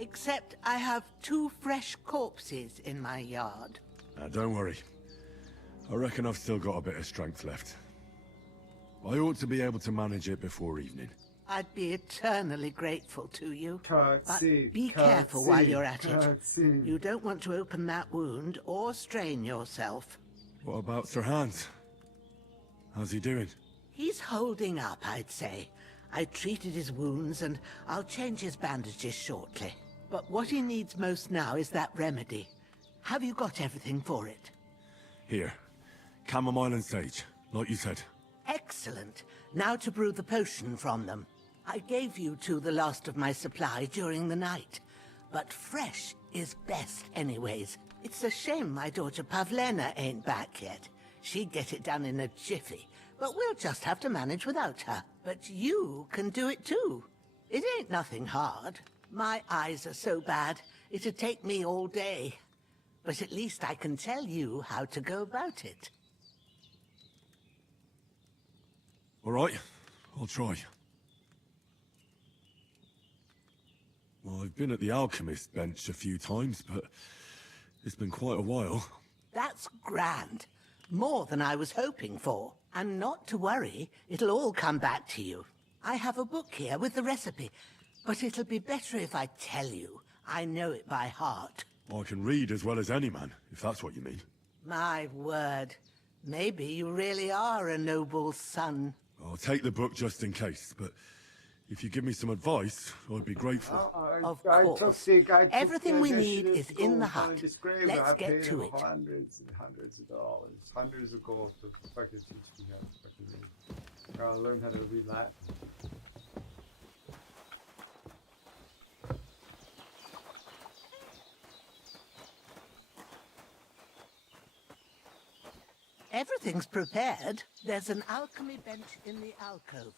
Except I have 2 fresh corpses in my yard. Now, don't worry. I reckon I've still got a bit of strength left. I ought to be able to manage it before evening. I'd be eternally grateful to you. But Cutscene, be careful while you're at it. cutscene. You don't want to open that wound or strain yourself. What about Sir Hans? How's he doing? He's holding up, I'd say. I treated his wounds and I'll change his bandages shortly. But what he needs most now is that remedy. Have you got everything for it? Here. Chamomile and sage, like you said. Excellent. Now to brew the potion from them. I gave you 2 the last of my supply during the night. But fresh is best anyways. It's a shame my daughter Pavlena ain't back yet. She'd get it done in a jiffy. But we'll just have to manage without her. But you can do it too. It ain't nothing hard. My eyes are so bad, it'd take me all day. But at least I can tell you how to go about it. All right, I'll try. Well, I've been at the alchemist bench a few times, but it's been quite a while. That's grand. More than I was hoping for. And not to worry, it'll all come back to you. I have a book here with the recipe, but it'll be better if I tell you. I know it by heart. I can read as well as any man, if that's what you mean. My word. Maybe you really are a noble son. I'll take the book just in case, but if you give me some advice, I'd be grateful. Of course. Everything we need is in the hut. Let's get to it. Hundreds and hundreds of dollars. Hundreds of gold to fucking teach me how to fucking read. Gotta learn how to read Latin. Everything's prepared. There's an alchemy bench in the alcove.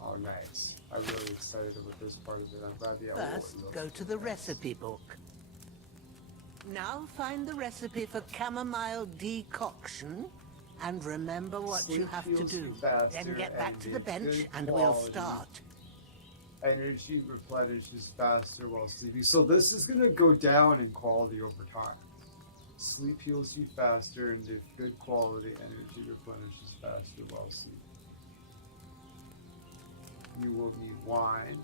Oh, nice. I'm really excited about this part of it. I'm glad the First, go to the recipe book. Now find the recipe for chamomile decoction, and remember what you have to do. Then get back to the bench and we'll start. Energy replenishes faster while sleeping. So this is going to go down in quality over time. Sleep heals you faster, and if good quality energy replenishes faster while sleeping. You will need wine,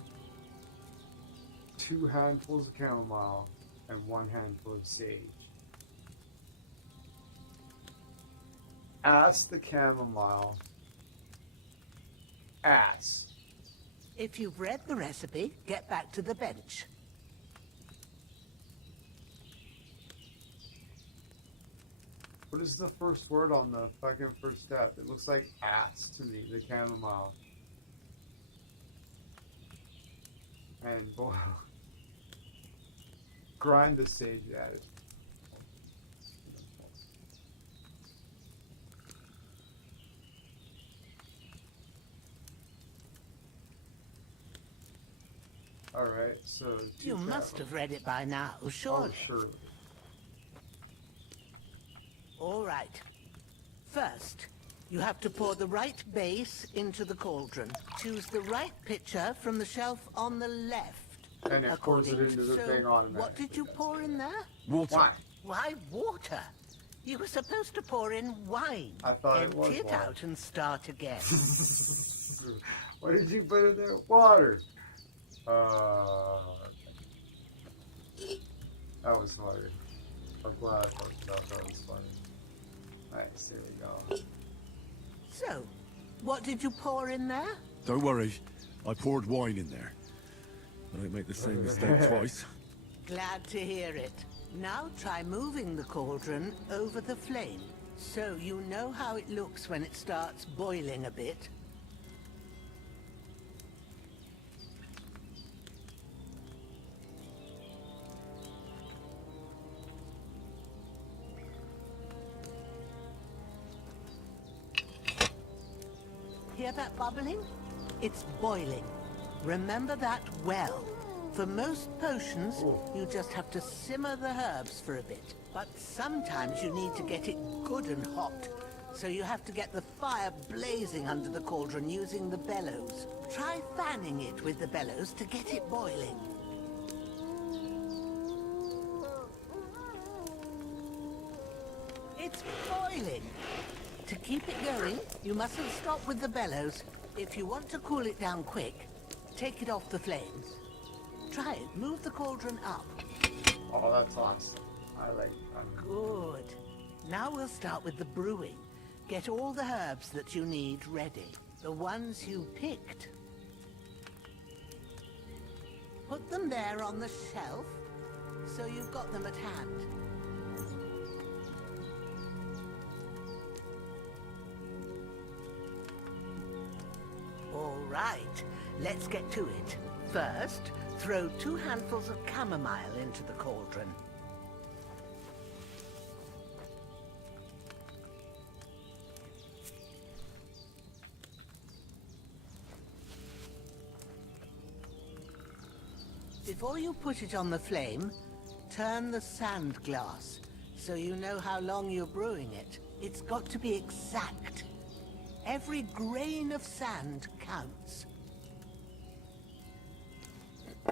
2 handfuls of chamomile, and 1 handful of sage. Ask the chamomile. Ask. If you've read the recipe, get back to the bench. What is the first word on the fucking first step? It looks like ass to me, the chamomile. And boil. Grind the sage at it. Alright, so... You must have read it by now, surely. Oh, surely. All right. First, you have to pour the right base into the cauldron. Choose the right pitcher from the shelf on the left. And it pours it into the thing automatically. What did you pour in there? Water. Why? Why water? You were supposed to pour in wine. I thought it was Empty it water. out and start again. What did you put in there? Water. That was funny. I'm glad I fucked up. That was funny. Nice, there we go. So, what did you pour in there? Don't worry, I poured wine in there. I don't make the same mistake twice. Glad to hear it. Now try moving the cauldron over the flame, so you know how it looks when it starts boiling a bit. Hear that bubbling? It's boiling. Remember that well. For most potions, you just have to simmer the herbs for a bit. But sometimes you need to get it good and hot. So you have to get the fire blazing under the cauldron using the bellows. Try fanning it with the bellows to get it boiling. It's boiling. To keep it going, you mustn't stop with the bellows. If you want to cool it down quick, take it off the flames. Try it. Move the cauldron up. Oh, that's awesome. I like that. Good. Now we'll start with the brewing. Get all the herbs that you need ready. The ones you picked. Put them there on the shelf, so you've got them at hand. All right, let's get to it. First, throw 2 handfuls of chamomile into the cauldron. Before you put it on the flame, turn the sand glass, so you know how long you're brewing it. It's got to be exact. Every grain of sand counts.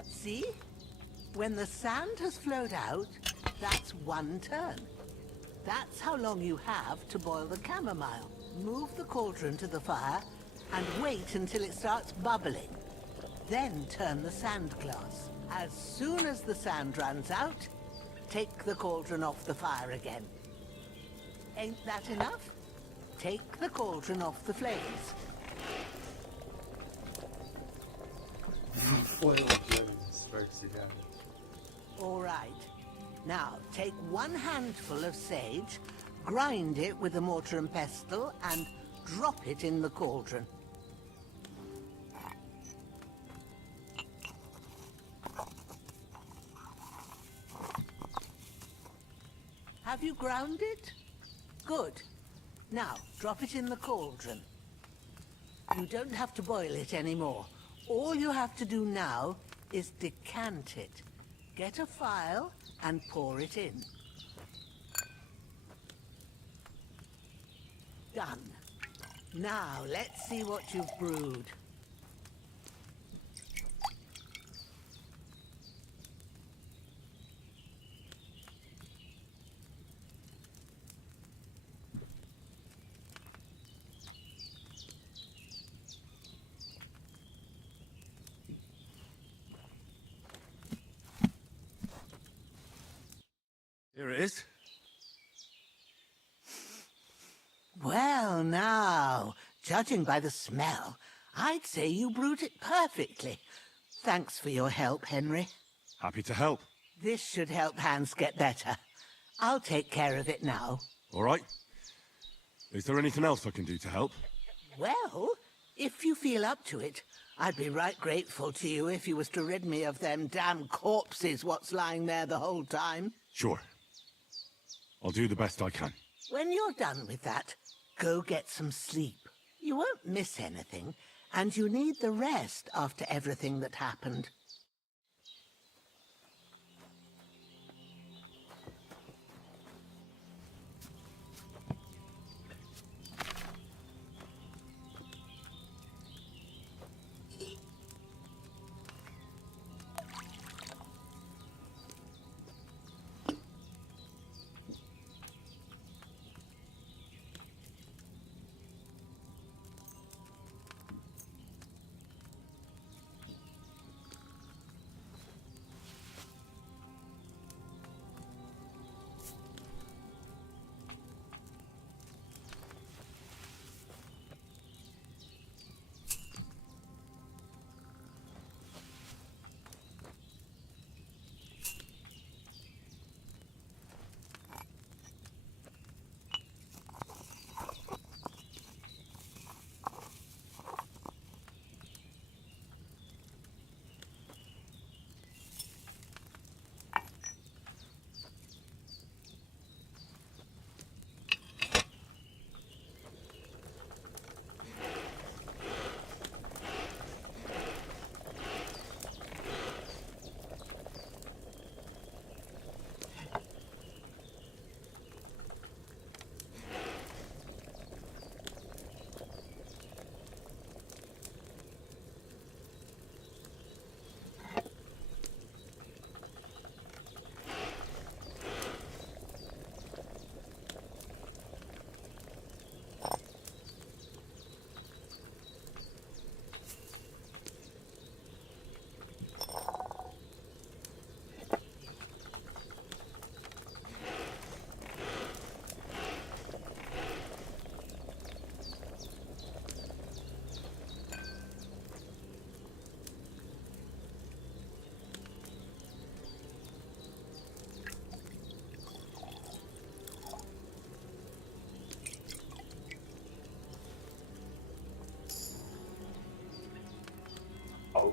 See? When the sand has flowed out, that's 1 turn. That's how long you have to boil the chamomile. Move the cauldron to the fire and wait until it starts bubbling. Then turn the sand glass. As soon as the sand runs out, take the cauldron off the fire again. Ain't that enough? Take the cauldron off the flames. Foil Jennings strikes again. All right. Now, take 1 handful of sage, grind it with a mortar and pestle, and drop it in the cauldron. Have you ground it? Good. Now, drop it in the cauldron. You don't have to boil it anymore. All you have to do now is decant it. Get a phial and pour it in. Done. Now, let's see what you've brewed. Here it is. Well, now, judging by the smell, I'd say you brewed it perfectly. Thanks for your help, Henry. Happy to help. This should help Hans get better. I'll take care of it now. All right. Is there anything else I can do to help? Well, if you feel up to it, I'd be right grateful to you if you was to rid me of them damn corpses what's lying there the whole time. Sure. I'll do the best I can. When you're done with that, go get some sleep. You won't miss anything, and you need the rest after everything that happened.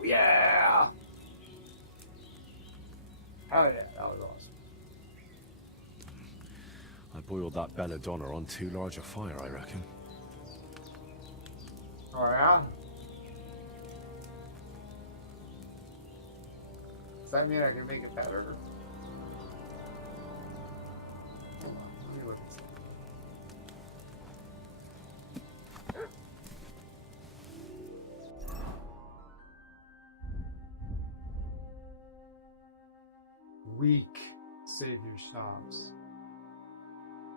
Yeah! Hell yeah, that was awesome. I boiled that belladonna on too large a fire, I reckon. Oh yeah? Does that mean I can make it better? Hold on, let me look at something. Weak savior stops.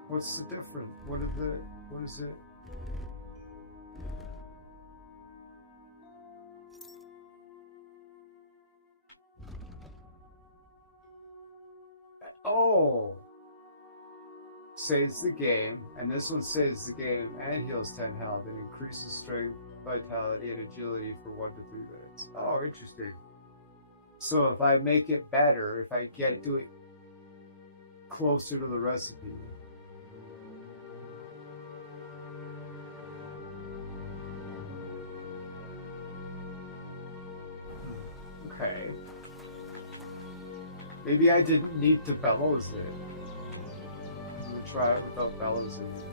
What's the difference? What is it? Oh! Saves the game, and this one saves the game and heals 10 health and increases strength, vitality, and agility for 1 to 3 minutes. Oh, interesting. So if I make it better, if I do it closer to the recipe. Okay. Maybe I didn't need to bellows it. I'm gonna try it without bellows in it.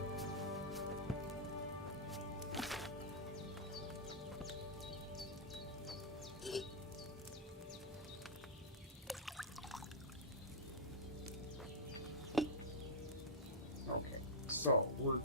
Okay, so we're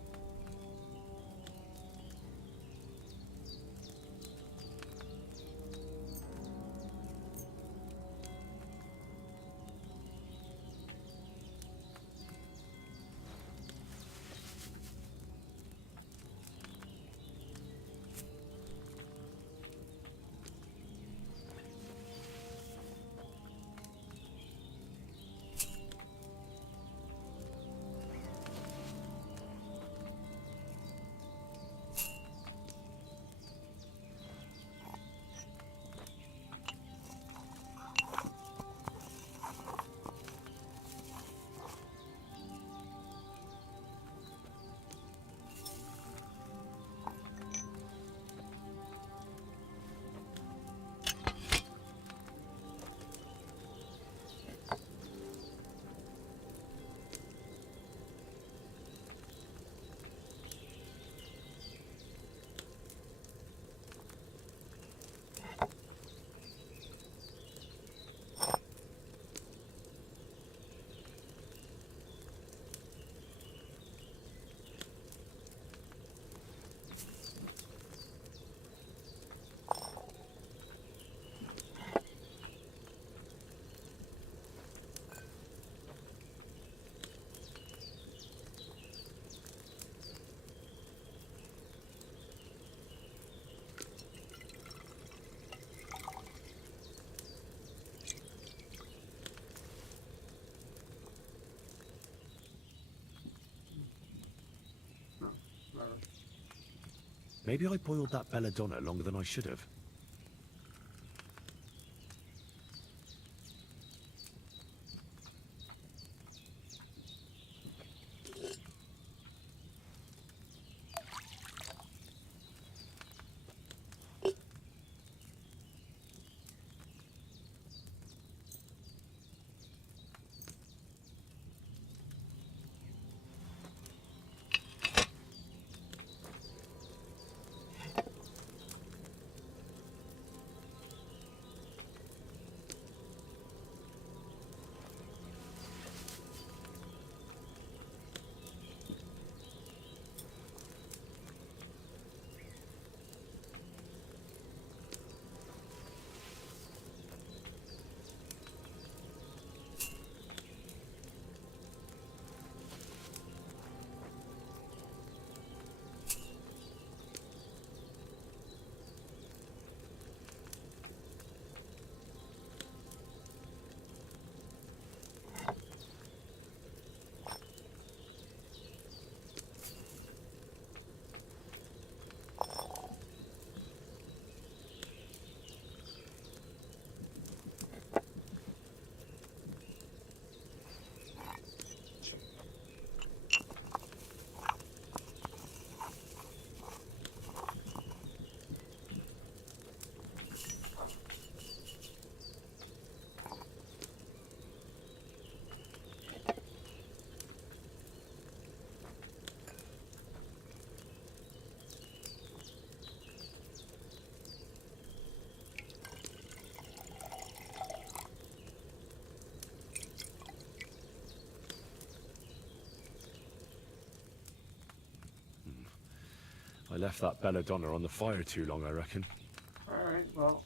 Maybe I boiled that belladonna longer than I should have. I left that belladonna on the fire too long, I reckon. Alright, well.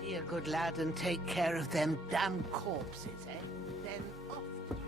Be a good lad and take care of them damn corpses, eh? Then off to bed.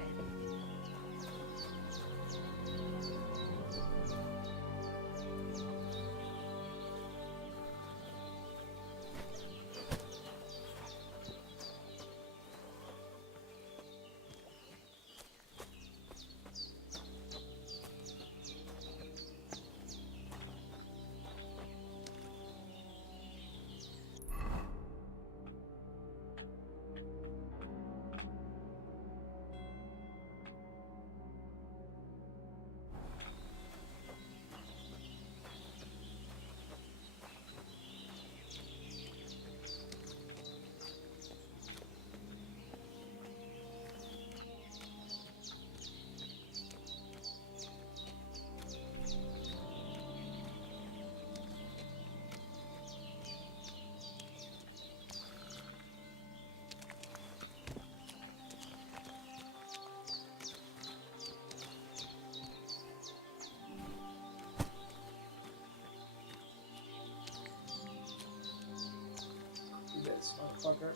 This motherfucker.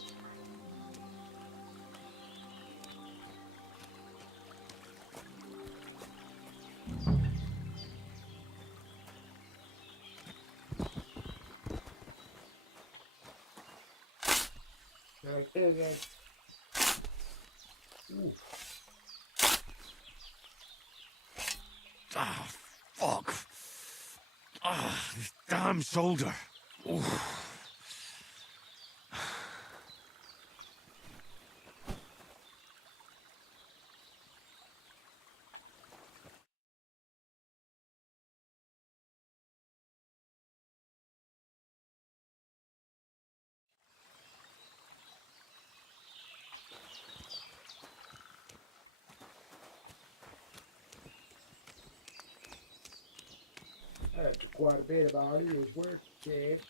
Ah, fuck. Ah, this damn shoulder. Oof. After quite a bit of all his work, Dave.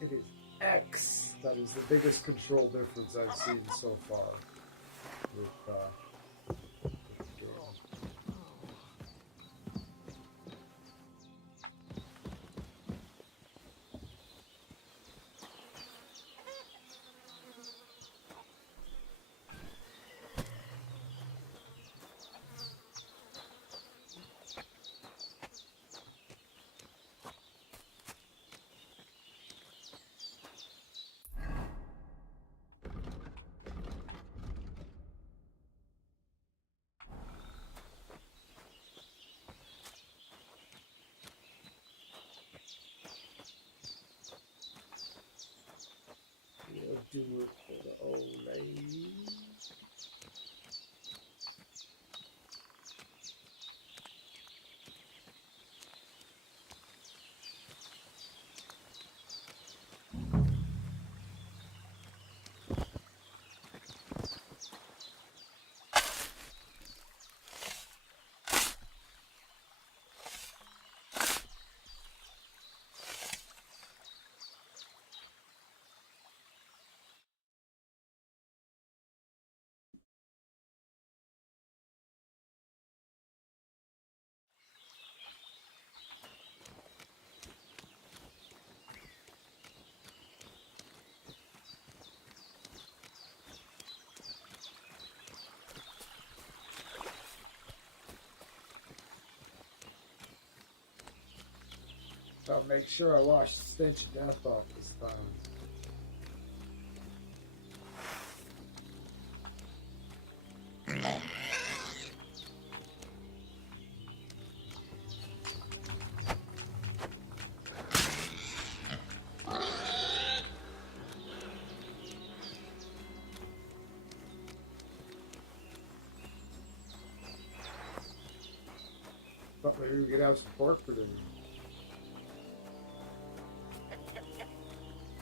It is X. That is the biggest control difference I've seen so far with the game. Look for the old lady. I'll make sure I wash the stench of death off this time. Thought maybe we could have some pork for dinner.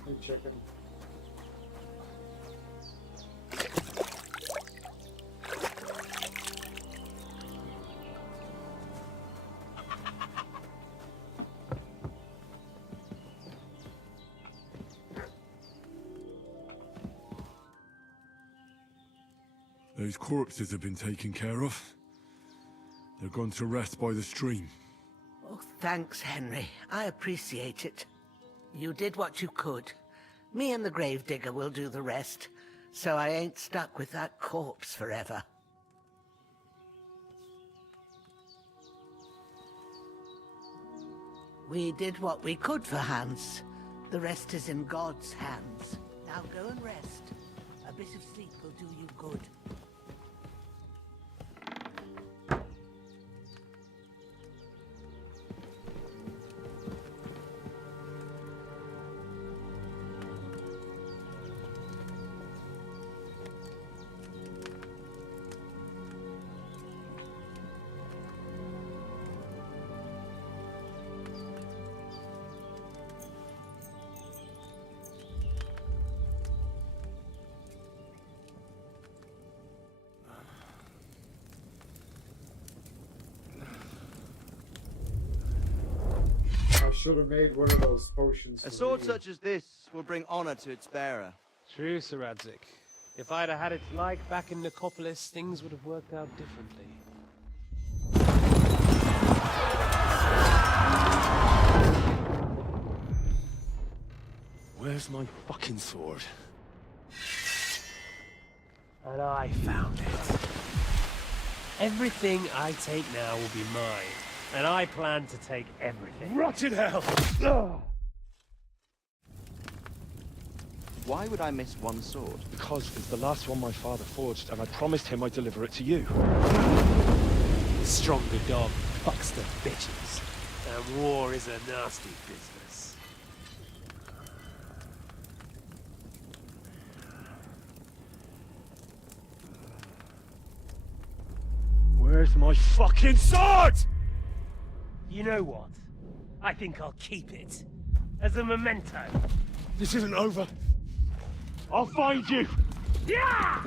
Hey, chicken. Those corpses have been taken care of. They're gone to rest by the stream. Oh, thanks, Henry. I appreciate it. You did what you could. Me and the gravedigger will do the rest, so I ain't stuck with that corpse forever. We did what we could for Hans. The rest is in God's hands. Now go and rest. A bit of sleep will do you good. I should have made one of those potions. A sword such as this will bring honor to its bearer. True, Sir Radzik. If I'd have had its like back in Nicopolis, things would have worked out differently. Where's my fucking sword? And I found it. Everything I take now will be mine, and I plan to take everything. Rotted hell! Why would I miss one sword? Because it's the last one my father forged, and I promised him I'd deliver it to you. The stronger dog fucks the bitches, and war is a nasty business. Where's my fucking sword? You know what? I think I'll keep it. As a memento. This isn't over. I'll find you! Yeah!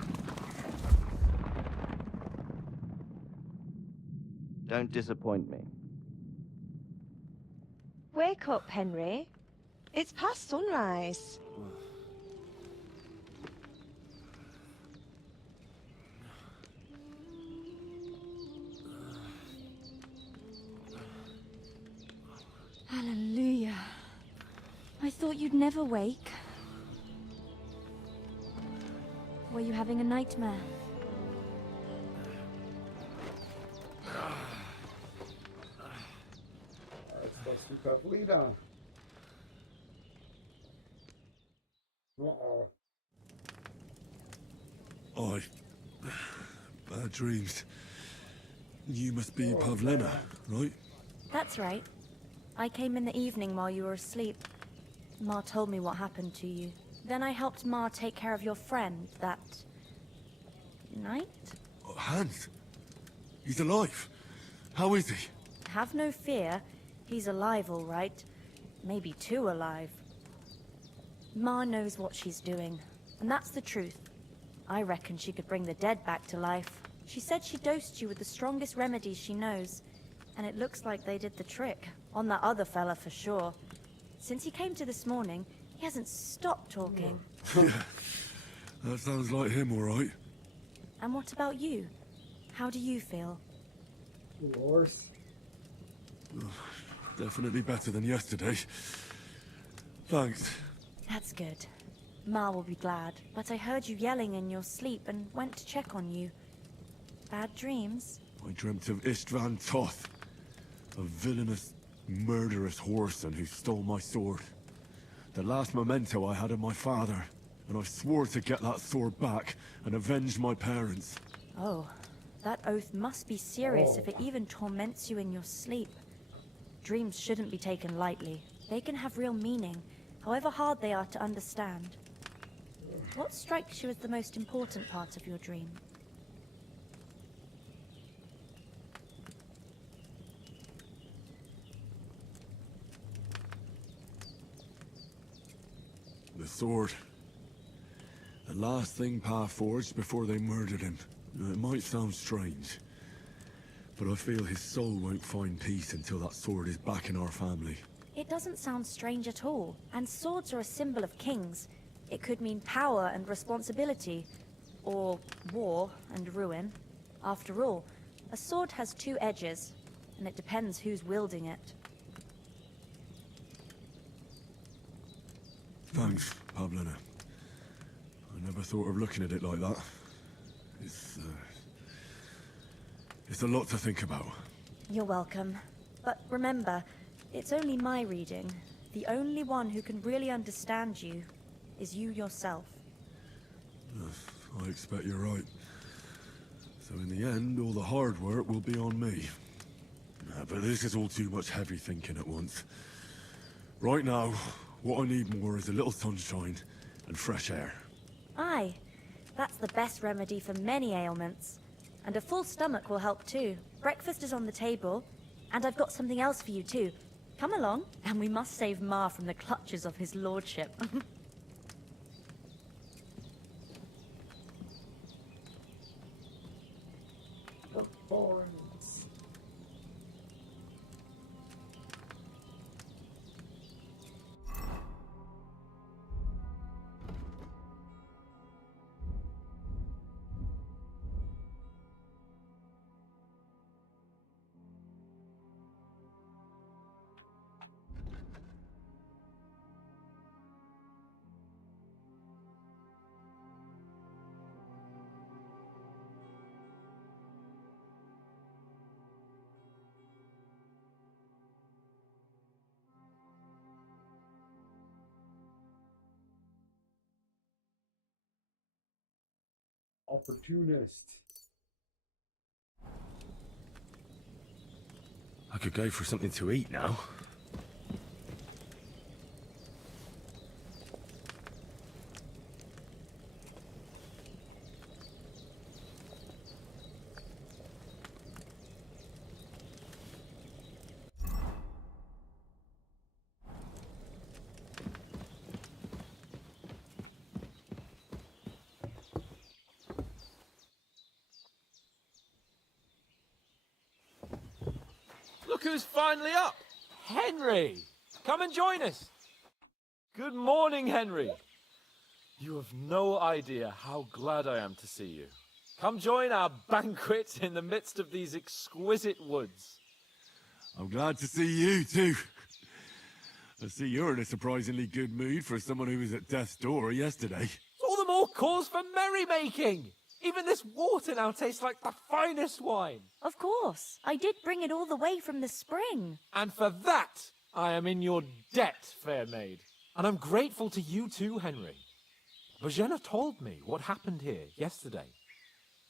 Don't disappoint me. Wake up, Henry. It's past sunrise. Hallelujah. I thought you'd never wake. Were you having a nightmare? It's supposed to be Papelina. Uh-oh. Bad dreams. You must be Pavlena, right? That's right. I came in the evening while you were asleep. Ma told me what happened to you. Then I helped Ma take care of your friend that night. Oh, Hans? He's alive. How is he? Have no fear. He's alive, all right. Maybe too alive. Ma knows what she's doing, and that's the truth. I reckon she could bring the dead back to life. She said she dosed you with the strongest remedies she knows, and it looks like they did the trick. On that other fella for sure. Since he came to this morning, he hasn't stopped talking. Yeah, that sounds like him, all right. And what about you? How do you feel? Horse. Definitely better than yesterday. Thanks. That's good. Ma will be glad, but I heard you yelling in your sleep and went to check on you. Bad dreams? I dreamt of Istvan Toth, a villainous, murderous whoreson who stole my sword. The last memento I had of my father, and I swore to get that sword back and avenge my parents. Oh, that oath must be serious if it even torments you in your sleep. Dreams shouldn't be taken lightly. They can have real meaning, however hard they are to understand. What strikes you as the most important part of your dream? The sword. The last thing Pa forged before they murdered him. It might sound strange, but I feel his soul won't find peace until that sword is back in our family. It doesn't sound strange at all, and swords are a symbol of kings. It could mean power and responsibility, or war and ruin. After all, a sword has two edges, and it depends who's wielding it. Thanks, Pavlina. I never thought of looking at it like that. It's a lot to think about. You're welcome. But remember, it's only my reading. The only one who can really understand you is you yourself. I expect you're right. So in the end, all the hard work will be on me. But this is all too much heavy thinking at once. Right now, what I need more is a little sunshine and fresh air. Aye, that's the best remedy for many ailments. And a full stomach will help too. Breakfast is on the table, and I've got something else for you too. Come along, and we must save Ma from the clutches of his lordship. The points. Opportunist. I could go for something to eat now. Look who's finally up! Henry! Come and join us! Good morning, Henry! You have no idea how glad I am to see you. Come join our banquet in the midst of these exquisite woods. I'm glad to see you too. I see you're in a surprisingly good mood for someone who was at death's door yesterday. All the more cause for merrymaking! Even this water now tastes like the finest wine. Of course. I did bring it all the way from the spring. And for that, I am in your debt, fair maid. And I'm grateful to you too, Henry. Bojena told me what happened here yesterday.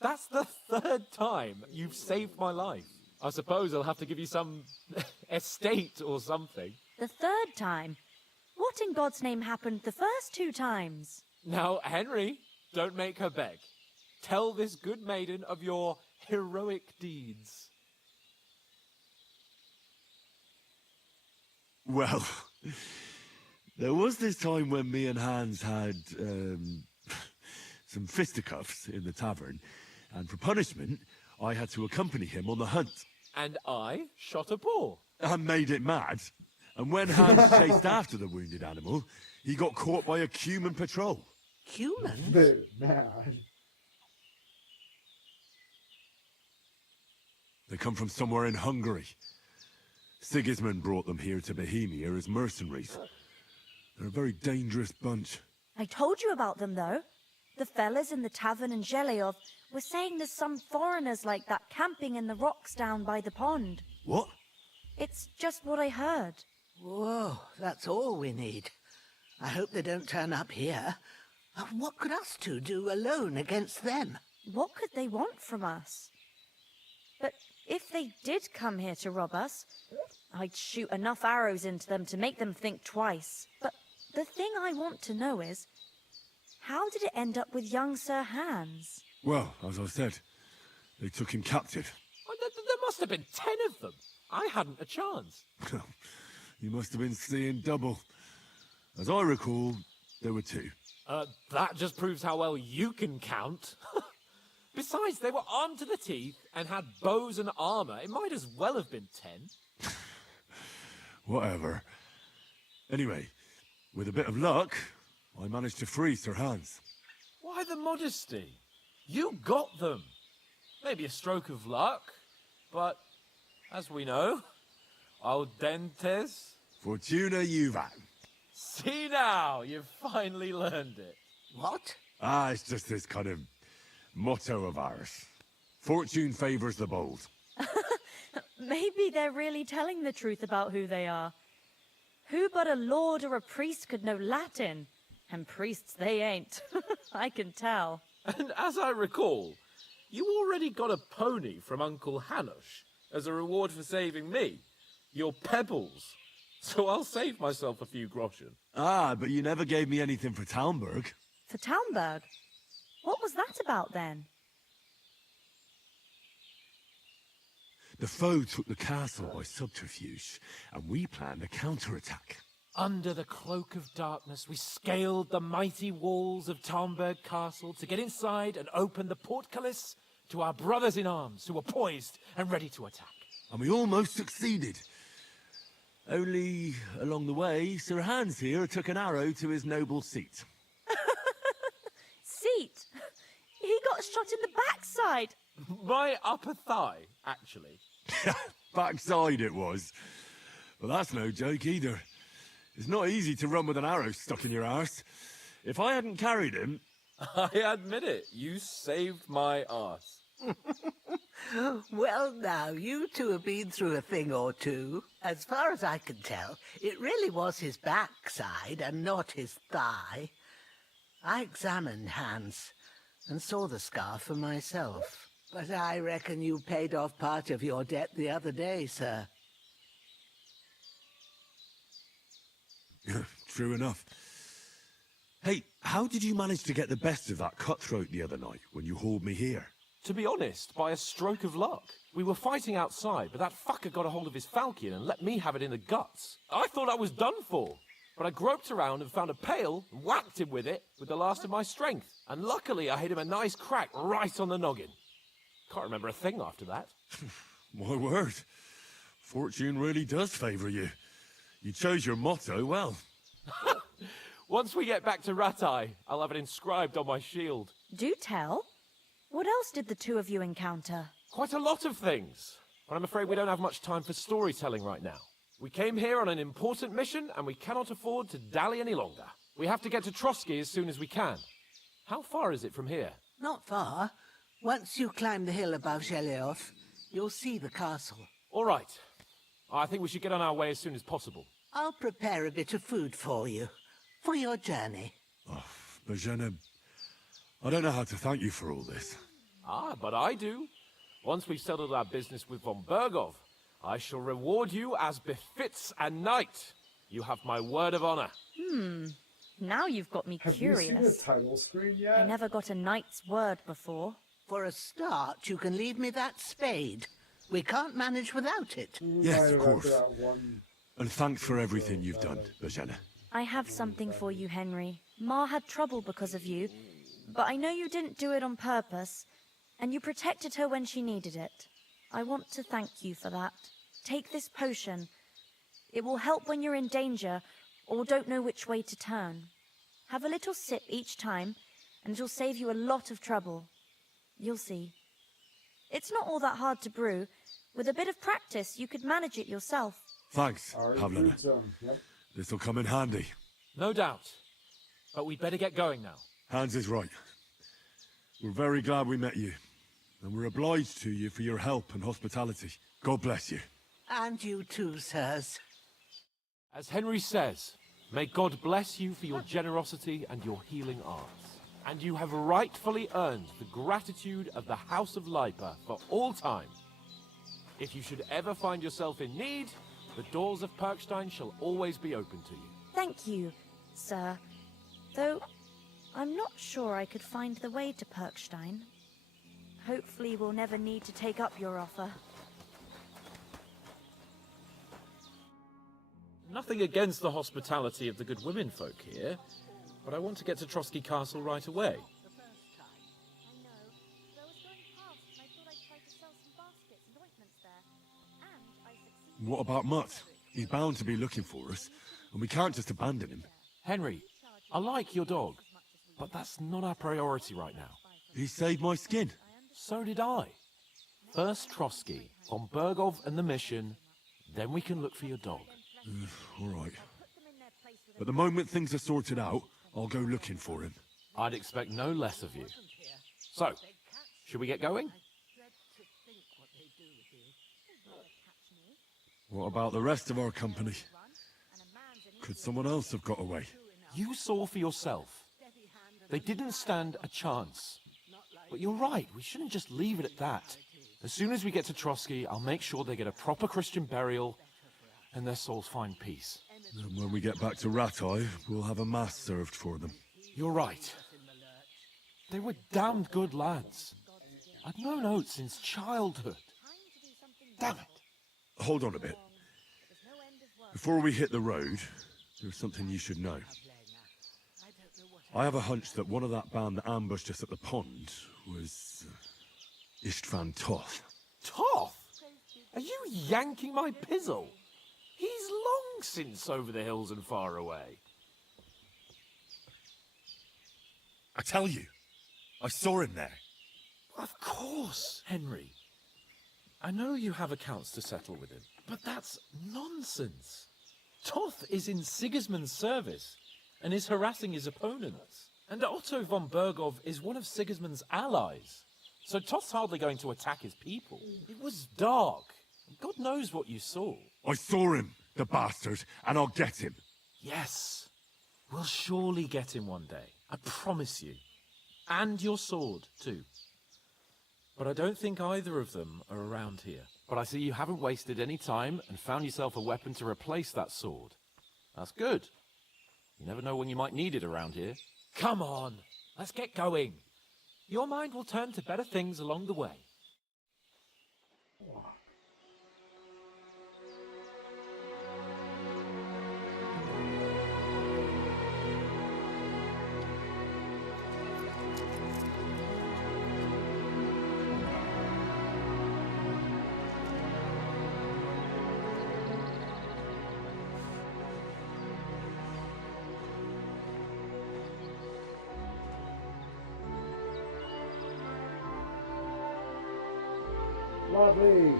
That's the third time you've saved my life. I suppose I'll have to give you some estate or something. The third time? What in God's name happened the first 2 times? Now, Henry, don't make her beg. Tell this good maiden of your heroic deeds. Well, there was this time when me and Hans had some fisticuffs in the tavern, and for punishment, I had to accompany him on the hunt. And I shot a boar. And made it mad. And when Hans chased after the wounded animal, he got caught by a Cuman patrol. Cuman? Dude, man. They come from somewhere in Hungary. Sigismund brought them here to Bohemia as mercenaries. They're a very dangerous bunch. I told you about them, though. The fellas in the tavern in Zheleov were saying there's some foreigners like that camping in the rocks down by the pond. What? It's just what I heard. Whoa, that's all we need. I hope they don't turn up here. What could us two do alone against them? What could they want from us? But if they did come here to rob us, I'd shoot enough arrows into them to make them think twice. But the thing I want to know is, how did it end up with young Sir Hans? Well, as I said, they took him captive. There must have been 10 of them. I hadn't a chance. You must have been seeing double. As I recall, there were 2. That just proves how well you can count. Besides, they were armed to the teeth and had bows and armor. It might as well have been 10. Whatever. Anyway, with a bit of luck, I managed to free Sir Hans. Why the modesty? You got them. Maybe a stroke of luck, but as we know, al dentes. Fortuna juvat. See now, you've finally learned it. What? It's just this kind of motto of ours. Fortune favors the bold. Maybe they're really telling the truth about who they are. Who but a lord or a priest could know Latin? And priests they ain't. I can tell. And as I recall, you already got a pony from Uncle Hanush as a reward for saving me. Your pebbles. So I'll save myself a few groschen. But you never gave me anything for Talmberg. For Talmberg? What was that about then? The foe took the castle by subterfuge, and we planned a counterattack. Under the cloak of darkness, we scaled the mighty walls of Talmberg Castle to get inside and open the portcullis to our brothers in arms who were poised and ready to attack. And we almost succeeded. Only, along the way, Sir Hans here took an arrow to his noble seat. Seat? He got shot in the backside. My upper thigh, actually. Backside it was. But that's no joke either. It's not easy to run with an arrow stuck in your arse. If I hadn't carried him... I admit it, you saved my arse. Well, now, you two have been through a thing or two. As far as I can tell, it really was his backside and not his thigh. I examined Hans and saw the scar for myself. But I reckon you paid off part of your debt the other day, sir. True enough. Hey, how did you manage to get the best of that cutthroat the other night when you hauled me here? To be honest, by a stroke of luck. We were fighting outside, but that fucker got a hold of his falchion and let me have it in the guts. I thought I was done for. But I groped around and found a pail and whacked him with it with the last of my strength. And luckily I hit him a nice crack right on the noggin. Can't remember a thing after that. My word. Fortune really does favour you. You chose your motto well. Once we get back to Ratai, I'll have it inscribed on my shield. Do tell. What else did the two of you encounter? Quite a lot of things. But I'm afraid we don't have much time for storytelling right now. We came here on an important mission, and we cannot afford to dally any longer. We have to get to Trotsky as soon as we can. How far is it from here? Not far. Once you climb the hill above Zheleov, you'll see the castle. All right. I think we should get on our way as soon as possible. I'll prepare a bit of food for you, for your journey. Oh, Bozhena, I don't know how to thank you for all this. But I do. Once we've settled our business with von Bergov, I shall reward you as befits a knight. You have my word of honor. Now you've got me Have curious. you seen the title screen yet? I never got a knight's word before. For a start, you can leave me that spade. We can't manage without it. Yes, of course. And thanks for everything you've done, Bajana. I have something for you, Henry. Ma had trouble because of you, but I know you didn't do it on purpose, and you protected her when she needed it. I want to thank you for that. Take this potion. It will help when you're in danger or don't know which way to turn. Have a little sip each time, and it'll save you a lot of trouble. You'll see. It's not all that hard to brew. With a bit of practice, you could manage it yourself. Thanks, Pavlina. This'll come in handy. No doubt. But we'd better get going now. Hans is right. We're very glad we met you. And we're obliged to you for your help and hospitality. God bless you. And you too, sirs. As Henry says, may God bless you for your generosity and your healing arts. And you have rightfully earned the gratitude of the House of Lipa for all time. If you should ever find yourself in need, the doors of Perkstein shall always be open to you. Thank you, sir. Though, I'm not sure I could find the way to Perkstein. Hopefully we'll never need to take up your offer. Nothing against the hospitality of the good women folk here, but I want to get to Trotsky Castle right away. What about Mutt? He's bound to be looking for us, and we can't just abandon him. Henry, I like your dog, but that's not our priority right now. He saved my skin. So did I. First Trotsky, von Bergov and the mission, then we can look for your dog. All right. But the moment things are sorted out, I'll go looking for him. I'd expect no less of you. So, should we get going? What about the rest of our company? Could someone else have got away? You saw for yourself. They didn't stand a chance. But you're right, we shouldn't just leave it at that. As soon as we get to Trotsky, I'll make sure they get a proper Christian burial and their souls find peace. And when we get back to Ratai, we'll have a mass served for them. You're right. They were damned good lads. I'd known Oates since childhood. Damn it. Hold on a bit. Before we hit the road, there's something you should know. I have a hunch that one of that band that ambushed us at the pond was Istvan Toth. Toth? Are you yanking my pizzle? He's long since over the hills and far away. I tell you, I saw him there. Of course, Henry. I know you have accounts to settle with him, but that's nonsense. Toth is in Sigismund's service and is harassing his opponents. And Otto von Bergov is one of Sigismund's allies. So Toth's hardly going to attack his people. It was dark. God knows what you saw. I saw him, the bastard, and I'll get him. Yes. We'll surely get him one day. I promise you. And your sword, too. But I don't think either of them are around here. But I see you haven't wasted any time and found yourself a weapon to replace that sword. That's good. You never know when you might need it around here. Come on, let's get going. Your mind will turn to better things along the way. Lovely.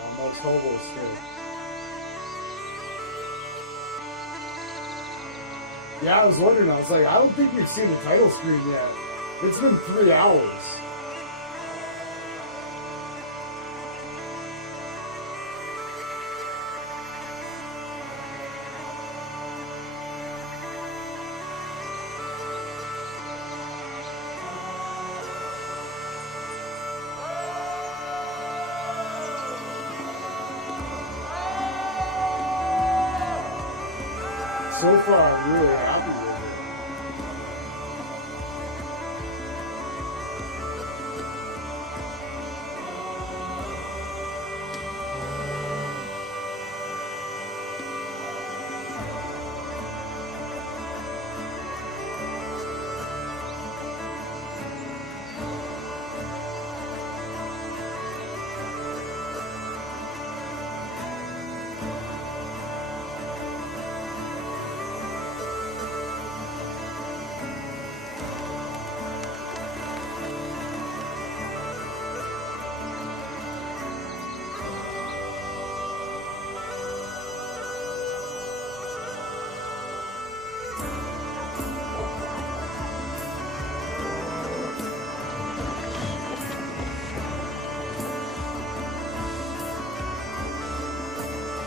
Almost hobo still. Yeah, I was wondering. I was like, I don't think you've seen the title screen yet. It's been 3 hours. So far, I'm really happy with it.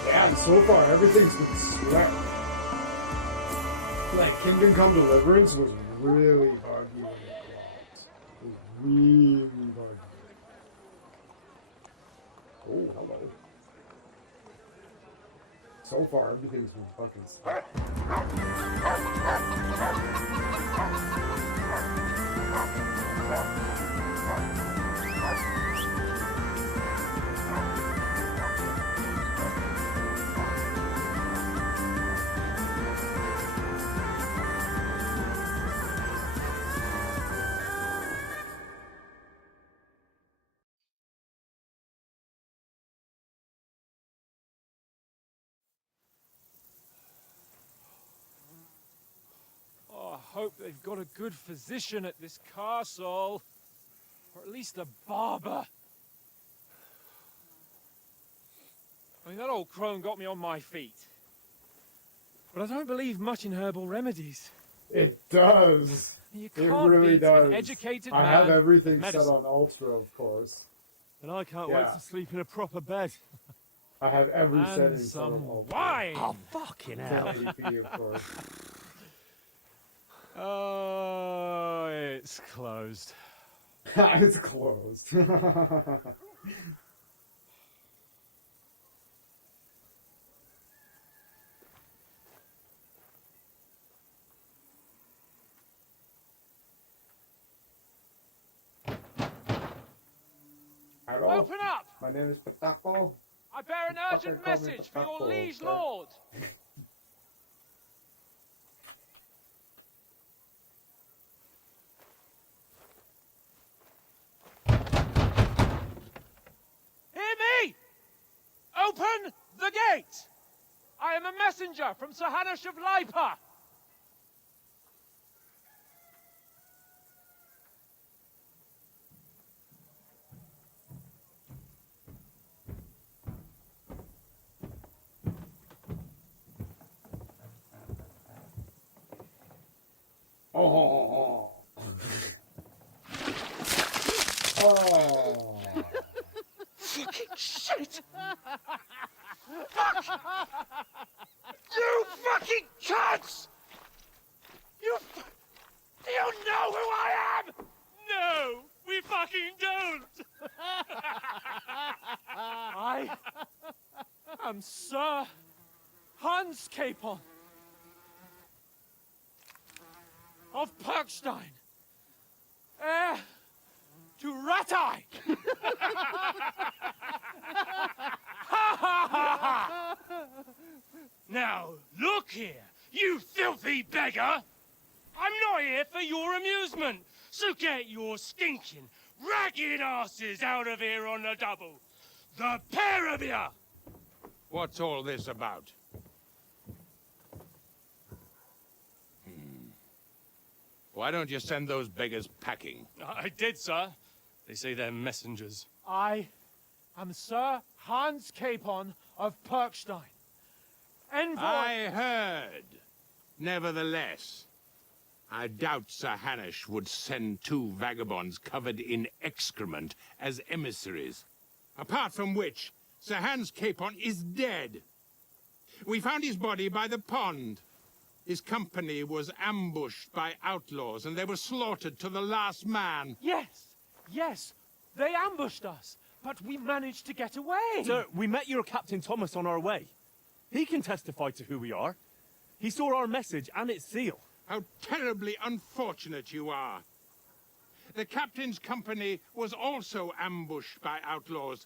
Yeah, and so far everything's been sweat. Like Kingdom Come Deliverance was really buggy when it dropped. It was really buggy. Oh, hello. So far everything's been fucking sweat. Oh, I hope they've got a good physician at this castle. Or at least a barber. I mean, that old crone got me on my feet. But I don't believe much in herbal remedies. It does. You It can't really beat an does. educated I man have everything with set medicine. on Ultra, of course. And I can't Yeah. wait to sleep in a proper bed. I have every And setting set on some Ultra. wine. Oh, fucking hell. 1080p, of course. Oh, it's closed. It's closed. Hello? Open up! My name is Patako. I bear an urgent Fucking call me message for your Patako, liege okay? lord. Hear me! Open the gate! I am a messenger from Sir Hanush of Lipa. Oh. Oh. Fucking shit! Fuck! You fucking cunts! Do you know who I am? No, we fucking don't. I am Sir Hans Capon of Perkstein, heir to Ratai. Now, look here, you filthy beggar! I'm not here for your amusement, so get your stinking, ragged asses out of here on the double. The pair of you! What's all this about? Why don't you send those beggars packing? I did, sir. They say they're messengers. I am Sir Hans Capon of Perkstein, envoy. I heard. Nevertheless, I doubt Sir Hanush would send two vagabonds covered in excrement as emissaries. Apart from which, Sir Hans Capon is dead. We found his body by the pond. His company was ambushed by outlaws, and they were slaughtered to the last man. Yes, they ambushed us, but we managed to get away. Sir, we met your Captain Thomas on our way. He can testify to who we are. He saw our message and its seal. How terribly unfortunate you are. The captain's company was also ambushed by outlaws.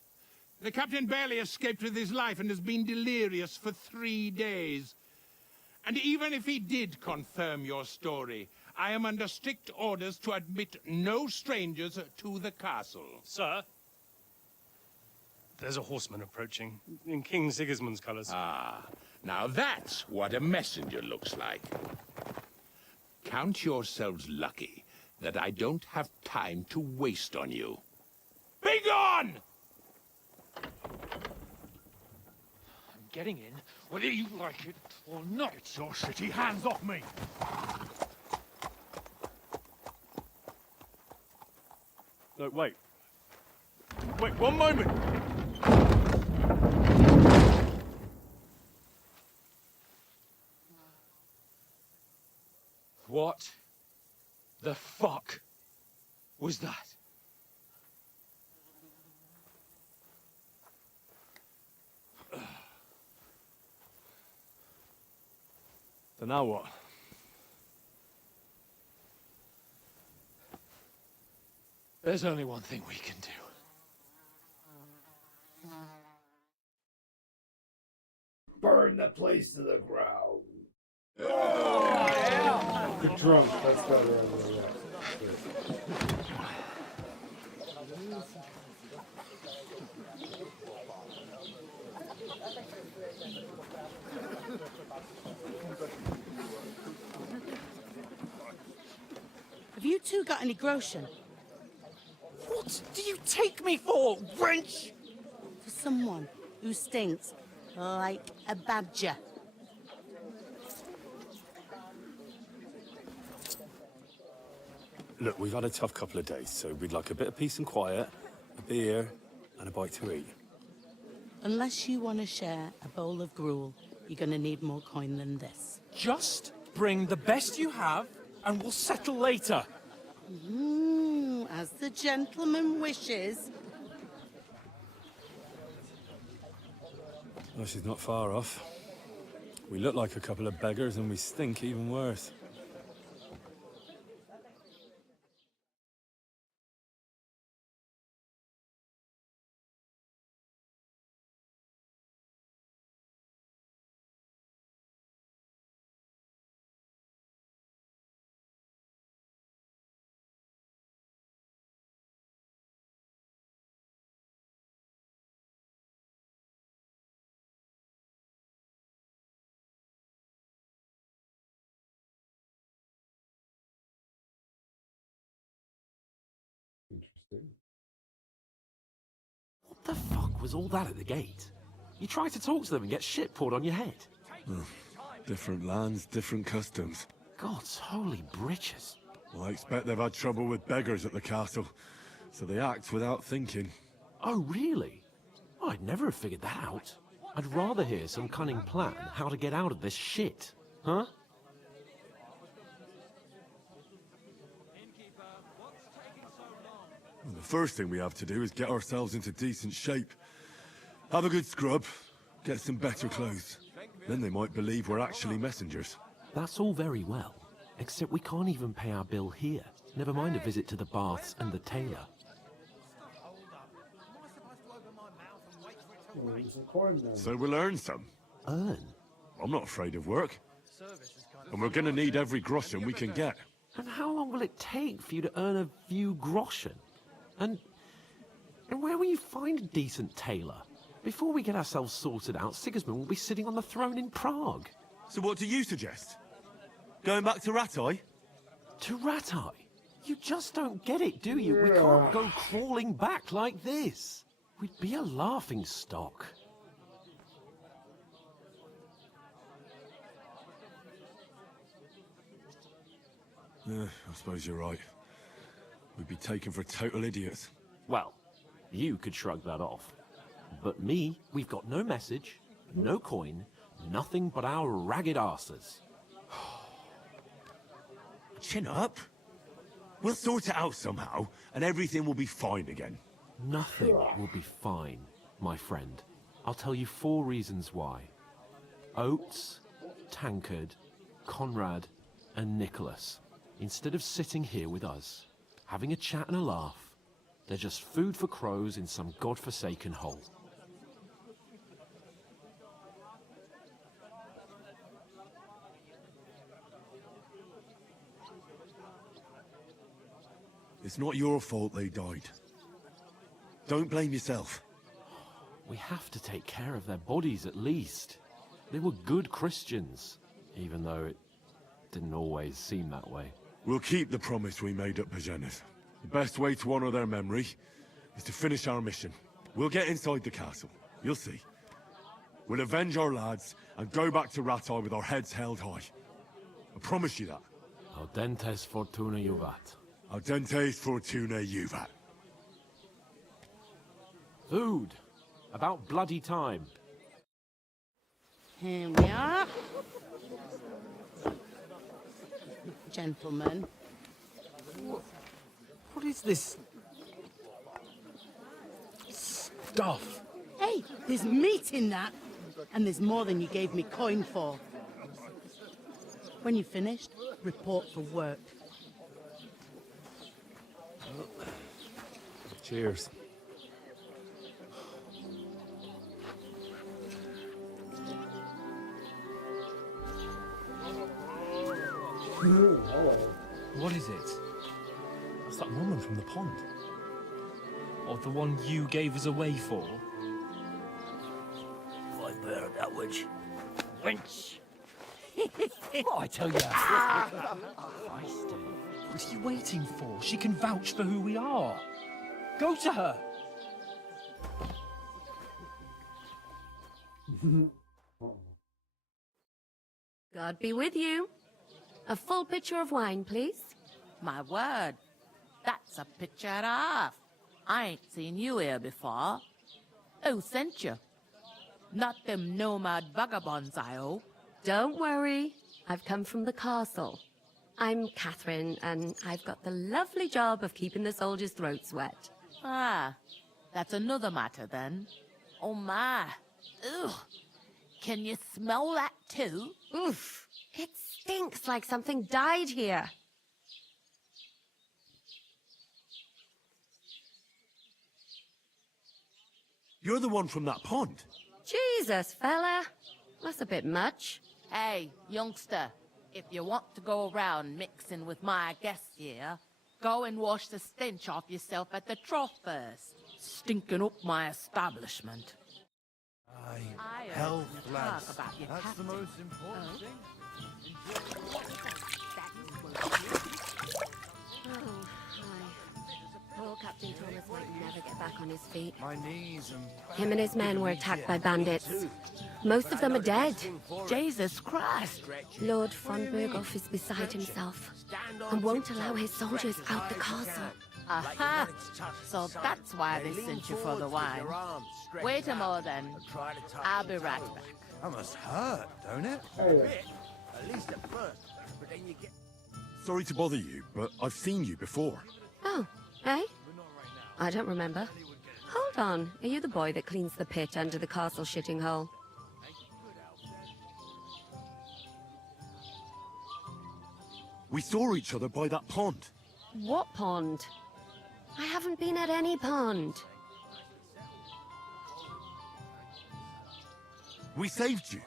The captain barely escaped with his life and has been delirious for 3 days. And even if he did confirm your story, I am under strict orders to admit no strangers to the castle. Sir, there's a horseman approaching, in King Sigismund's colours. Ah, now that's what a messenger looks like. Count yourselves lucky that I don't have time to waste on you. Be gone! I'm getting in, whether you like it or not. Get your shitty hands off me! No, wait. Wait, one moment! What the fuck was that? So now what? There's only one thing we can do. Burn the place to the ground. Oh, yeah. Drunk. That's better. Have you two got any groschen? What do you take me for, wench? For someone who stinks like a badger. Look, we've had a tough couple of days, so we'd like a bit of peace and quiet, a beer, and a bite to eat. Unless you want to share a bowl of gruel, you're going to need more coin than this. Just bring the best you have, and we'll settle later. As the gentleman wishes. Well, she's not far off. We look like a couple of beggars, and we stink even worse. Interesting. What the fuck was all that at the gate? You try to talk to them and get shit poured on your head. Different lands, different customs. God's holy britches. Well, I expect they've had trouble with beggars at the castle, so they act without thinking. Oh, really? I'd never have figured that out. I'd rather hear some cunning plan how to get out of this shit. Huh? Well, the first thing we have to do is get ourselves into decent shape. Have a good scrub, get some better clothes. Then they might believe we're actually messengers. That's all very well, except we can't even pay our bill here. Never mind a visit to the baths and the tailor. Well, there's a coin then. So we'll earn some. Earn? I'm not afraid of work. And we're gonna need every groschen we can get. And how long will it take for you to earn a few groschen? And where will you find a decent tailor? Before we get ourselves sorted out, Sigismund will be sitting on the throne in Prague. So what do you suggest? Going back to Ratai? To Ratai? You just don't get it, do you? We can't go crawling back like this. We'd be a laughing stock. Yeah, I suppose you're right. We'd be taken for total idiots. Well, you could shrug that off. But me, we've got no message, no coin, nothing but our ragged arses. Chin up. We'll sort it out somehow, and everything will be fine again. Nothing will be fine, my friend. I'll tell you 4 reasons why. Oates, tankard, Conrad, and Nicholas. Instead of sitting here with us, having a chat and a laugh, they're just food for crows in some godforsaken hole. It's not your fault they died. Don't blame yourself. We have to take care of their bodies at least. They were good Christians, even though it didn't always seem that way. We'll keep the promise we made at Pagenes. The best way to honor their memory is to finish our mission. We'll get inside the castle. You'll see. We'll avenge our lads and go back to Rattay with our heads held high. I promise you that. Audentes fortuna juvat. Audentes fortuna juvat. Food. About bloody time. Here we are. Gentlemen. What is this stuff? Hey, there's meat in that. And there's more than you gave me coin for. When you're finished, report for work. Cheers. What is it? That's that woman from the pond. Or the one you gave us away for? I bear that witch. Wench! What I tell you? What are you waiting for? She can vouch for who we are. Go to her. God be with you. A full pitcher of wine, please. My word. That's a picture and a half. I ain't seen you here before. Who sent you? Not them nomad vagabonds, I hope. Don't worry. I've come from the castle. I'm Catherine, and I've got the lovely job of keeping the soldiers' throats wet. Ah, that's another matter then. Oh my. Ugh. Can you smell that too? Oof. It stinks like something died here. You're the one from that pond. Jesus, fella. That's a bit much. Hey, youngster, if you want to go around mixing with my guests here, go and wash the stench off yourself at the trough first. Stinking up my establishment. Health, lads. That's the most important thing. Oh, hi. Poor Captain Thomas might never get back on his feet. My knees and... Him and his men were attacked by bandits. Most of them are dead. Jesus Christ! Lord von Berghoff is beside himself and won't allow his soldiers out the castle. Aha! So that's why they sent you for the wine. Wait a moment then. I'll be right back. That must hurt, don't it? At least at first, but then you get... Sorry to bother you, but I've seen you before. Oh, eh? I don't remember. Hold on. Are you the boy that cleans the pit under the castle shitting hole? We saw each other by that pond. What pond? I haven't been at any pond. We saved you.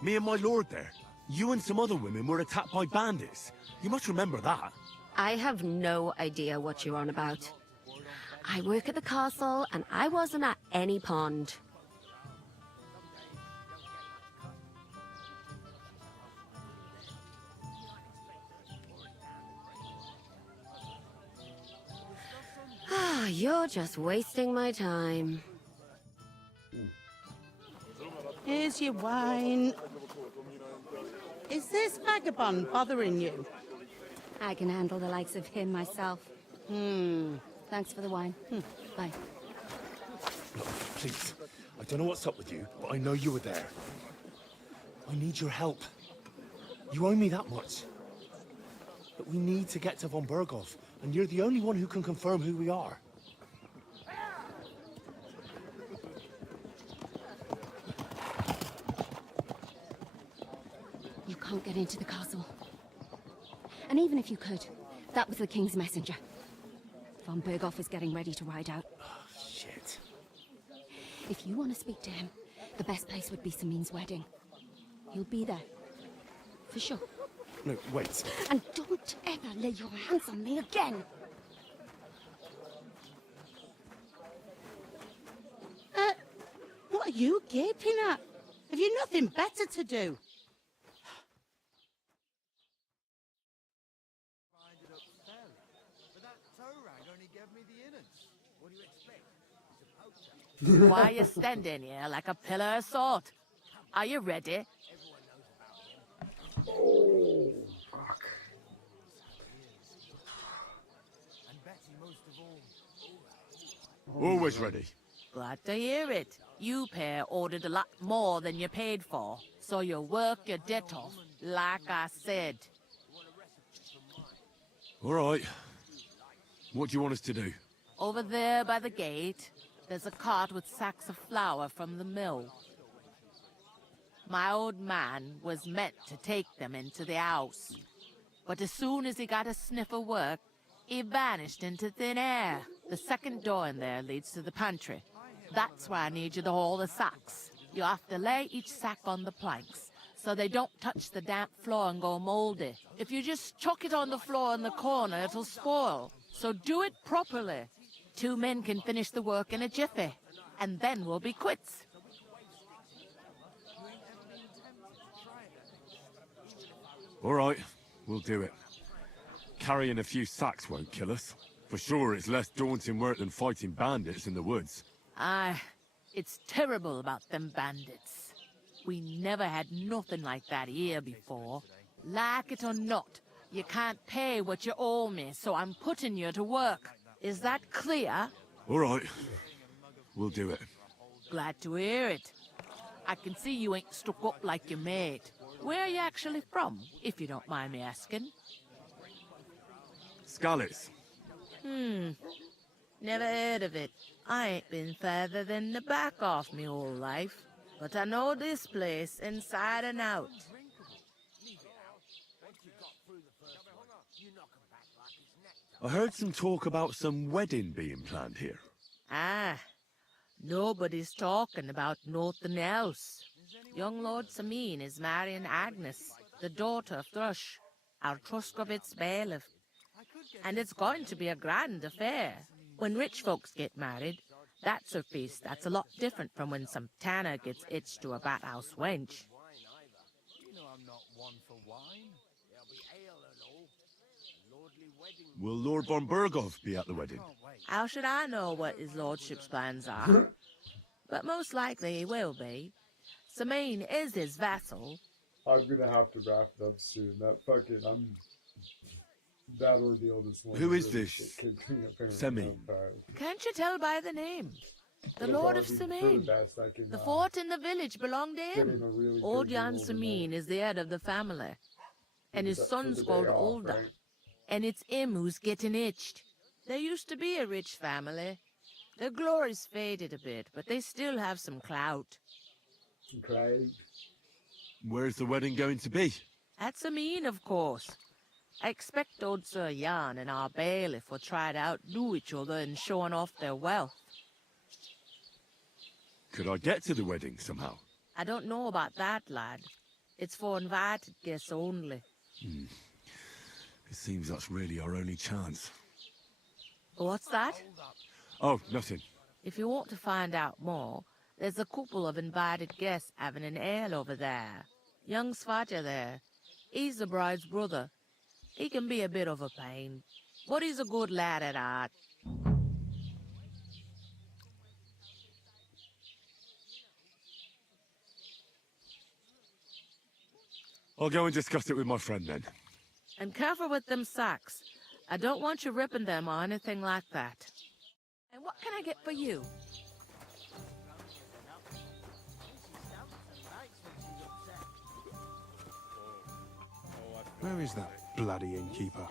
Me and my lord there. You and some other women were attacked by bandits. You must remember that. I have no idea what you're on about. I work at the castle, and I wasn't at any pond. Ah, you're just wasting my time. Here's your wine. Is this vagabond bothering you? I can handle the likes of him myself. Thanks for the wine. Bye. Look, please. I don't know what's up with you, but I know you were there. I need your help. You owe me that much. But we need to get to von Berghoff, and you're the only one who can confirm who we are. You can't get into the castle. And even if you could, that was the King's messenger. Von Berghoff is getting ready to ride out. Shit. If you want to speak to him, the best place would be Samin's wedding. He'll be there. For sure. No, wait. And don't ever lay your hands on me again! What are you gaping at? Have you nothing better to do? Why are you standing here like a pillar of salt? Are you ready? Oh, fuck. Always ready. Glad to hear it. You pair ordered a lot more than you paid for, so you work your debt off, like I said. All right. What do you want us to do? Over there by the gate, there's a cart with sacks of flour from the mill. My old man was meant to take them into the house, but as soon as he got a sniff of work, he vanished into thin air. The second door in there leads to the pantry. That's where I need you to haul the sacks. You have to lay each sack on the planks, so they don't touch the damp floor and go moldy. If you just chuck it on the floor in the corner, it'll spoil. So do it properly. 2 men can finish the work in a jiffy, and then we'll be quits. All right, we'll do it. Carrying a few sacks won't kill us. For sure, it's less daunting work than fighting bandits in the woods. Aye, it's terrible about them bandits. We never had nothing like that here before. Like it or not, you can't pay what you owe me, so I'm putting you to work. Is that clear? All right, we'll do it. Glad to hear it. I can see you ain't stuck up like your mate. Where are you actually from, if you don't mind me asking? Skalitz. Never heard of it. I ain't been further than the back off me whole life. But I know this place inside and out. I heard some talk about some wedding being planned here. Ah, nobody's talking about nothing else. Young Lord Samin is marrying Agnes, the daughter of Thrush, our Truskovitz bailiff. And it's going to be a grand affair. When rich folks get married, that's a feast that's a lot different from when some tanner gets hitched to a bathouse wench. Will Lord von Berghoff be at the wedding? How should I know what his lordship's plans are? But most likely he will be. Samin is his vassal. I'm gonna have to wrap it up soon. That ordeal this morning. Who is really this? kicked me apparently Semi. so bad. Can't you tell by the name? The It'll Lord of probably be for Samin. the best I can, The fort in the village belonged to get him. in a really Old good Jan rule tonight. Samin is the head of the family. And his Except for son's the day called off, Olda. right? And it's him who's getting itched. There used to be a rich family. Their glory's faded a bit, but they still have some clout. Where's the wedding going to be? At Samin, of course. I expect old Sir Jan and our bailiff will try to outdo each other in showing off their wealth. Could I get to the wedding somehow? I don't know about that, lad. It's for invited guests only. It seems that's really our only chance. What's that? Oh, nothing. If you want to find out more, there's a couple of invited guests having an ale over there. Young Svatja there. He's the bride's brother. He can be a bit of a pain, but he's a good lad at heart. I'll go and discuss it with my friend then. And careful with them sacks. I don't want you ripping them or anything like that. And what can I get for you? Where is that bloody innkeeper?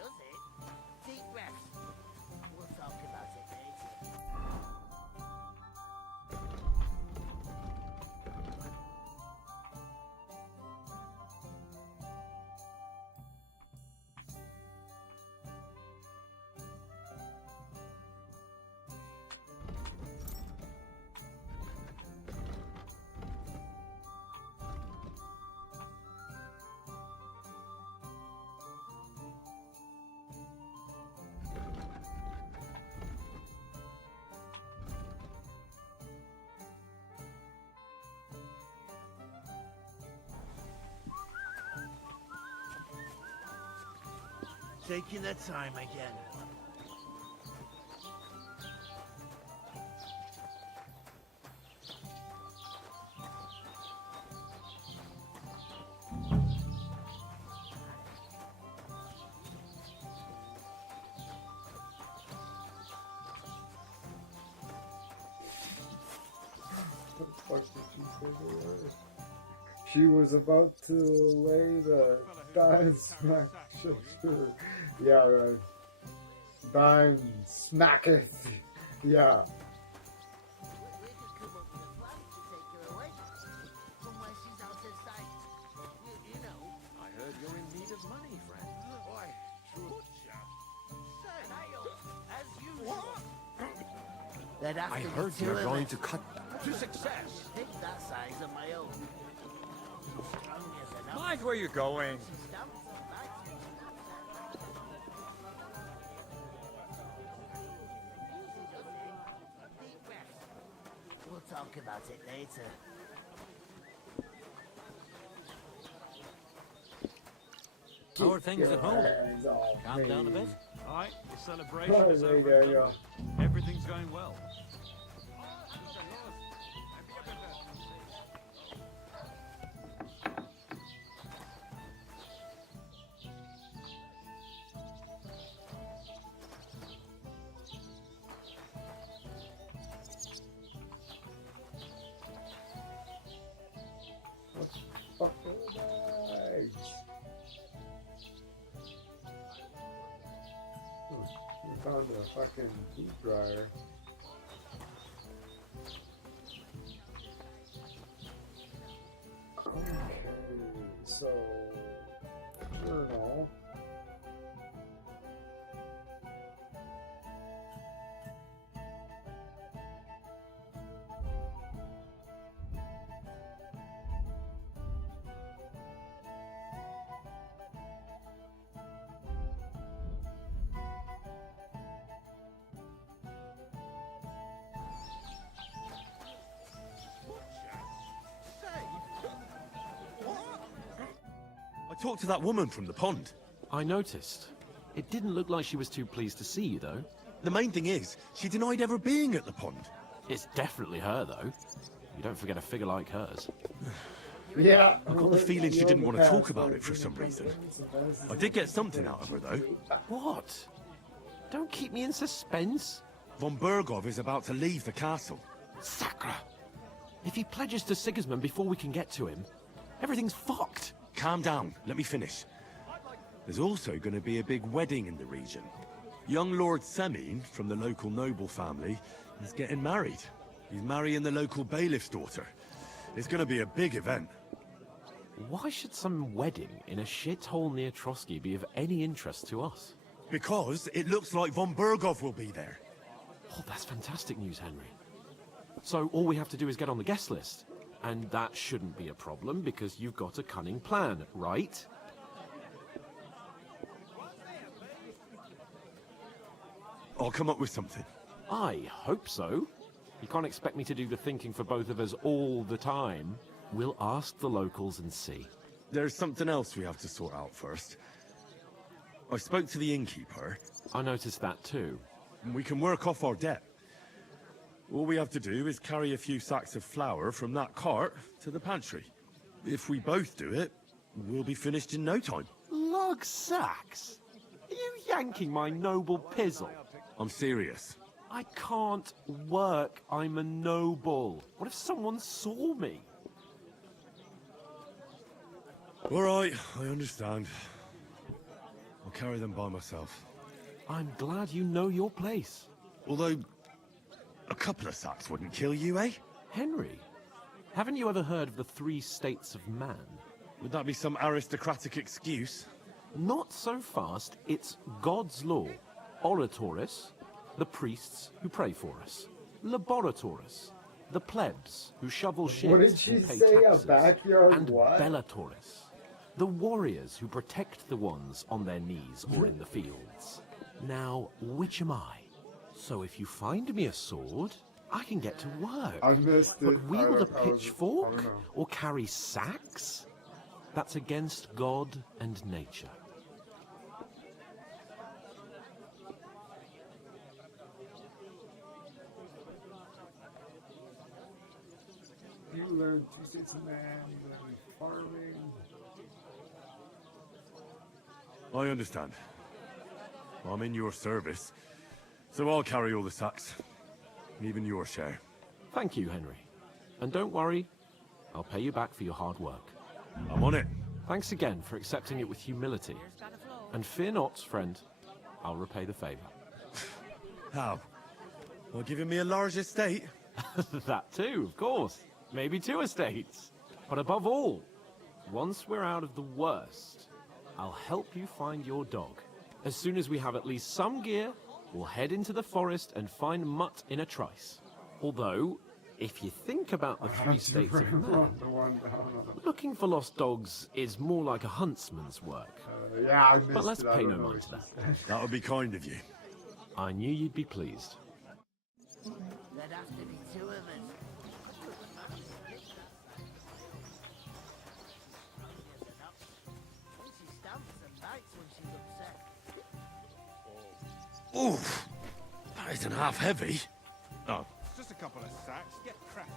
taking their time again. What the fuck did she say to her? She was about to lay the dime smack. Yeah, right. Dime smacketh. Yeah. I heard you're in need of money, friend. Why, true I heard you're going to cut to success. Take that size of my own. Mind where you're going. We'll talk about it later. How are things at home? Calm down a bit? Aye, the celebration is over. There you go. Everything's going well. Fuck the bags. We found a fucking heat dryer. Okay, so journal. I talked to that woman from the pond. I noticed. It didn't look like she was too pleased to see you, though. The main thing is, she denied ever being at the pond. It's definitely her, though. You don't forget a figure like hers. Yeah. I got the feeling she didn't want to talk about it for some reason. I did get something out of her, though. What? Don't keep me in suspense. Von Bergov is about to leave the castle. Sacra! If he pledges to Sigismund before we can get to him, everything's fucked. Calm down, let me finish. There's also going to be a big wedding in the region. Young Lord Semin, from the local noble family, is getting married. He's marrying the local bailiff's daughter. It's going to be a big event. Why should some wedding in a shithole near Trotsky be of any interest to us? Because it looks like von Bergov will be there. Oh, that's fantastic news, Henry. So all we have to do is get on the guest list. And that shouldn't be a problem because you've got a cunning plan, right? I'll come up with something. I hope so. You can't expect me to do the thinking for both of us all the time. We'll ask the locals and see. There's something else we have to sort out first. I spoke to the innkeeper. I noticed that too. And we can work off our debt. All we have to do is carry a few sacks of flour from that cart to the pantry. If we both do it, we'll be finished in no time. Log sacks? Are you yanking my noble pizzle? I'm serious. I can't work. I'm a noble. What if someone saw me? All right, I understand. I'll carry them by myself. I'm glad you know your place. Although, a couple of sacks wouldn't kill you, eh? Henry, haven't you ever heard of the 3 states of man? Would that be some aristocratic excuse? Not so fast. It's God's law. Oratoris, the priests who pray for us. Laboratoris, the plebs who shovel shit What did she and pay say? taxes. A backyard and what? Bellatoris, the warriors who protect the ones on their knees or in the fields. Now, which am I? So if you find me a sword, I can get to work. I missed it. But wield a I don't pitchfork know. or carry sacks? That's against God and nature. learn 2 states of man, then farming. I understand. I'm in your service, so I'll carry all the sacks. Even your share. Thank you, Henry. And don't worry, I'll pay you back for your hard work. I'm on it. Thanks again for accepting it with humility. And fear not, friend. I'll repay the favor. How? Well, giving me a large estate? That too, of course. Maybe 2 estates. But above all, once we're out of the worst, I'll help you find your dog. As soon as we have at least some gear, we'll head into the forest and find Mutt in a trice. Although, if you think about the 3 states of man, looking for lost dogs is more like a huntsman's work. Yeah, I missed But let's it. I pay don't no know mind to that. That would be kind of you. I knew you'd be pleased. There'd have to be 2 of us. She stamps and bites when she's upset. Oof! That isn't half heavy. Oh. It's just a couple of sacks. Get cracking.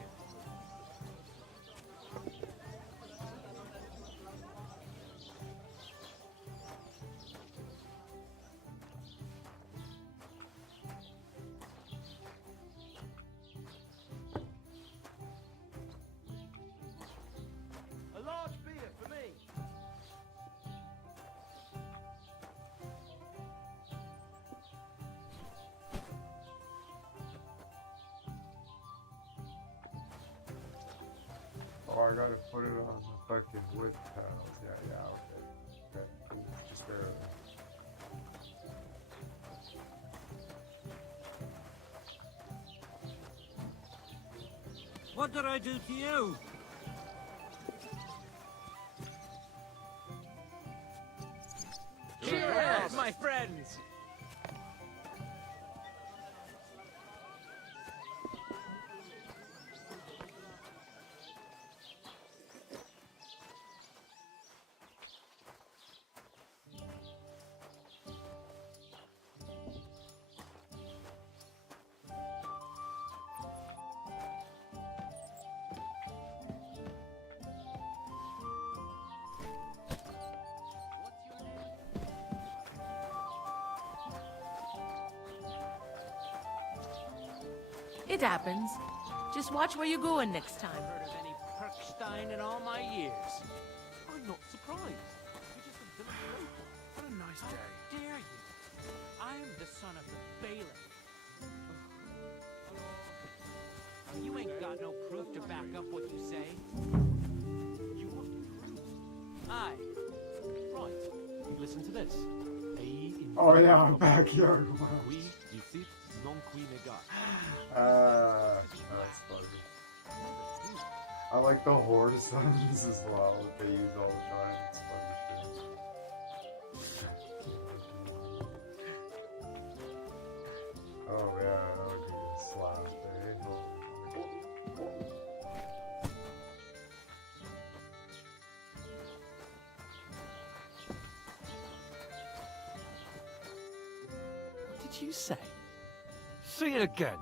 A large beer for me. Oh, I gotta put it on the fucking wood tiles. Yeah, okay. Okay, cool. Just barely. What did I do to you? Cheers, my friends! It happens. Just watch where you're going next time. Heard of any Perkstein in all my years. I'm not surprised. You're just a village local. What a nice How day. dare you? I'm the son of the bailiff. You ain't got no proof to back up what you say. You want proof? Aye. Right, listen to this. Oh yeah, backyard ones. Qui dicit non qui negat. That's funny. I like the horse ones as well, that they use all the time. It's funny shit. Oh yeah, that would be a slap, eh? What did you say? Say it again.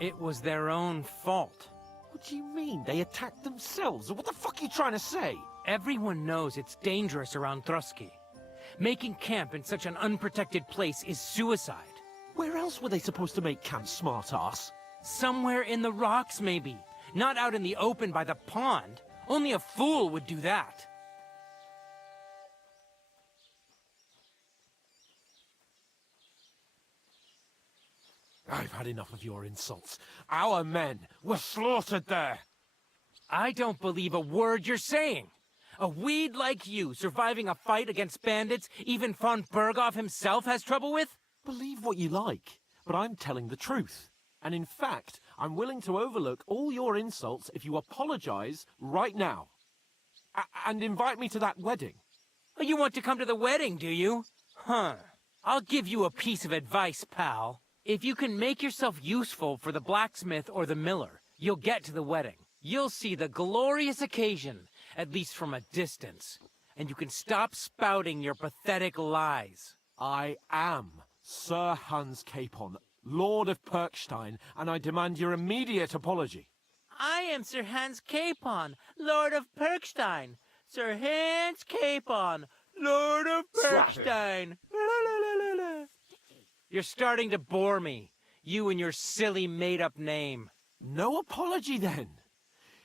It was their own fault. What do you mean? They attacked themselves? What the fuck are you trying to say? Everyone knows it's dangerous around Trusky. Making camp in such an unprotected place is suicide. Where else were they supposed to make camp, smart-ass? Somewhere in the rocks, maybe. Not out in the open by the pond. Only a fool would do that. I've had enough of your insults. Our men were slaughtered there. I don't believe a word you're saying. A weed like you surviving a fight against bandits even von Berghoff himself has trouble with? Believe what you like, but I'm telling the truth. And in fact, I'm willing to overlook all your insults if you apologize right now. And invite me to that wedding. Oh, you want to come to the wedding, do you? Huh. I'll give you a piece of advice, pal. If you can make yourself useful for the blacksmith or the miller, you'll get to the wedding. You'll see the glorious occasion, at least from a distance. And you can stop spouting your pathetic lies. I am Sir Hans Capon, Lord of Perkstein, and I demand your immediate apology. I am Sir Hans Capon, Lord of Perkstein. Sir Hans Capon, Lord of Perkstein. You're starting to bore me. You and your silly made-up name. No apology, then.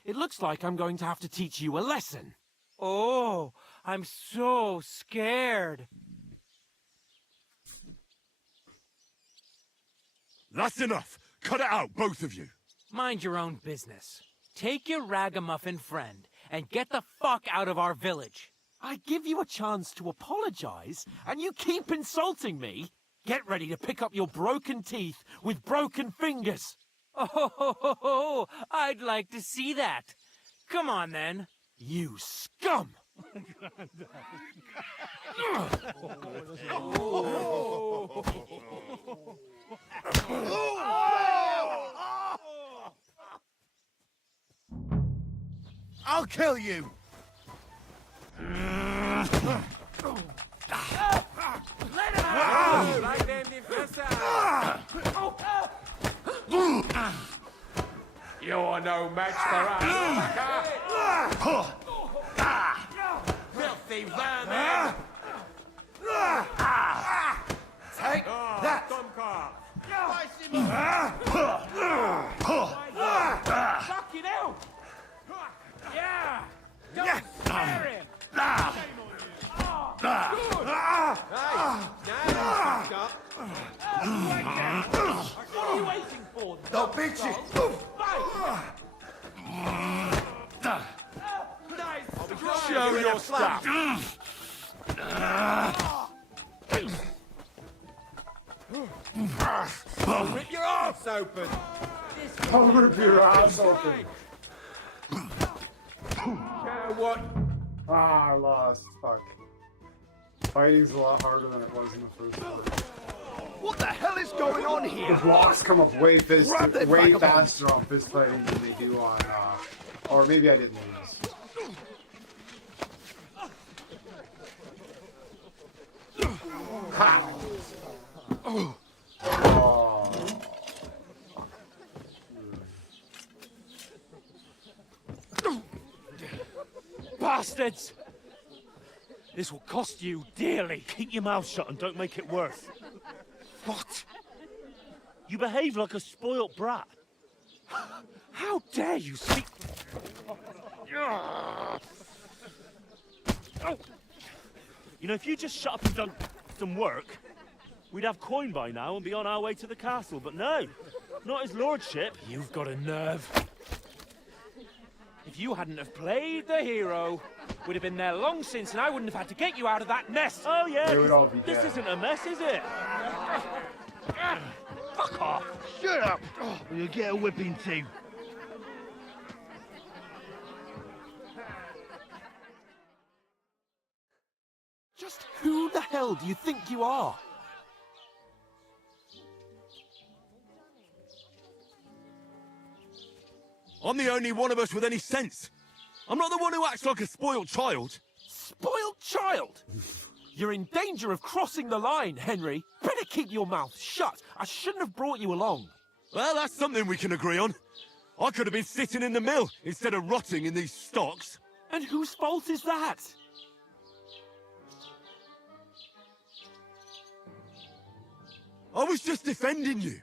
It looks like I'm going to have to teach you a lesson. Oh, I'm so scared. That's enough. Cut it out, both of you. Mind your own business. Take your ragamuffin friend and get the fuck out of our village. I give you a chance to apologize, and you keep insulting me. Get ready to pick up your broken teeth with broken fingers. Oh, I'd like to see that. Come on, then. You scum! I'll kill you! Let him out! You are no match for us. Filthy vermin! Take that! Fucking hell! Yeah! Don't scare him! What are you waiting for? They'll beat you! Show your stuff. Rip your ass open! I'll rip your ass open. What? Ah, I lost. Fuck. Fighting's a lot harder than it was in the first one. What the hell is going on here? The blocks come up way Grab that vagabond. faster on fist fighting than they do on, or maybe I didn't lose. Ha! Oh. Bastards! This will cost you dearly. Keep your mouth shut and don't make it worse. What? You behave like a spoilt brat. How dare you speak... You know, if you just shut up and done some work, we'd have coin by now and be on our way to the castle. But no, not his lordship. You've got a nerve. If you hadn't have played the hero, we'd have been there long since, and I wouldn't have had to get you out of that mess. Oh, yeah. They would all be This dead. isn't a mess, is it? Fuck off! Shut up! Or you'll get a whipping too. Just who the hell do you think you are? I'm the only one of us with any sense. I'm not the one who acts like a spoiled child. Spoiled child? You're in danger of crossing the line, Henry. Better keep your mouth shut. I shouldn't have brought you along. Well, that's something we can agree on. I could have been sitting in the mill instead of rotting in these stocks. And whose fault is that? I was just defending you.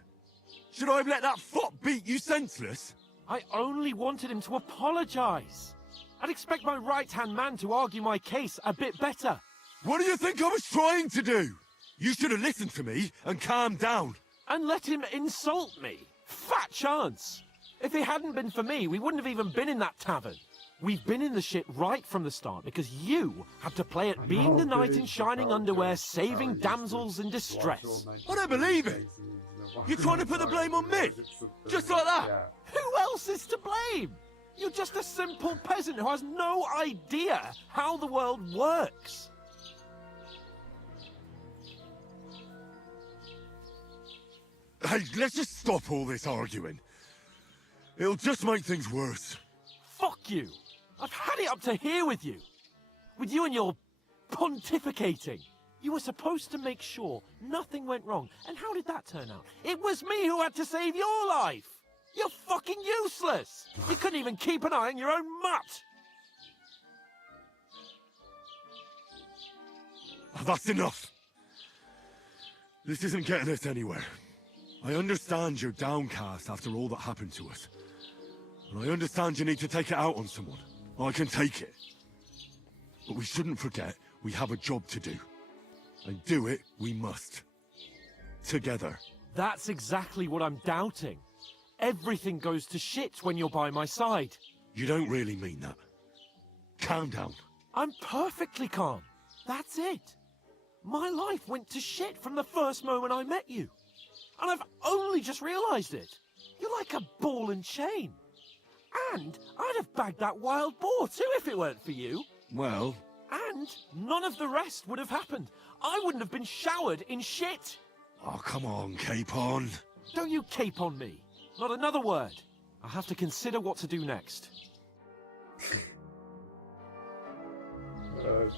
Should I have let that fop beat you senseless? I only wanted him to apologize. I'd expect my right-hand man to argue my case a bit better. What do you think I was trying to do? You should have listened to me and calmed down. And let him insult me. Fat chance. If it hadn't been for me, we wouldn't have even been in that tavern. We've been in the shit right from the start because you had to play at being the knight in shining underwear, saving damsels in distress. I don't believe it. You're trying to put the blame on me? Just like that? Who else is to blame? You're just a simple peasant who has no idea how the world works. Hey, let's just stop all this arguing. It'll just make things worse. Fuck you. I've had it up to here with you. With you and your pontificating. You were supposed to make sure nothing went wrong. And how did that turn out? It was me who had to save your life. You're fucking useless! You couldn't even keep an eye on your own mutt! That's enough. This isn't getting us anywhere. I understand you're downcast after all that happened to us. And I understand you need to take it out on someone. I can take it. But we shouldn't forget we have a job to do. And do it we must. Together. That's exactly what I'm doubting. Everything goes to shit when you're by my side. You don't really mean that. Calm down. I'm perfectly calm. That's it. My life went to shit from the first moment I met you. And I've only just realised it. You're like a ball and chain. And I'd have bagged that wild boar too if it weren't for you. Well... And none of the rest would have happened. I wouldn't have been showered in shit. Oh, come on, Capon. Don't you cape on me. Not another word. I have to consider what to do next. Oh, jeez.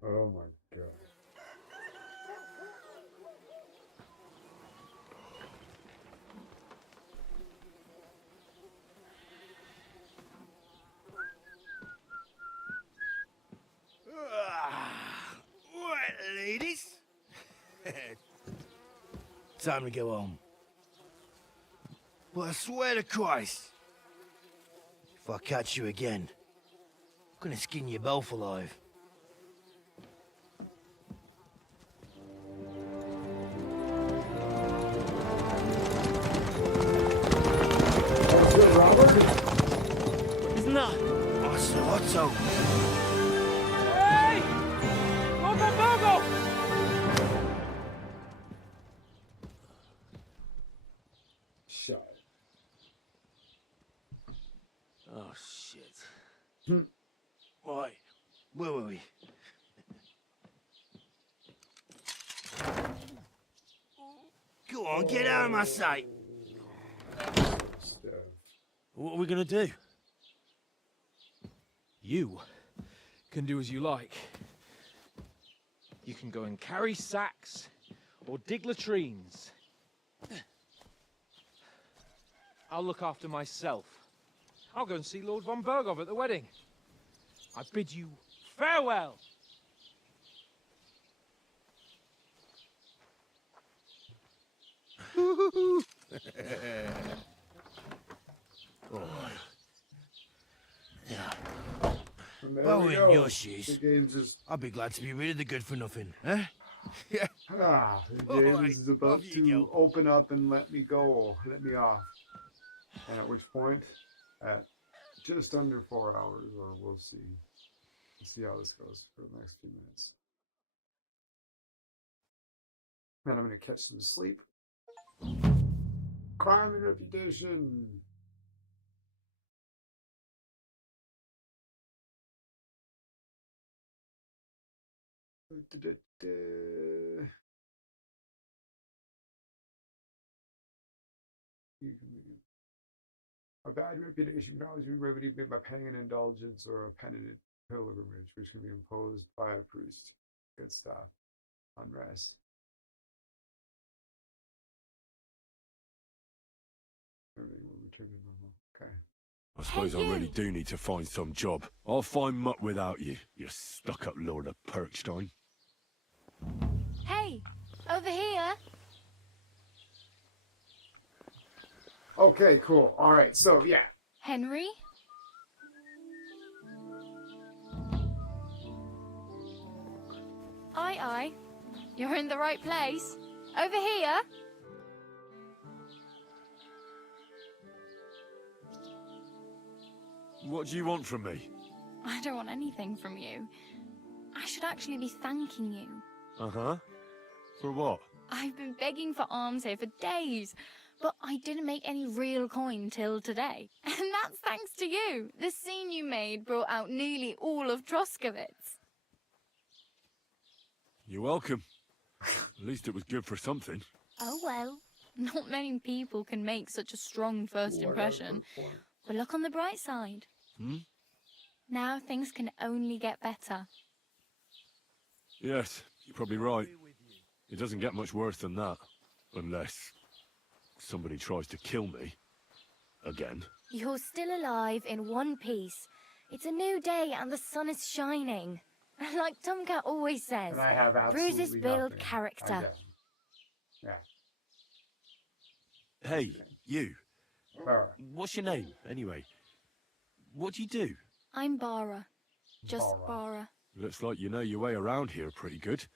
Oh my god. Right, ladies. Time to go home. But I swear to Christ, if I catch you again, I'm gonna skin you both alive. Isn't that? Oh, so Otto. Hey! Lord Virgo! Shut. Oh, shit. Right, where were we? Go on, get out of my sight. What are we gonna do? You can do as you like. You can go and carry sacks or dig latrines. I'll look after myself. I'll go and see Lord von Bergov at the wedding. I bid you farewell. Well, in go. your shoes, I'd be glad to be rid of the good for nothing, eh? Yeah. Ah, the All James right, is about off you to go. open up and let me go, let me off. And at which point, at just under 4 hours, or we'll see. We'll see how this goes for the next few minutes. Then I'm going to catch some sleep. Crime and reputation. A bad reputation can always be remedied by paying an indulgence or a penitent pilgrimage, which can be imposed by a priest. Good stuff. Unrest. Everything will return to normal. Okay. I suppose I really do need to find some job. I'll find mutt without you, you stuck-up Lord of Perkstein. Hey, over here. Okay, cool. All right, so yeah. Henry? Aye. You're in the right place. Over here. What do you want from me? I don't want anything from you. I should actually be thanking you. Uh-huh. For what? I've been begging for alms here for days, but I didn't make any real coin till today. And that's thanks to you. The scene you made brought out nearly all of Troskowitz. You're welcome. At least it was good for something. Oh well. Not many people can make such a strong first impression. But look on the bright side. Hmm? Now things can only get better. Yes, you're probably right. It doesn't get much worse than that. Unless somebody tries to kill me. Again. You're still alive in one piece. It's a new day and the sun is shining. Like Tomcat always says, And I have bruises absolutely build nothing, I character. guess. Yeah. Hey, you. Bara. What's your name, anyway? What do you do? I'm Bara. Just Bara. Looks like you know your way around here pretty good.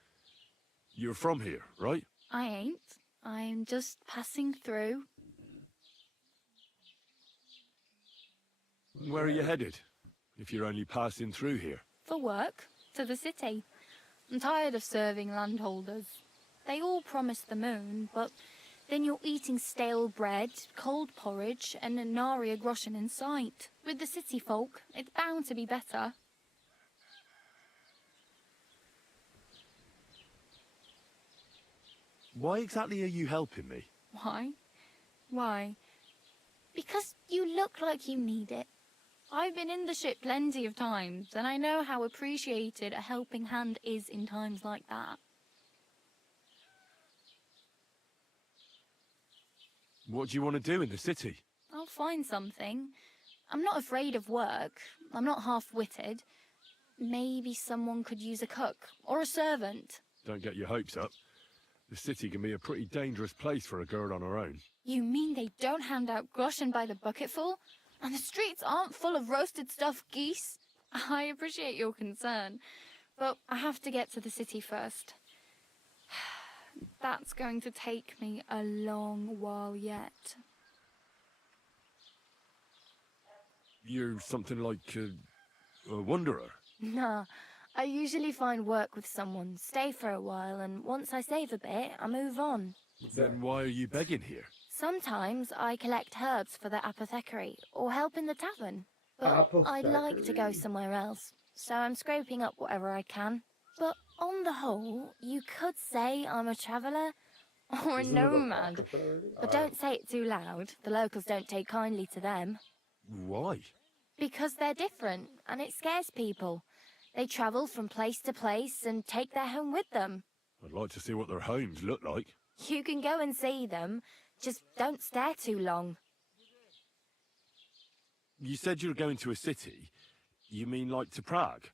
You're from here, right? I ain't. I'm just passing through. Where are you headed? If you're only passing through here. For work. To the city. I'm tired of serving landholders. They all promise the moon, but then you're eating stale bread, cold porridge, and a nary a groschen in sight. With the city folk, it's bound to be better. Why exactly are you helping me? Why? Why? Because you look like you need it. I've been in the ship plenty of times, and I know how appreciated a helping hand is in times like that. What do you want to do in the city? I'll find something. I'm not afraid of work. I'm not half-witted. Maybe someone could use a cook or a servant. Don't get your hopes up. The city can be a pretty dangerous place for a girl on her own. You mean they don't hand out groschen by the bucketful? And the streets aren't full of roasted stuffed geese? I appreciate your concern, but I have to get to the city first. That's going to take me a long while yet. You're something like a wanderer. Nah, I usually find work with someone, stay for a while, and once I save a bit, I move on. Then why are you begging here? Sometimes I collect herbs for the apothecary, or help in the tavern. But I'd like to go somewhere else, so I'm scraping up whatever I can. But on the whole, you could say I'm a traveller, or a Isn't it a nomad. apothecary? But don't say it too loud, the locals don't take kindly to them. Why? Because they're different, and it scares people. They travel from place to place and take their home with them. I'd like to see what their homes look like. You can go and see them, just don't stare too long. You said you were going to a city. You mean like to Prague?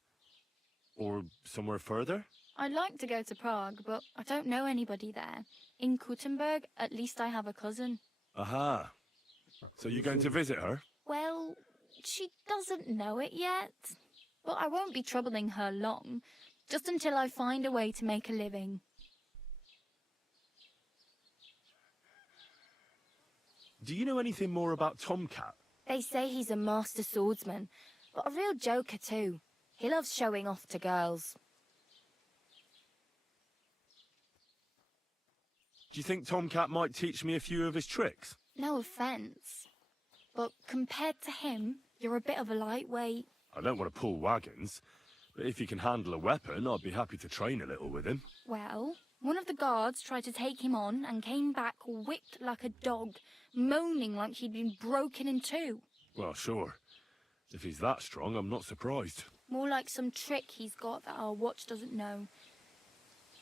Or somewhere further? I'd like to go to Prague, but I don't know anybody there. In Kuttenberg, at least I have a cousin. Aha. So you're going to visit her? Well, she doesn't know it yet. But I won't be troubling her long, just until I find a way to make a living. Do you know anything more about Tomcat? They say he's a master swordsman, but a real joker too. He loves showing off to girls. Do you think Tomcat might teach me a few of his tricks? No offence, but compared to him, you're a bit of a lightweight. I don't want to pull wagons, but if he can handle a weapon, I'd be happy to train a little with him. Well, one of the guards tried to take him on and came back whipped like a dog, moaning like he'd been broken in two. Well, sure. If he's that strong, I'm not surprised. More like some trick he's got that our watch doesn't know.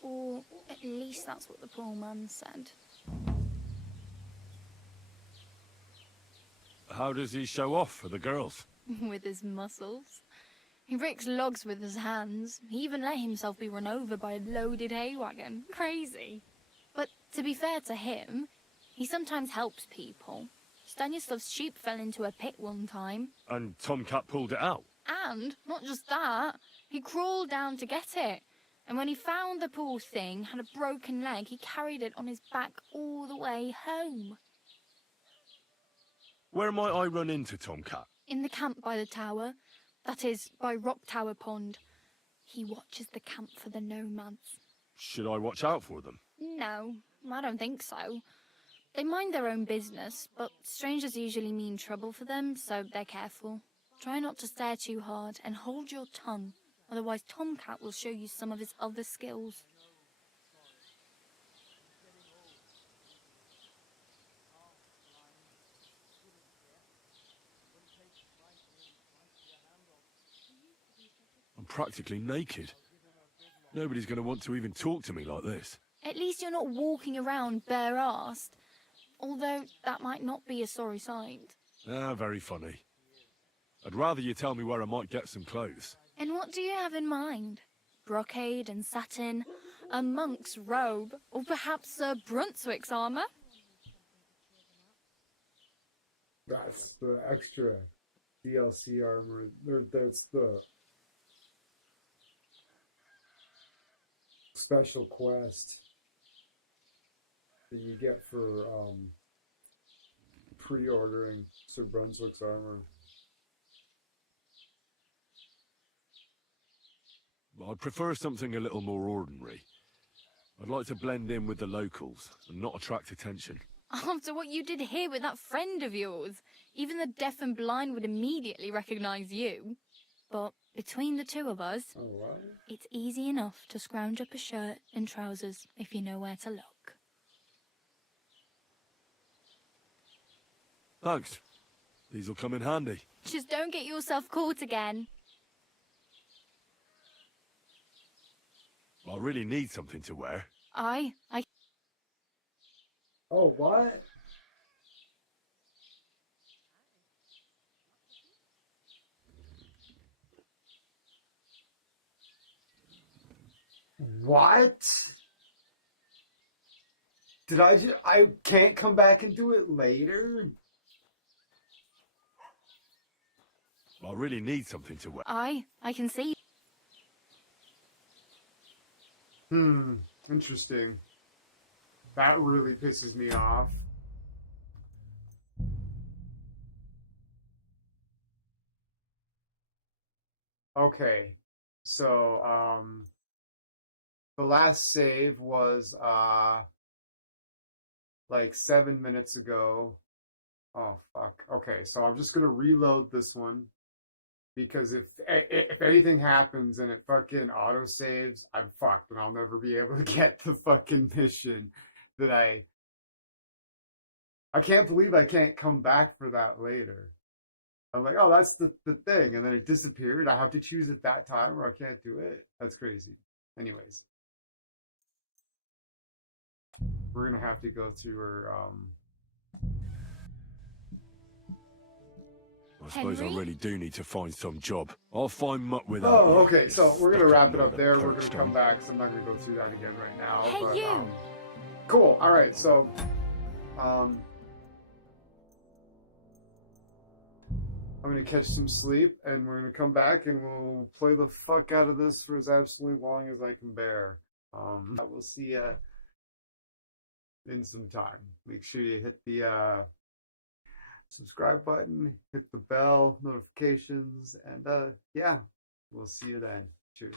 Or at least that's what the poor man said. How does he show off for the girls? With his muscles. He breaks logs with his hands. He even let himself be run over by a loaded hay wagon. Crazy. But to be fair to him, he sometimes helps people. Stanislav's sheep fell into a pit one time. And Tomcat pulled it out? And, not just that, he crawled down to get it. And when he found the poor thing had a broken leg, he carried it on his back all the way home. Where might I run into Tomcat? In the camp by the tower. That is, by Rock Tower Pond. He watches the camp for the nomads. Should I watch out for them? No, I don't think so. They mind their own business, but strangers usually mean trouble for them, so they're careful. Try not to stare too hard and hold your tongue, otherwise Tomcat will show you some of his other skills. I'm practically naked. Nobody's going to want to even talk to me like this. At least you're not walking around bare-assed. Although that might not be a sorry sight. Ah, very funny. I'd rather you tell me where I might get some clothes. And what do you have in mind? Brocade and satin, a monk's robe, or perhaps Sir Brunswick's armour? That's the extra DLC armor. That's the special quest that you get for pre-ordering Sir Brunswick's armor. I'd prefer something a little more ordinary. I'd like to blend in with the locals and not attract attention. After what you did here with that friend of yours, even the deaf and blind would immediately recognize you. But between the two of us, it's easy enough to scrounge up a shirt and trousers if you know where to look. Thanks. These'll come in handy. Just don't get yourself caught again. I really need something to wear. I... Oh, what? What? Did I can't come back and do it later? I really need something to wear. I can see. Interesting. That really pisses me off. Okay. So, the last save was, like 7 minutes ago. Oh, fuck. Okay, so I'm just gonna reload this one. Because if anything happens and it fucking autosaves, I'm fucked and I'll never be able to get the fucking mission that I can't believe I can't come back for that later. I'm like, oh, that's the thing. And then it disappeared. I have to choose at that time or I can't do it. That's crazy. Anyways. We're going to have to go through her, I suppose I really do need to find some job. I'll find mutt without Oh, you, okay. So we're going to wrap it up Lord there. of We're going to Perkstein. come back. So I'm not going to go through that again right now. Hey, but, you! Cool. All right. So, I'm going to catch some sleep and we're going to come back and we'll play the fuck out of this for as absolutely long as I can bear. I will see you in some time. Make sure you hit the subscribe button, hit the bell, notifications, and yeah, we'll see you then. Cheers.